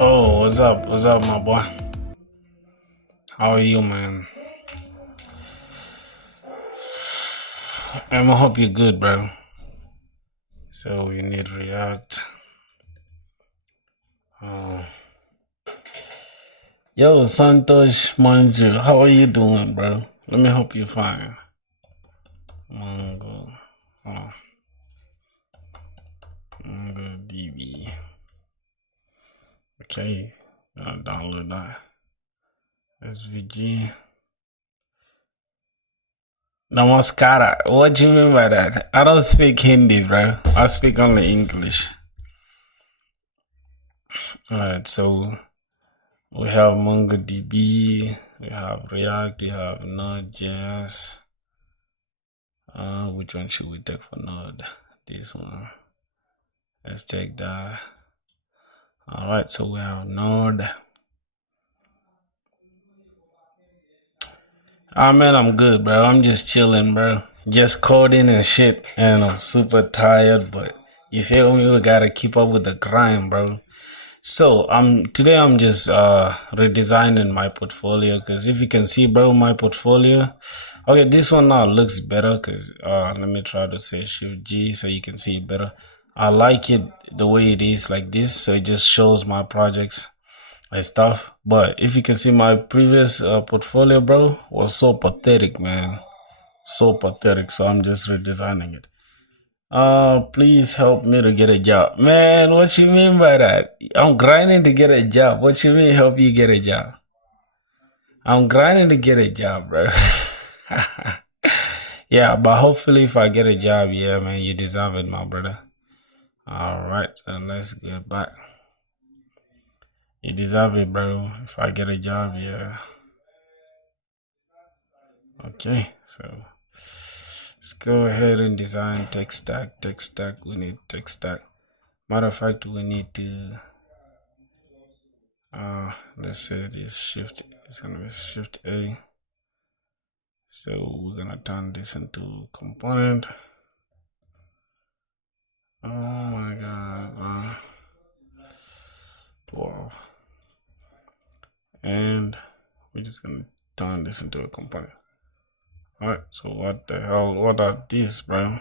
Oh, what's up? What's up, my boy? How are you, man? I hope you're good, bro. So we need React. Yo, Santosh Manju, how are you doing, bro? Let me help you find Mongo. MongoDB. Okay, I'll download that. SVG. Namaskara. What do you mean by that? I don't speak Hindi, bro. I speak only English. Alright, so we have MongoDB, we have React, we have Node.js. Which one should we take for Node? This one. Let's take that. Alright, so we have Node. Man, I'm good, bro. I'm just chilling, bro. Just coding and shit. And I'm super tired, but you feel me? We gotta keep up with the grind, bro. So today I'm just redesigning my portfolio, because if you can see, bro, my portfolio. Okay, this one now looks better, because let me try to say Shift G so you can see it better. I like it the way it is like this, so it just shows my projects and stuff. But if you can see, my previous portfolio, bro, was so pathetic, man. So pathetic. So I'm just redesigning it. Please help me to get a job. Man, what you mean by that? I'm grinding to get a job. What you mean help you get a job? I'm grinding to get a job, bro. Yeah, but hopefully if I get a job, yeah, man, you deserve it, my brother. Alright, then let's get back. You deserve it, bro. If I get a job, yeah. Okay, so let's go ahead and design tech stack. Tech stack, we need tech stack. Matter of fact, we need to let's say this shift is gonna be Shift A. So we're gonna turn this into component. Oh my god, bro. 12. And we're just gonna turn this into a component. Alright, so what the hell, what are these, bro?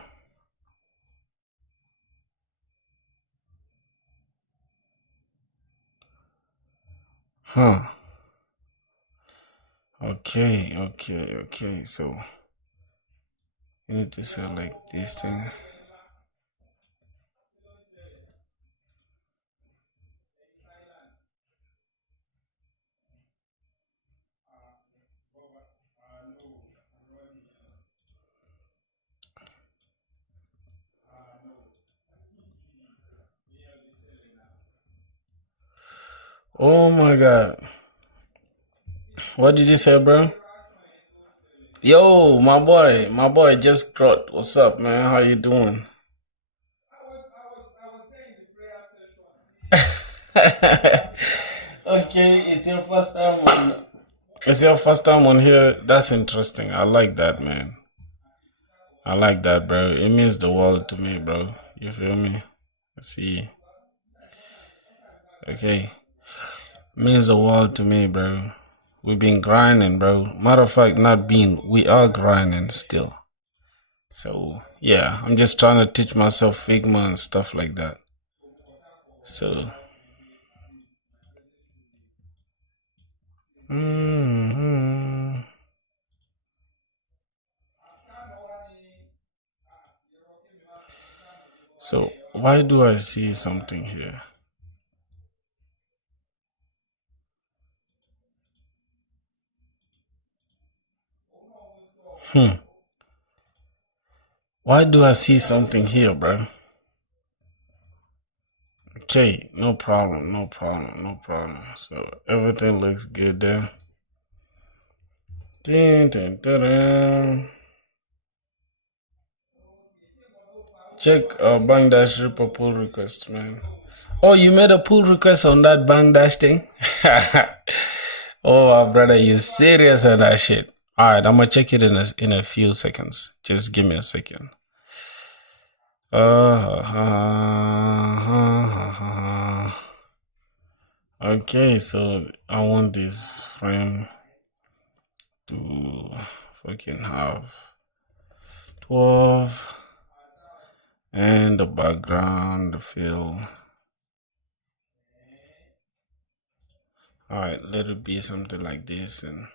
Huh. Okay, so you need to select this thing. Oh my god. What did you say, bro? Yo, my boy just got. What's up, man? How you doing? Okay, it's your first time on here. That's interesting. I like that, man. I like that, bro. It means the world to me, bro. You feel me? Let's see. Okay. Means the world to me, bro. We've been grinding, bro. Matter of fact, not being, we are grinding still. So yeah, I'm just trying to teach myself Figma and stuff like that. So so why do I see something here? Why do I see something here, bro? Okay, no problem. So everything looks good there. Dun, dun, dun, dun. Check Bang Dash Repo pull request, man. Oh, you made a pull request on that Bang Dash thing? Oh, brother, you serious on that shit? Alright, I'm gonna check it in a few seconds. Just give me a second. Okay, so I want this frame to fucking have 12 and the background, the fill. Alright, let it be something like this, and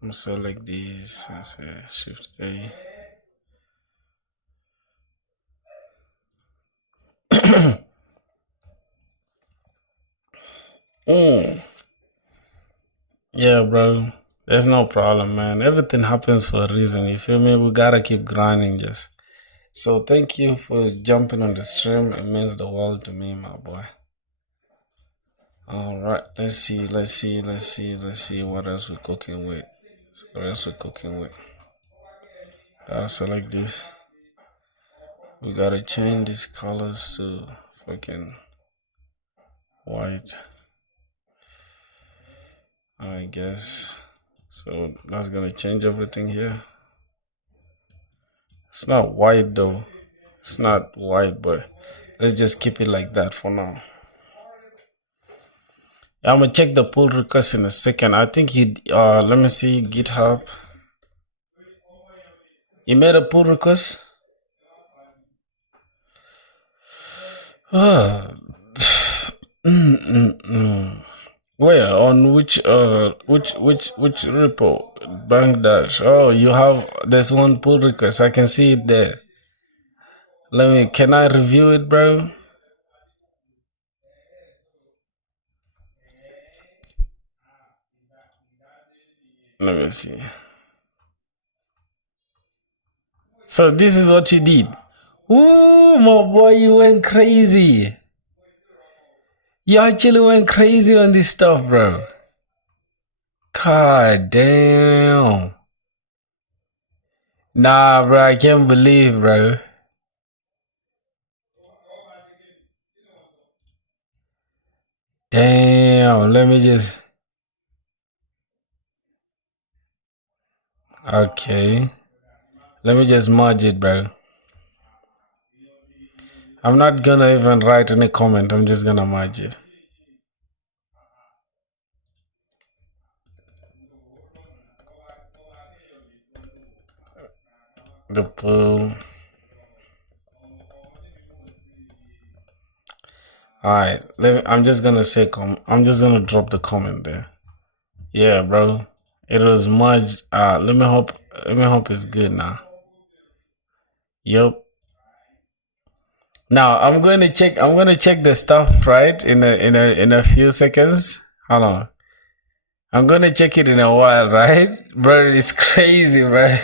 I'm select this and say Shift A. Yeah, bro. There's no problem, man. Everything happens for a reason. You feel me? We gotta keep grinding. Just So thank you for jumping on the stream. It means the world to me, my boy. All right, let's see what else we're cooking with. What else we're cooking with? Gotta select this. We gotta change these colors to fucking white, I guess. So that's gonna change everything here. It's not white though. It's not white, but let's just keep it like that for now. I'm gonna check the pull request in a second. I think you let me see GitHub. You made a pull request? Where, on which repo? Bank Dash. Oh, you have, there's one pull request. I can see it there. Can I review it, bro? Let me see. So this is what you did. Ooh, my boy, you went crazy. You actually went crazy on this stuff, bro. God damn. Nah, bro, I can't believe, bro. Damn, let me just... Okay. Let me just merge it, bro. I'm not gonna even write any comment. I'm just gonna merge it. The pool. Alright, I'm just gonna say I'm just gonna drop the comment there. Yeah, bro. It was merged. Let me hope it's good now. Yup. Now I'm gonna check the stuff right in a few seconds. Hold on. I'm gonna check it in a while, right? Bro, it's crazy, bro.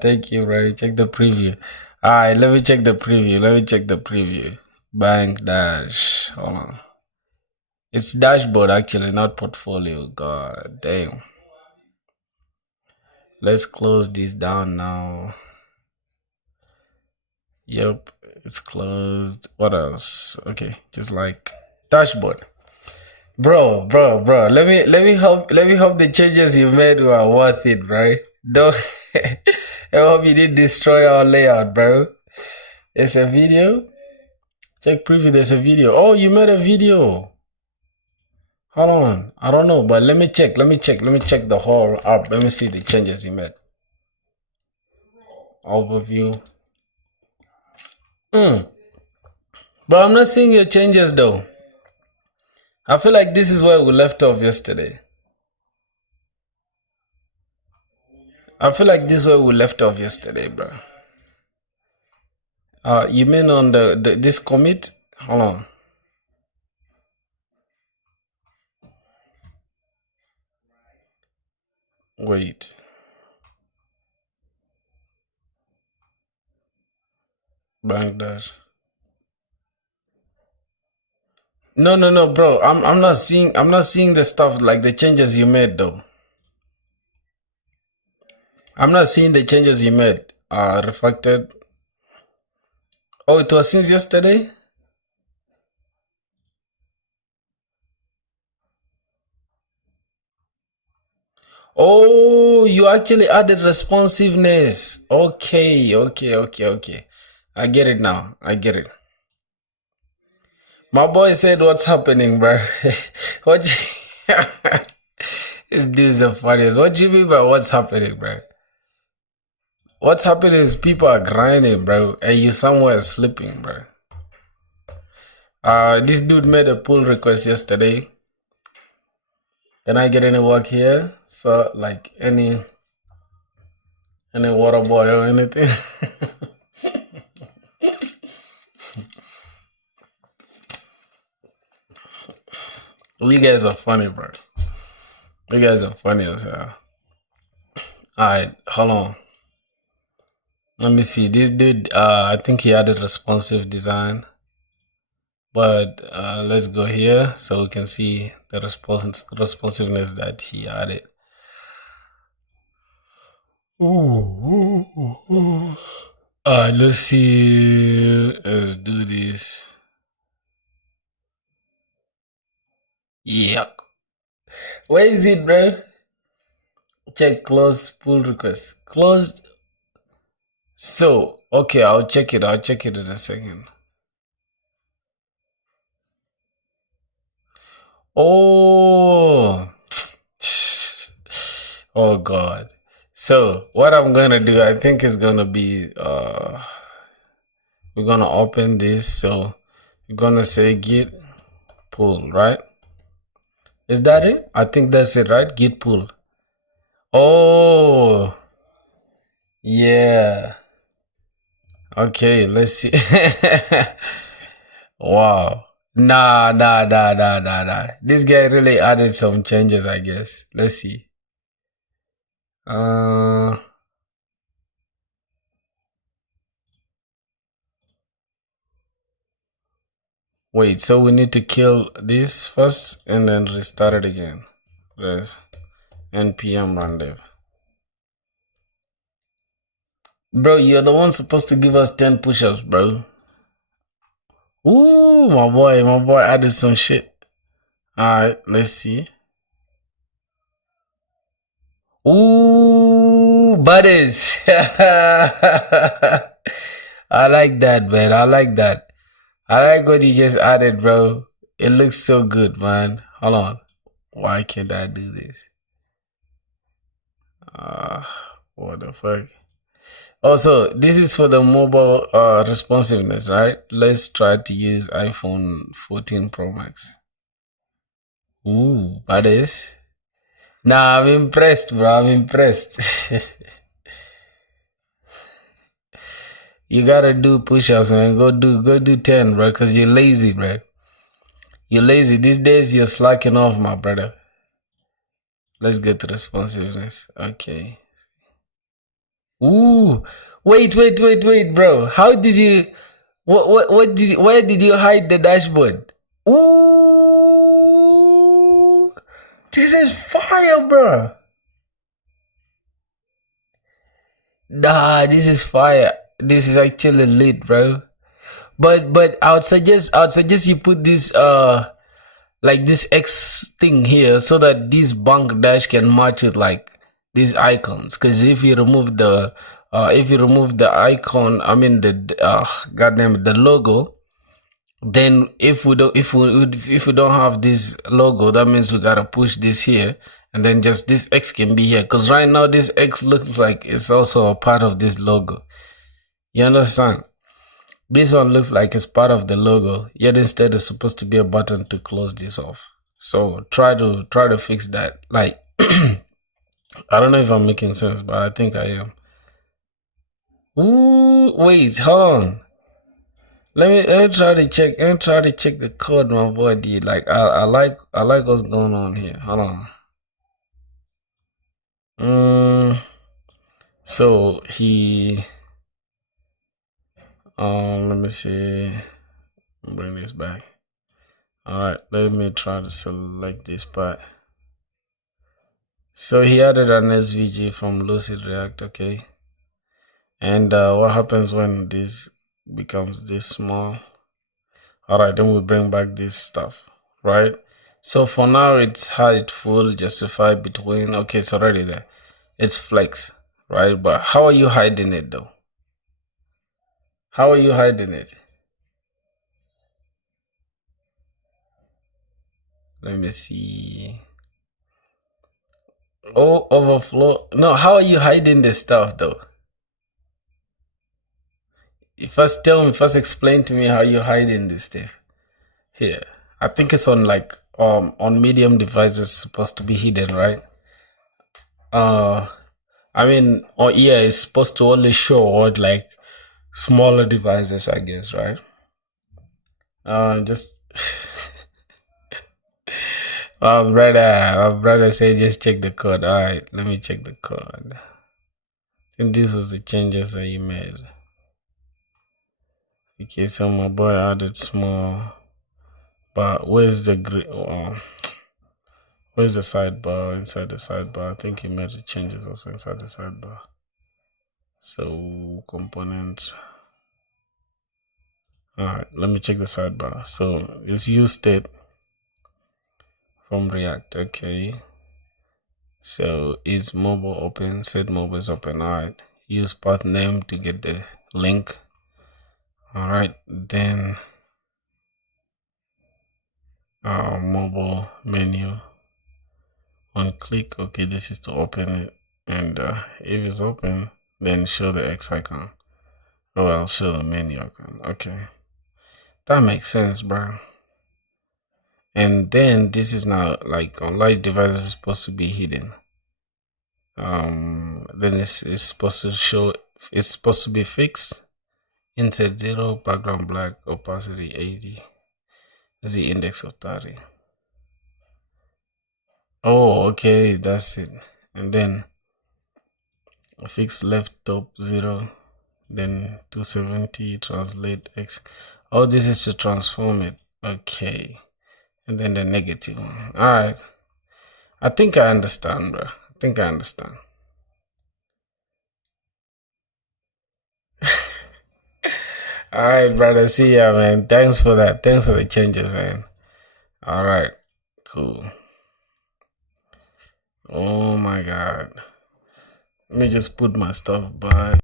Thank you, bro. Check the preview. Alright, let me check the preview. Bank Dash. Hold on. It's dashboard actually, not portfolio. God damn. Let's close this down now. Yep, it's closed. What else? Okay, just like dashboard. Bro. Let me hope the changes you made were worth it, bro. Don't I hope you didn't destroy our layout, bro. It's a video. Check preview, there's a video. Oh, you made a video. Hold on. I don't know, but let me check the whole app. Let me see the changes you made. Overview. But I'm not seeing your changes though. I feel like this is where we left off yesterday. Bro. You mean on this commit? Hold on. Wait. Bank Dash. No, bro. I'm not seeing the stuff like the changes you made though. I'm not seeing the changes you made. Refactored. Oh, it was since yesterday? Oh, you actually added responsiveness. Okay. I get it now. My boy said, "What's happening, bro?" What? This dude's the funniest. What do you mean by what's happening, bro? What's happening is people are grinding, bro, and you somewhere sleeping, bro. This dude made a pull request yesterday. Can I get any work here? So, like any water boy or anything? You guys are funny, bro. You guys are funny as hell. Alright, hold on. Let me see. This dude, I think he added responsive design. But let's go here so we can see the responsiveness that he added. Let's see. Let's do this. Yep. Where is it, bro? Check close pull request. Closed. So, okay, I'll check it. I'll check it in a second. Oh. Oh God. So what I'm gonna do, I think is gonna be we're gonna open this. So we're gonna say git pull, right? Is that it? I think that's it, right? Git pull. Oh yeah. Okay, let's see. Wow. Nah. This guy really added some changes, I guess. Let's see. Uh Wait, so we need to kill this first and then restart it again. Res npm run dev. Bro, you're the one supposed to give us 10 push-ups, bro. Ooh, my boy added some shit. Alright, let's see. Ooh, buddies. I like that, man. I like that. I like what you just added, bro. It looks so good, man. Hold on. Why can't I do this? What the fuck? Also, this is for the mobile responsiveness, right? Let's try to use iPhone 14 Pro Max. Ooh, that is. Nah, I'm impressed, bro. I'm impressed. You gotta do push-ups, man. Go do 10, bro, because you're lazy, bro. You're lazy. These days you're slacking off, my brother. Let's get to responsiveness. Okay. Ooh. Wait, bro. How did you what did you, where did you hide the dashboard? Ooh. This is fire, bro. Nah, this is fire. This is actually lit, bro. But I would suggest you put this like this X thing here so that this bank dash can match with like these icons. Because if you remove the icon, I mean the goddamn the logo, then if we don't have this logo, that means we gotta push this here, and then just this X can be here. Because right now this X looks like it's also a part of this logo. You understand? This one looks like it's part of the logo, yet instead it's supposed to be a button to close this off. So try to fix that. Like I don't know if I'm making sense, but I think I am. Ooh, wait, hold on. Let me try to check. Let me try to check the code, my boy. D. Like I like what's going on here. Hold on. So he let me see. Bring this back. Alright, let me try to select this part. So he added an SVG from Lucid React, okay. And what happens when this becomes this small? Alright, then we bring back this stuff, right? So for now, it's height, full, justify, between. Okay, it's already there. It's flex, right? But how are you hiding it though? How are you hiding it? Let me see. Oh, overflow. No, how are you hiding the stuff though? First explain to me how you're hiding this stuff here. I think it's on like on medium devices supposed to be hidden, right? I mean, or yeah, it's supposed to only show on like smaller devices, I guess, right? Just my brother said just check the code. All right, let me check the code. And these are the changes that you made. Okay, so my boy added small, but where's the where's the sidebar? Inside the sidebar, I think he made the changes also inside the sidebar. So components. Alright, let me check the sidebar. So it's use state from React. Okay. So is mobile open? Set mobile is open. Alright. Use path name to get the link. Alright, then mobile menu on click. Okay, this is to open it, and if it's open, then show the X icon. Oh, I'll show the menu icon. Okay, that makes sense, bro. And then this is now like on light devices is supposed to be hidden. Then it's supposed to show, it's supposed to be fixed. Insert 0, background black, opacity 80. Is the index of 30. Oh, okay, that's it. And then fix left top 0, then 270, translate X. Oh, this is to transform it. Okay. And then the negative one. Alright. I think I understand, bro. I think I understand. Alright, brother. See ya, man. Thanks for that. Thanks for the changes, man. Alright. Cool. Oh my god. Let me just put my stuff back.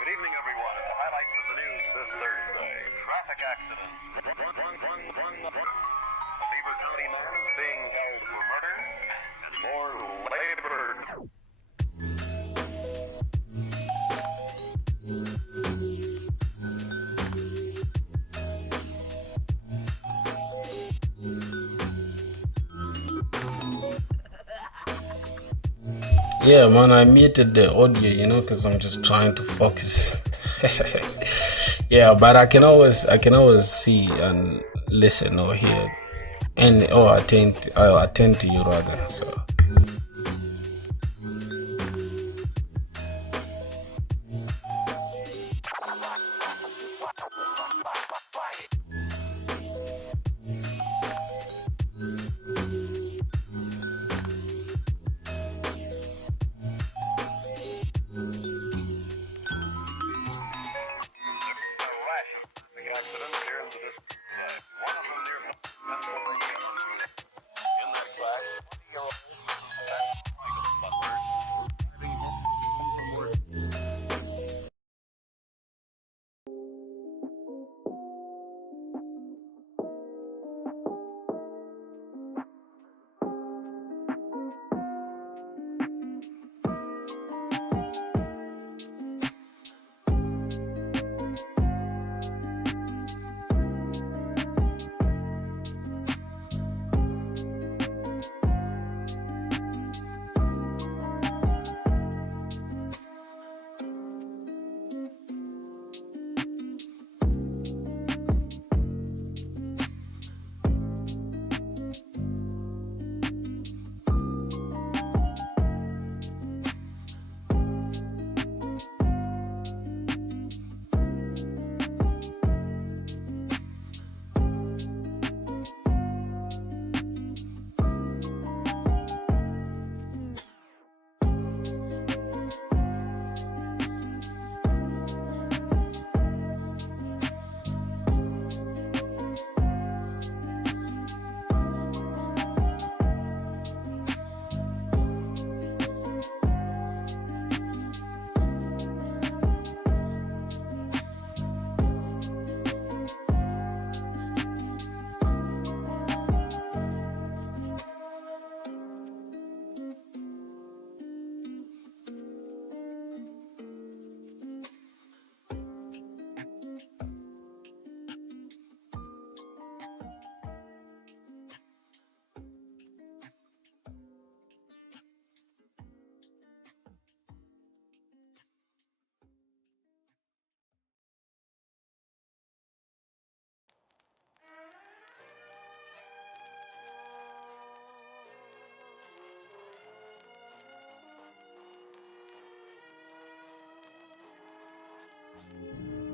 Good evening, everyone. And the highlights of the news this Thursday. Traffic accidents. A Beaver County man is being held for murder. And more labor. Yeah, man, I muted the audio, you know, because I'm just trying to focus. Yeah, but I can always see and listen or hear, and I'll attend to you rather. So. traffic accidents here in the district. One of them near Pennsylvania. In that crash, 20-year-old Michael Butler driving home from work.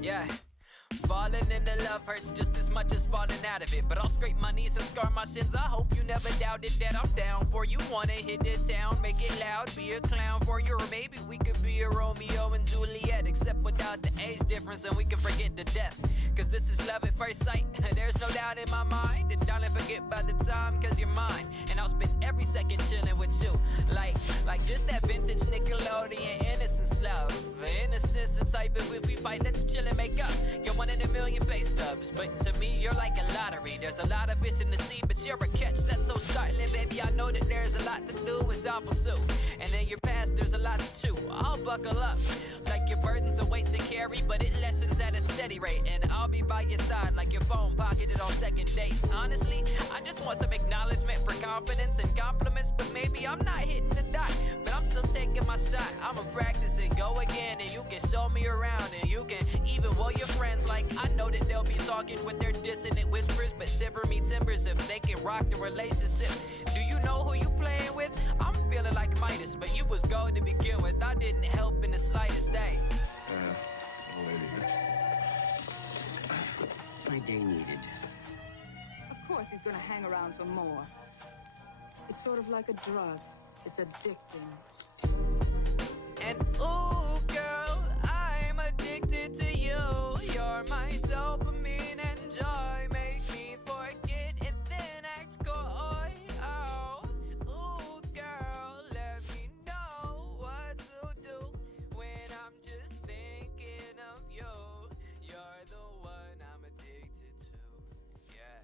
Yeah. Falling into love hurts just as much as falling out of it. But I'll scrape my knees and scar my sins. I hope you never doubted that I'm down for you. Wanna hit the town, make it loud, be a clown for you. Or maybe we could be a Romeo and Juliet, except without the age difference, and we can forget the death. Cause this is love at first sight. There's no doubt in my mind. And darling, forget by the time, cause you're mine. And I'll spend every second chilling with you. Like this, that vintage Nickelodeon innocence love. Innocence the type of if we fight, let's chill and make up. You're one in a million pay stubs, but to me you're like a lottery. There's a lot of fish in the sea, but you're a catch that's so startling. Baby, I know that there's a lot to do, it's awful too. And in your past there's a lot to chew. I'll buckle up, like your burden's a weight to carry, but it lessens at a steady rate. And I'll be by your side like your phone pocketed on second dates. Honestly, I just want some acknowledgement for confidence and compliments, but maybe I'm not hitting the dot, but I'm still taking my shot. I'ma practice and go again, and you can show me around, and you can even will your friends. Like I know that they'll be talking with their dissonant whispers, but shiver me timbers if they can rock the relationship. Do you know who you playing with? I'm feeling like Midas, but you was gold to begin with. I didn't help in the slightest day. My day needed. Of course he's gonna hang around for more. It's sort of like a drug. It's addicting. And ooh, girl, I'm addicted to you. You're my dopamine and joy. Make me forget and then act coy. Oh, ooh, girl, let me know what to do when I'm just thinking of you. You're the one I'm addicted to. Yeah.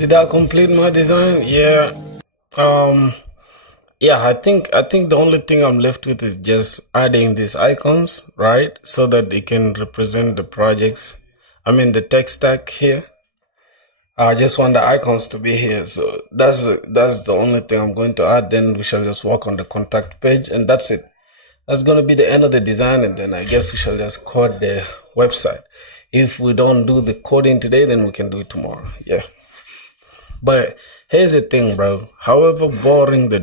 Did I complete my design? Yeah. Um. Yeah, I think the only thing I'm left with is just adding these icons, right? So that they can represent the projects. I mean the tech stack here. I just want the icons to be here. So that's the only thing I'm going to add. Then we shall just work on the contact page and that's it. That's gonna be the end of the design, and then I guess we shall just code the website. If we don't do the coding today, then we can do it tomorrow. Yeah. But here's the thing, bro. However boring the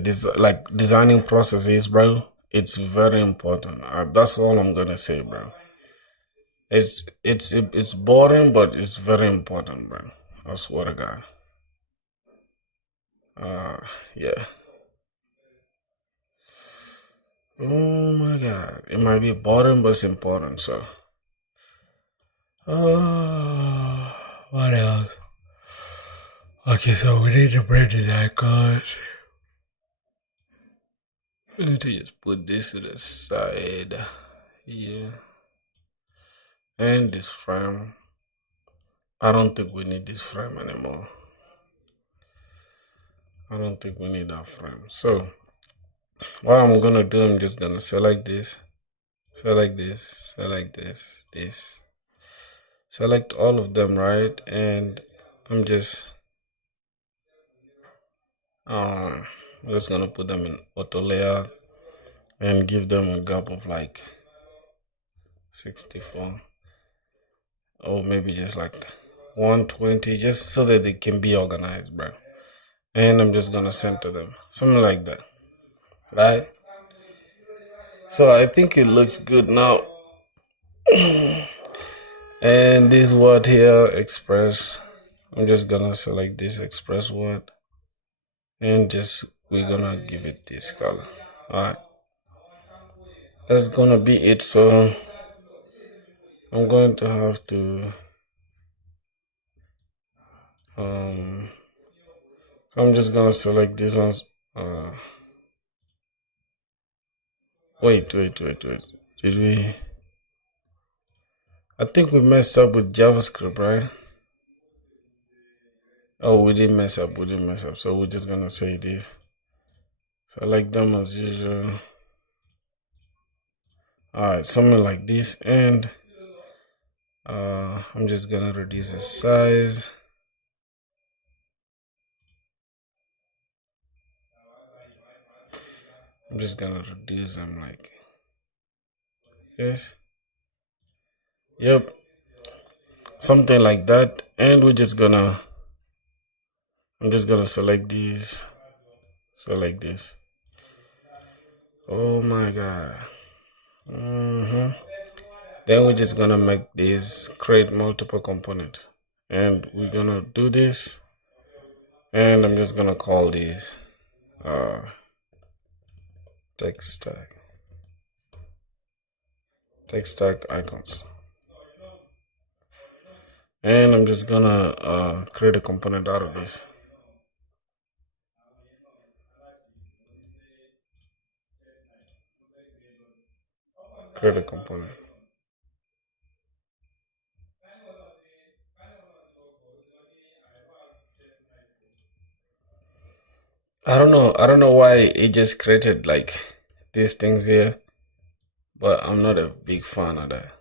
designing process is, bro, it's very important. That's all I'm gonna say, bro. It's boring, but it's very important, bro. I swear to God. Yeah. Oh my God. It might be boring, but it's important. So, what else? Okay, so we need to bring the icons. We need to just put this to the side. Yeah. And this frame. I don't think we need this frame anymore. I don't think we need that frame. So what I'm gonna do, I'm just gonna select this, select this, select this, select all of them, right? And I'm just gonna put them in auto layout and give them a gap of like 64 or maybe just like 120, just so that they can be organized, bro. And I'm just gonna center them, something like that, right? So I think it looks good now. And this word here, express, I'm just gonna select this express word and just we're gonna give it this color. All right, that's gonna be it. So I'm going to have to so I'm just gonna select this ones. Wait, did we, I think we messed up with JavaScript, right? Oh, we didn't mess up, so we're just gonna say this, select them as usual. All right, something like this. And I'm just gonna reduce the size. I'm just gonna reduce them like this. Yep, something like that. And I'm just gonna select these, select this. Oh my God. Then we're just gonna make this, create multiple components, and we're gonna do this, and I'm just gonna call these text stack icons, and I'm just gonna create a component out of this. Create a component. I don't know why it just created like these things here, but I'm not a big fan of that.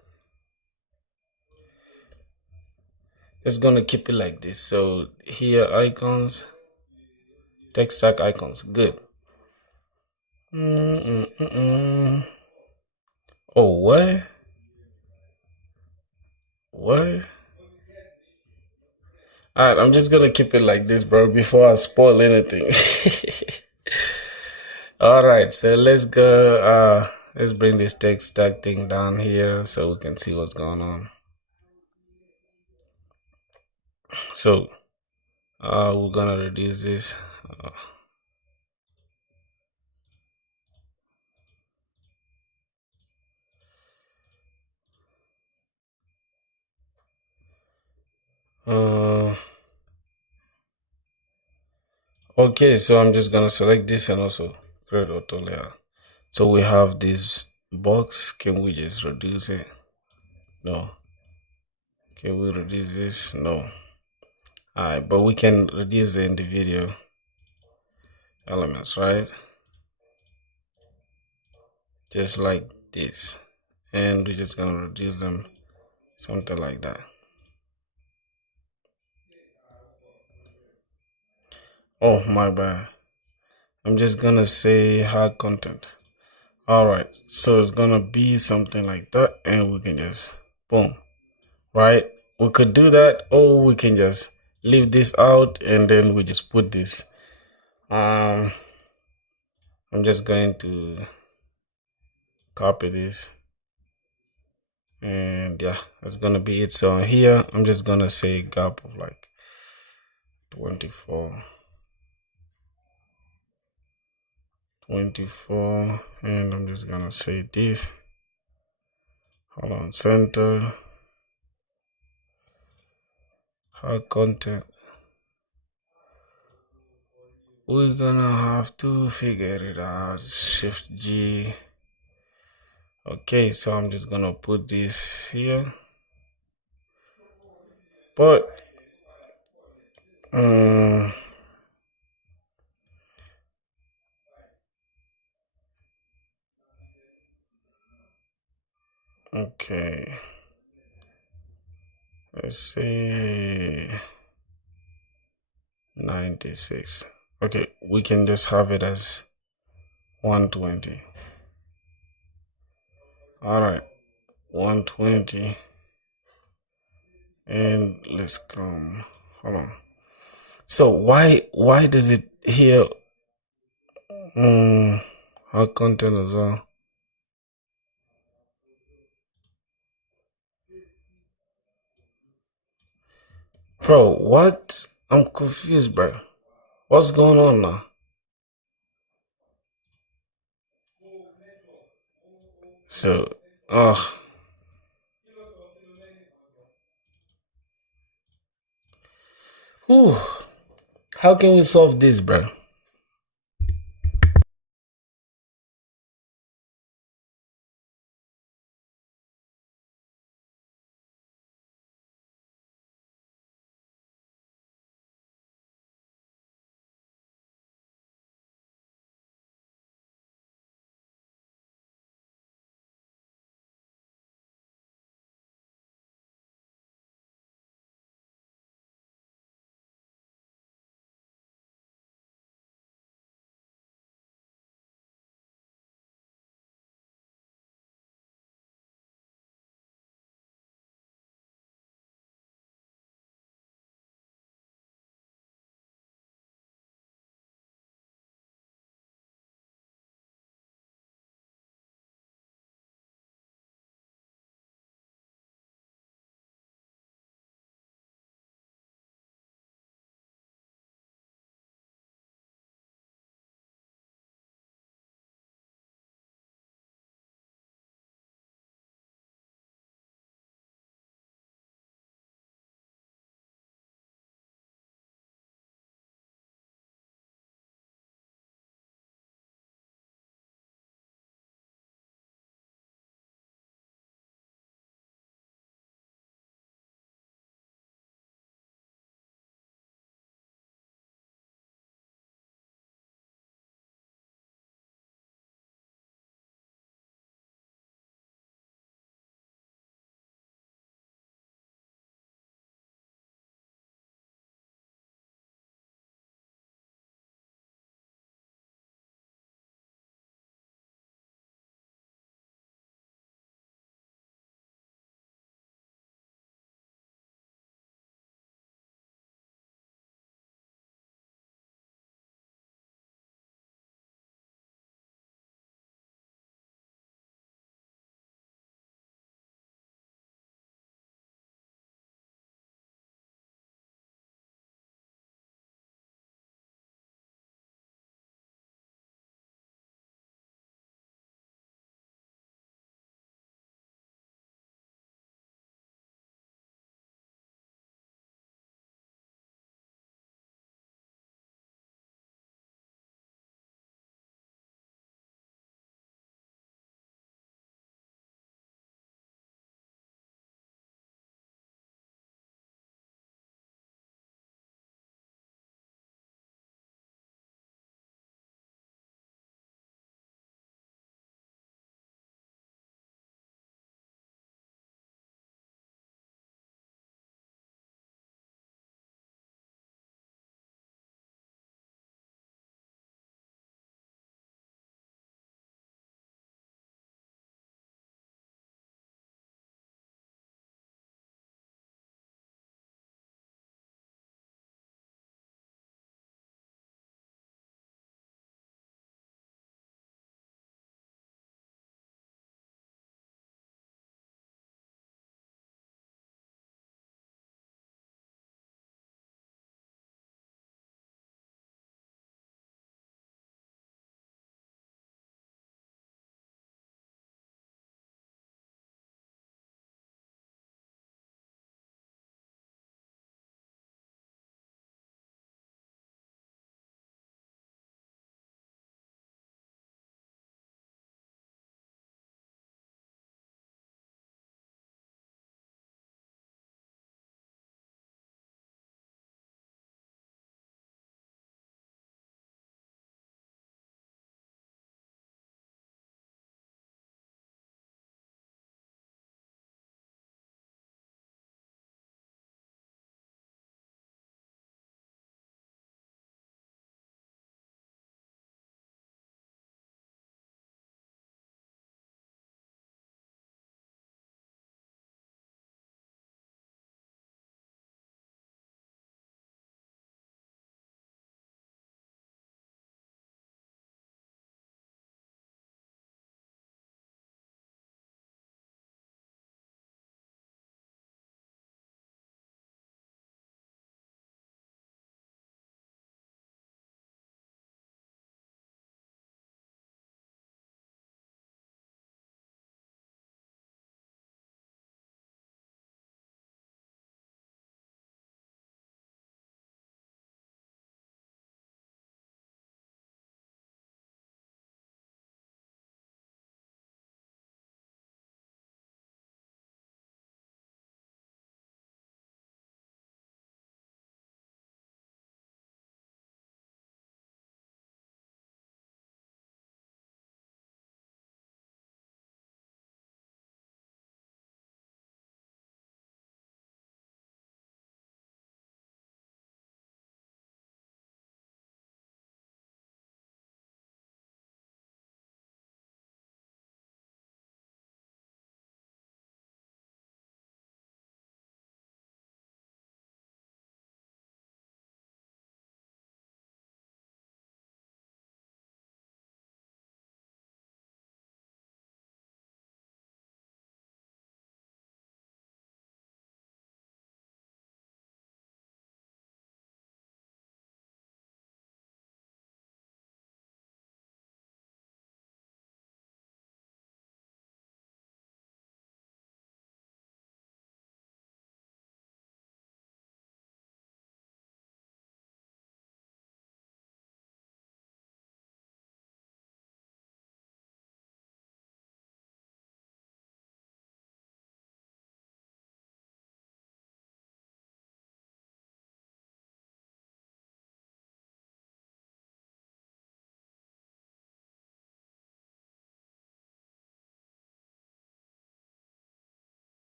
Just gonna keep it like this. So here, icons, text stack icons, good. Oh, what? Alright, I'm just gonna keep it like this, bro, before I spoil anything. Alright, so let's go, let's bring this text stack thing down here so we can see what's going on. So we're gonna reduce this. Okay, so I'm just gonna select this and also create auto layer. So we have this box. Can we just reduce it? No. Can we reduce this? No. Alright, but we can reduce the individual elements, right? Just like this. And we're just gonna reduce them something like that. Oh, my bad. I'm just gonna say hard content. Alright, so it's gonna be something like that, and we can just boom, right? We could do that, or we can just leave this out and then we just put this. I'm just going to copy this, and yeah, that's gonna be it. So here I'm just gonna say gap of like 24, and I'm just gonna say this. Hold on, center, hard content. We're gonna have to figure it out. Shift G. Okay, so I'm just gonna put this here, but okay, let's say 96. Okay, we can just have it as 120. All right, 120, and let's come. Hold on. So why does it here? Our content as well. Bro, what? I'm confused, bro. What's going on now? So, whew, how can we solve this, bro?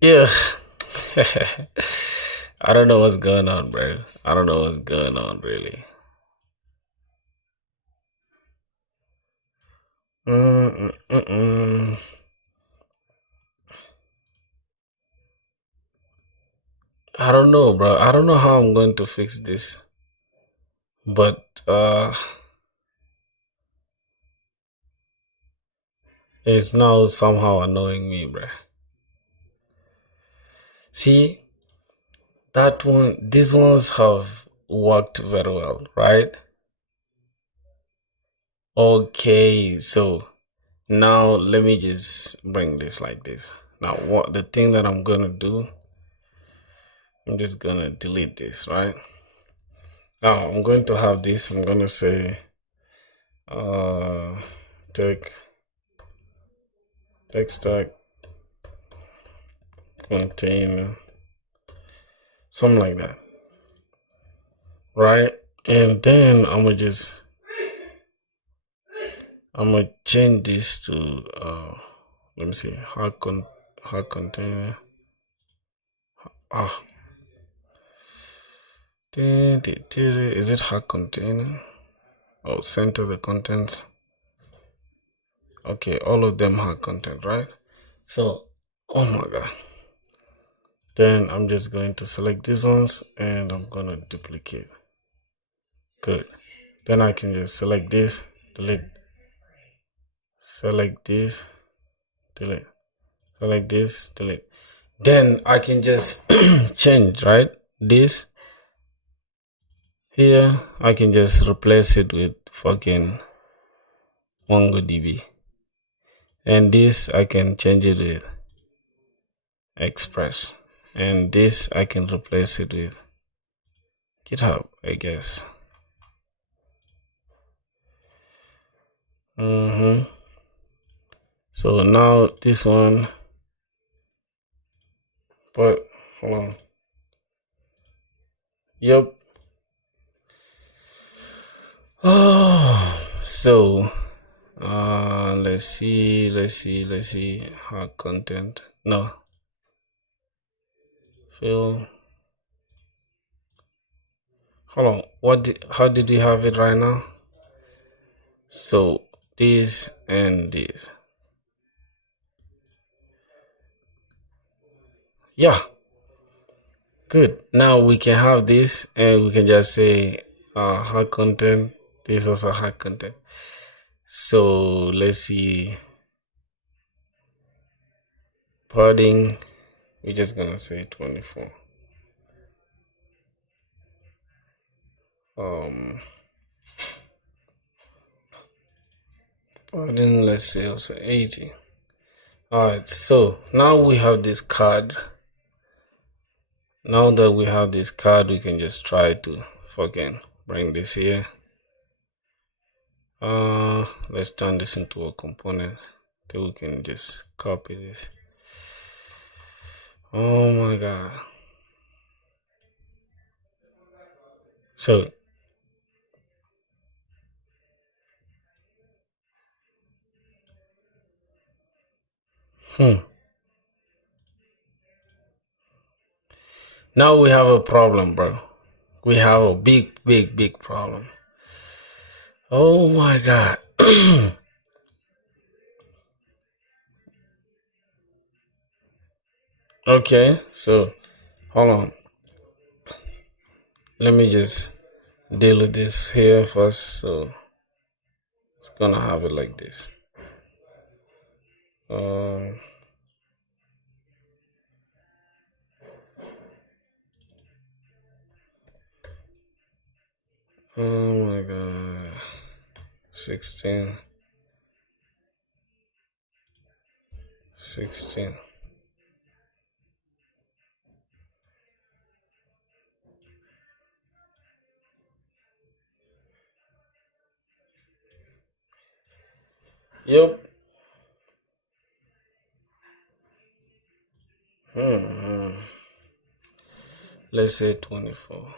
Yeah. I don't know what's going on, bro. I don't know what's going on, really. Mm-mm-mm-mm. I don't know, bro. I don't know how I'm going to fix this, but it's now somehow annoying me, bro. See, that one, these ones have worked very well, right? Okay, so now let me just bring this like this. Now, what the thing that I'm gonna do, I'm just gonna delete this, right? Now I'm going to have this. I'm gonna say, uh, take text tag container, something like that, right? And then I'm gonna change this to let me see, hard container. Ah, is it hard container? Oh, center the contents. Okay, all of them have content, right? So, oh my god. Then I'm just going to select these ones and I'm gonna duplicate. Good. Then I can just select this, delete, select this, delete, select this, delete. Then I can just change, right? This here, I can just replace it with fucking MongoDB. And this I can change it with Express. And this I can replace it with GitHub, I guess. So now this one, but hold on. Yep. Oh, so let's see. Hard content. No. Fill. Hold on. How did we have it right now? So this and this. Yeah. Good. Now we can have this and we can just say hard content. This is also hard content. So let's see. Padding. We're just gonna say 24. Padding, let's say also 80. Alright, so now we have this card. Now that we have this card, we can just try to fucking bring this here. Let's turn this into a component. So we can just copy this. Oh my god. So now we have a problem, bro. We have a big problem. Oh my god. Okay, so hold on. Let me just deal with this here first. So it's gonna have it like this. Um, oh my god. 16. Yep. Let's say 24.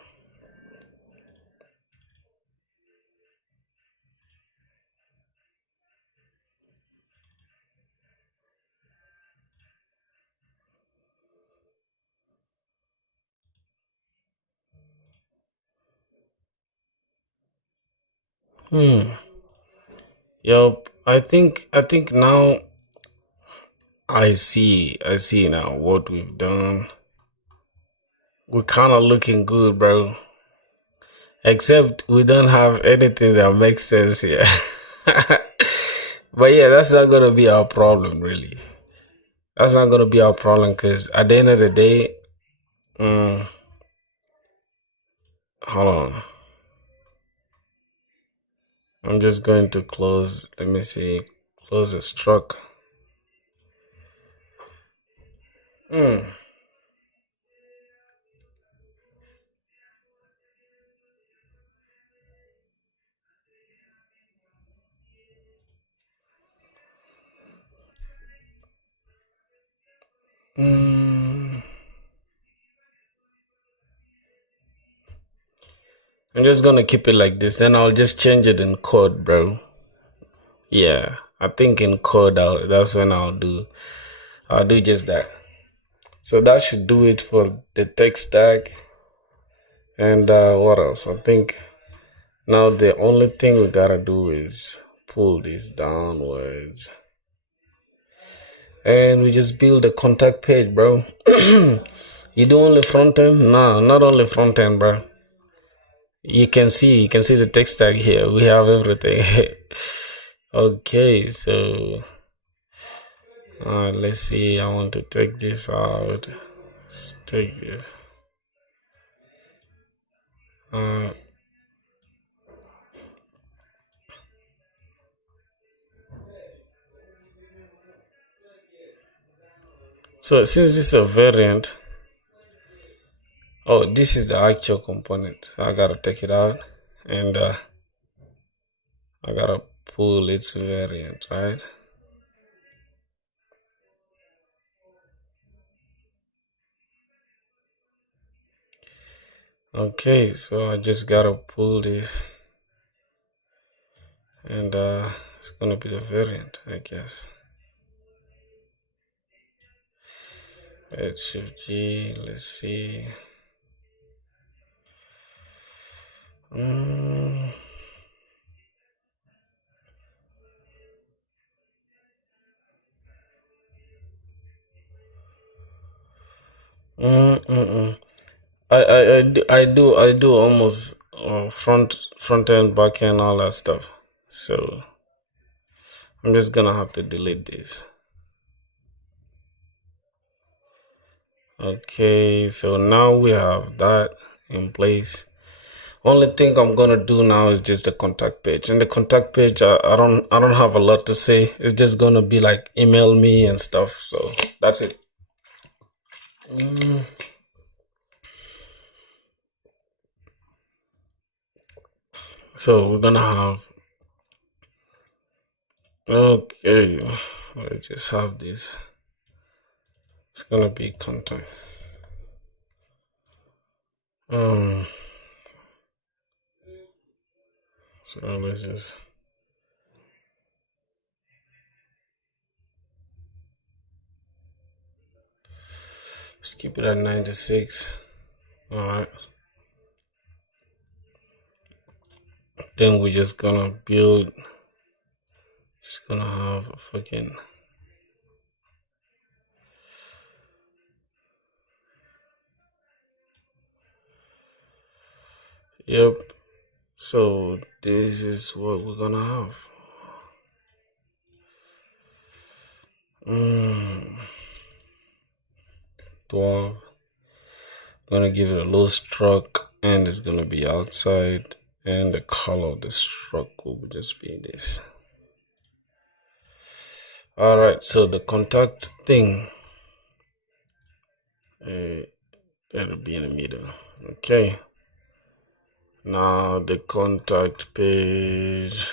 Hmm. Yup. I think now I see now what we've done. We're kind of looking good, bro. Except we don't have anything that makes sense here. But yeah, that's not gonna be our problem, really. That's not gonna be our problem because at the end of the day, mm, hold on. I'm just going to close. Let me see. Close the struck. Mm. Mm. I'm just gonna keep it like this. Then I'll just change it in code, bro. Yeah, I think in code that's when I'll do just that. So that should do it for the text tag. And what else? I think now the only thing we gotta do is pull this downwards. And we just build a contact page, bro. You do only front end? Nah, not only front end, bro. You can see the text tag here. We have everything. Okay, so let's see. I want to take this out. Let's take this. Uh, so since this is a variant, oh, this is the actual component. So I gotta take it out, and I gotta pull its variant, right? Okay, so I just gotta pull this, and it's gonna be the variant, I guess. Shift G. Let's see. Mm. Mm-mm. I do almost front end, back end, all that stuff. So I'm just gonna have to delete this. Okay, so now we have that in place. Only thing I'm gonna do now is just the contact page. And the contact page, I don't have a lot to say. It's just gonna be like email me and stuff. So that's it. So we're gonna have, okay, I just have this. It's gonna be contact. So let's just keep it at 96. All right. Then we're just gonna build. Just gonna have a fucking. Yep. So this is what we're gonna have. 12. Gonna give it a low stroke, and it's gonna be outside, and the color of the stroke will just be this. All right. So the contact thing, that'll be in the middle. Okay. Now the contact page.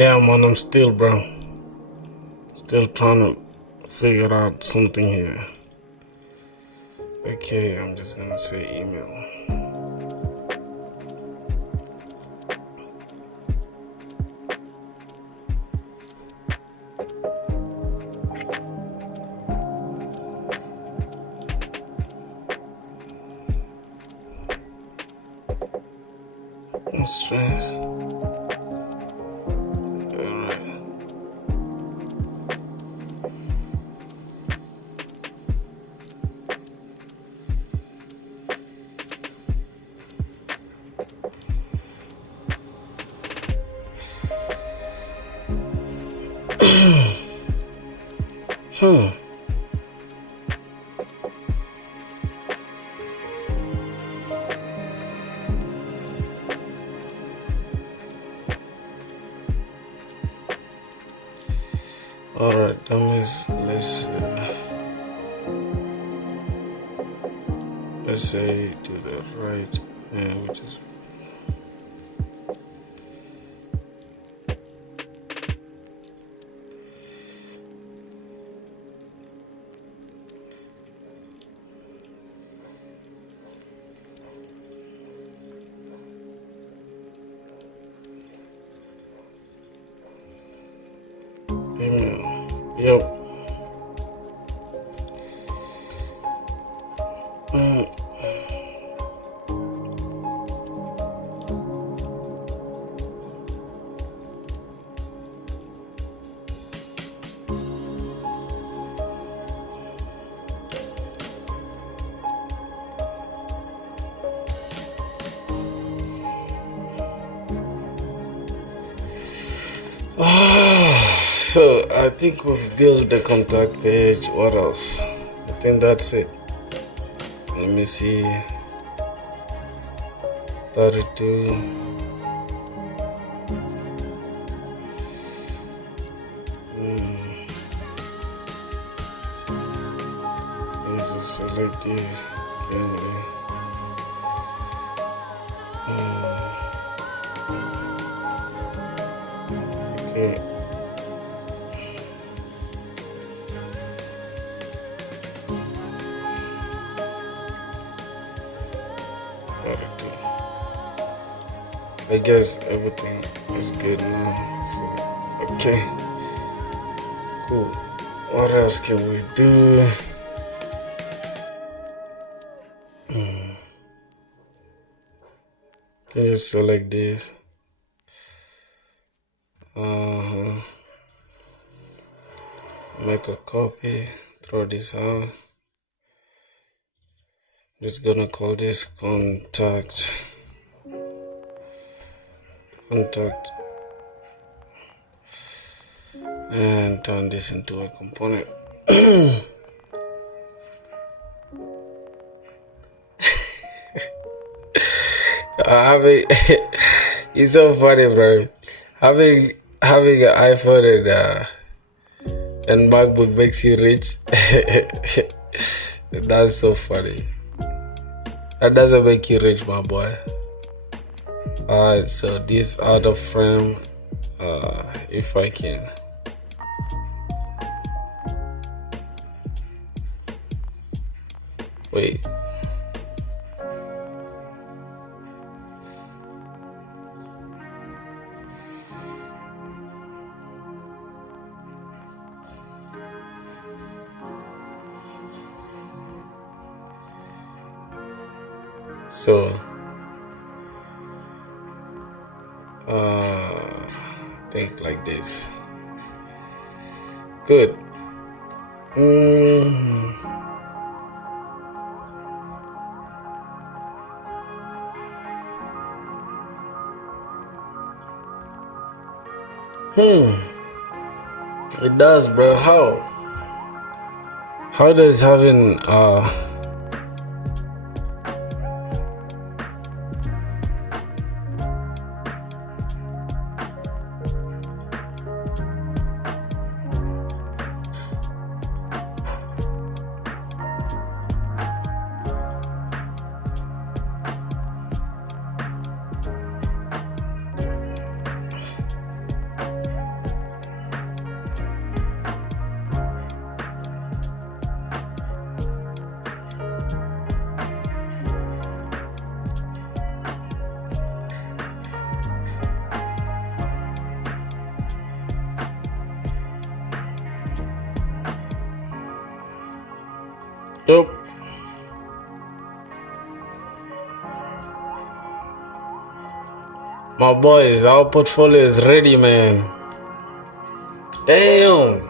Yeah, man, I'm still, bro. Still trying to figure out something here. Okay, I'm just gonna say email. That's strange. Alright. Alright, that means let's say to the right, and which is email. Yep. So I think we've built the contact page. What else? I think that's it. Let me see. 32. Let's just select this. Okay. I guess everything is good now. Okay. Cool. What else can we do? Can you select this? Make a copy. Throw this out. Just gonna call this contact, and turn this into a component. It's so funny, bro. Having an iPhone and MacBook makes you rich. That's so funny. That doesn't make you rich, my boy. Alright, so this out of frame, if I can. Wait. So think like this. Good. It does, bro. How does having Yup. My boys, our portfolio is ready, man. Damn.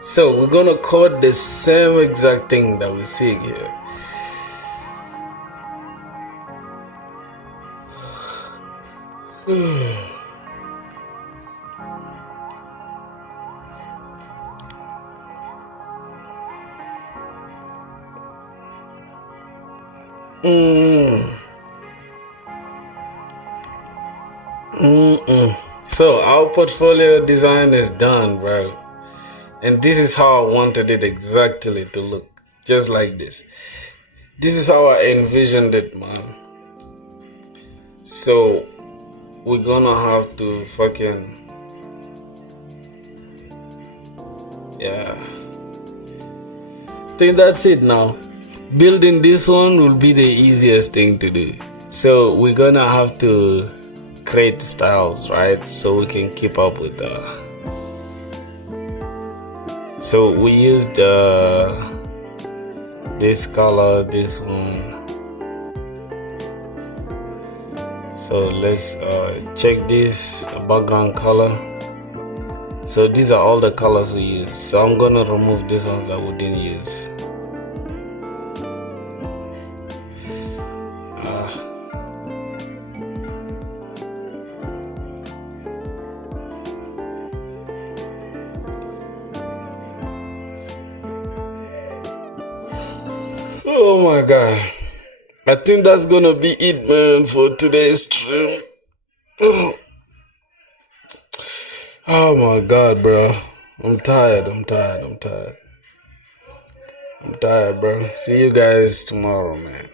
So we're gonna code the same exact thing that we see here. So our portfolio design is done, bro. And this is how I wanted it exactly to look. Just like this. This is how I envisioned it, man. So we're gonna have to fucking, yeah. I think that's it now. Building this one will be the easiest thing to do. So we're gonna have to create styles, right? So we can keep up with so we used this color, this one. So let's check this background color. So these are all the colors we use. So I'm gonna remove these ones that we didn't use. Oh my god. I think that's gonna be it, man, for today's stream. Oh my god, bro. I'm tired, bro. See you guys tomorrow, man.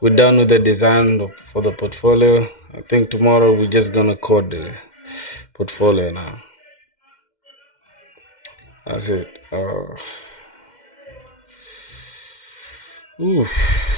We're done with the design for the portfolio. I think tomorrow we're just gonna code the portfolio now. That's it. Oof.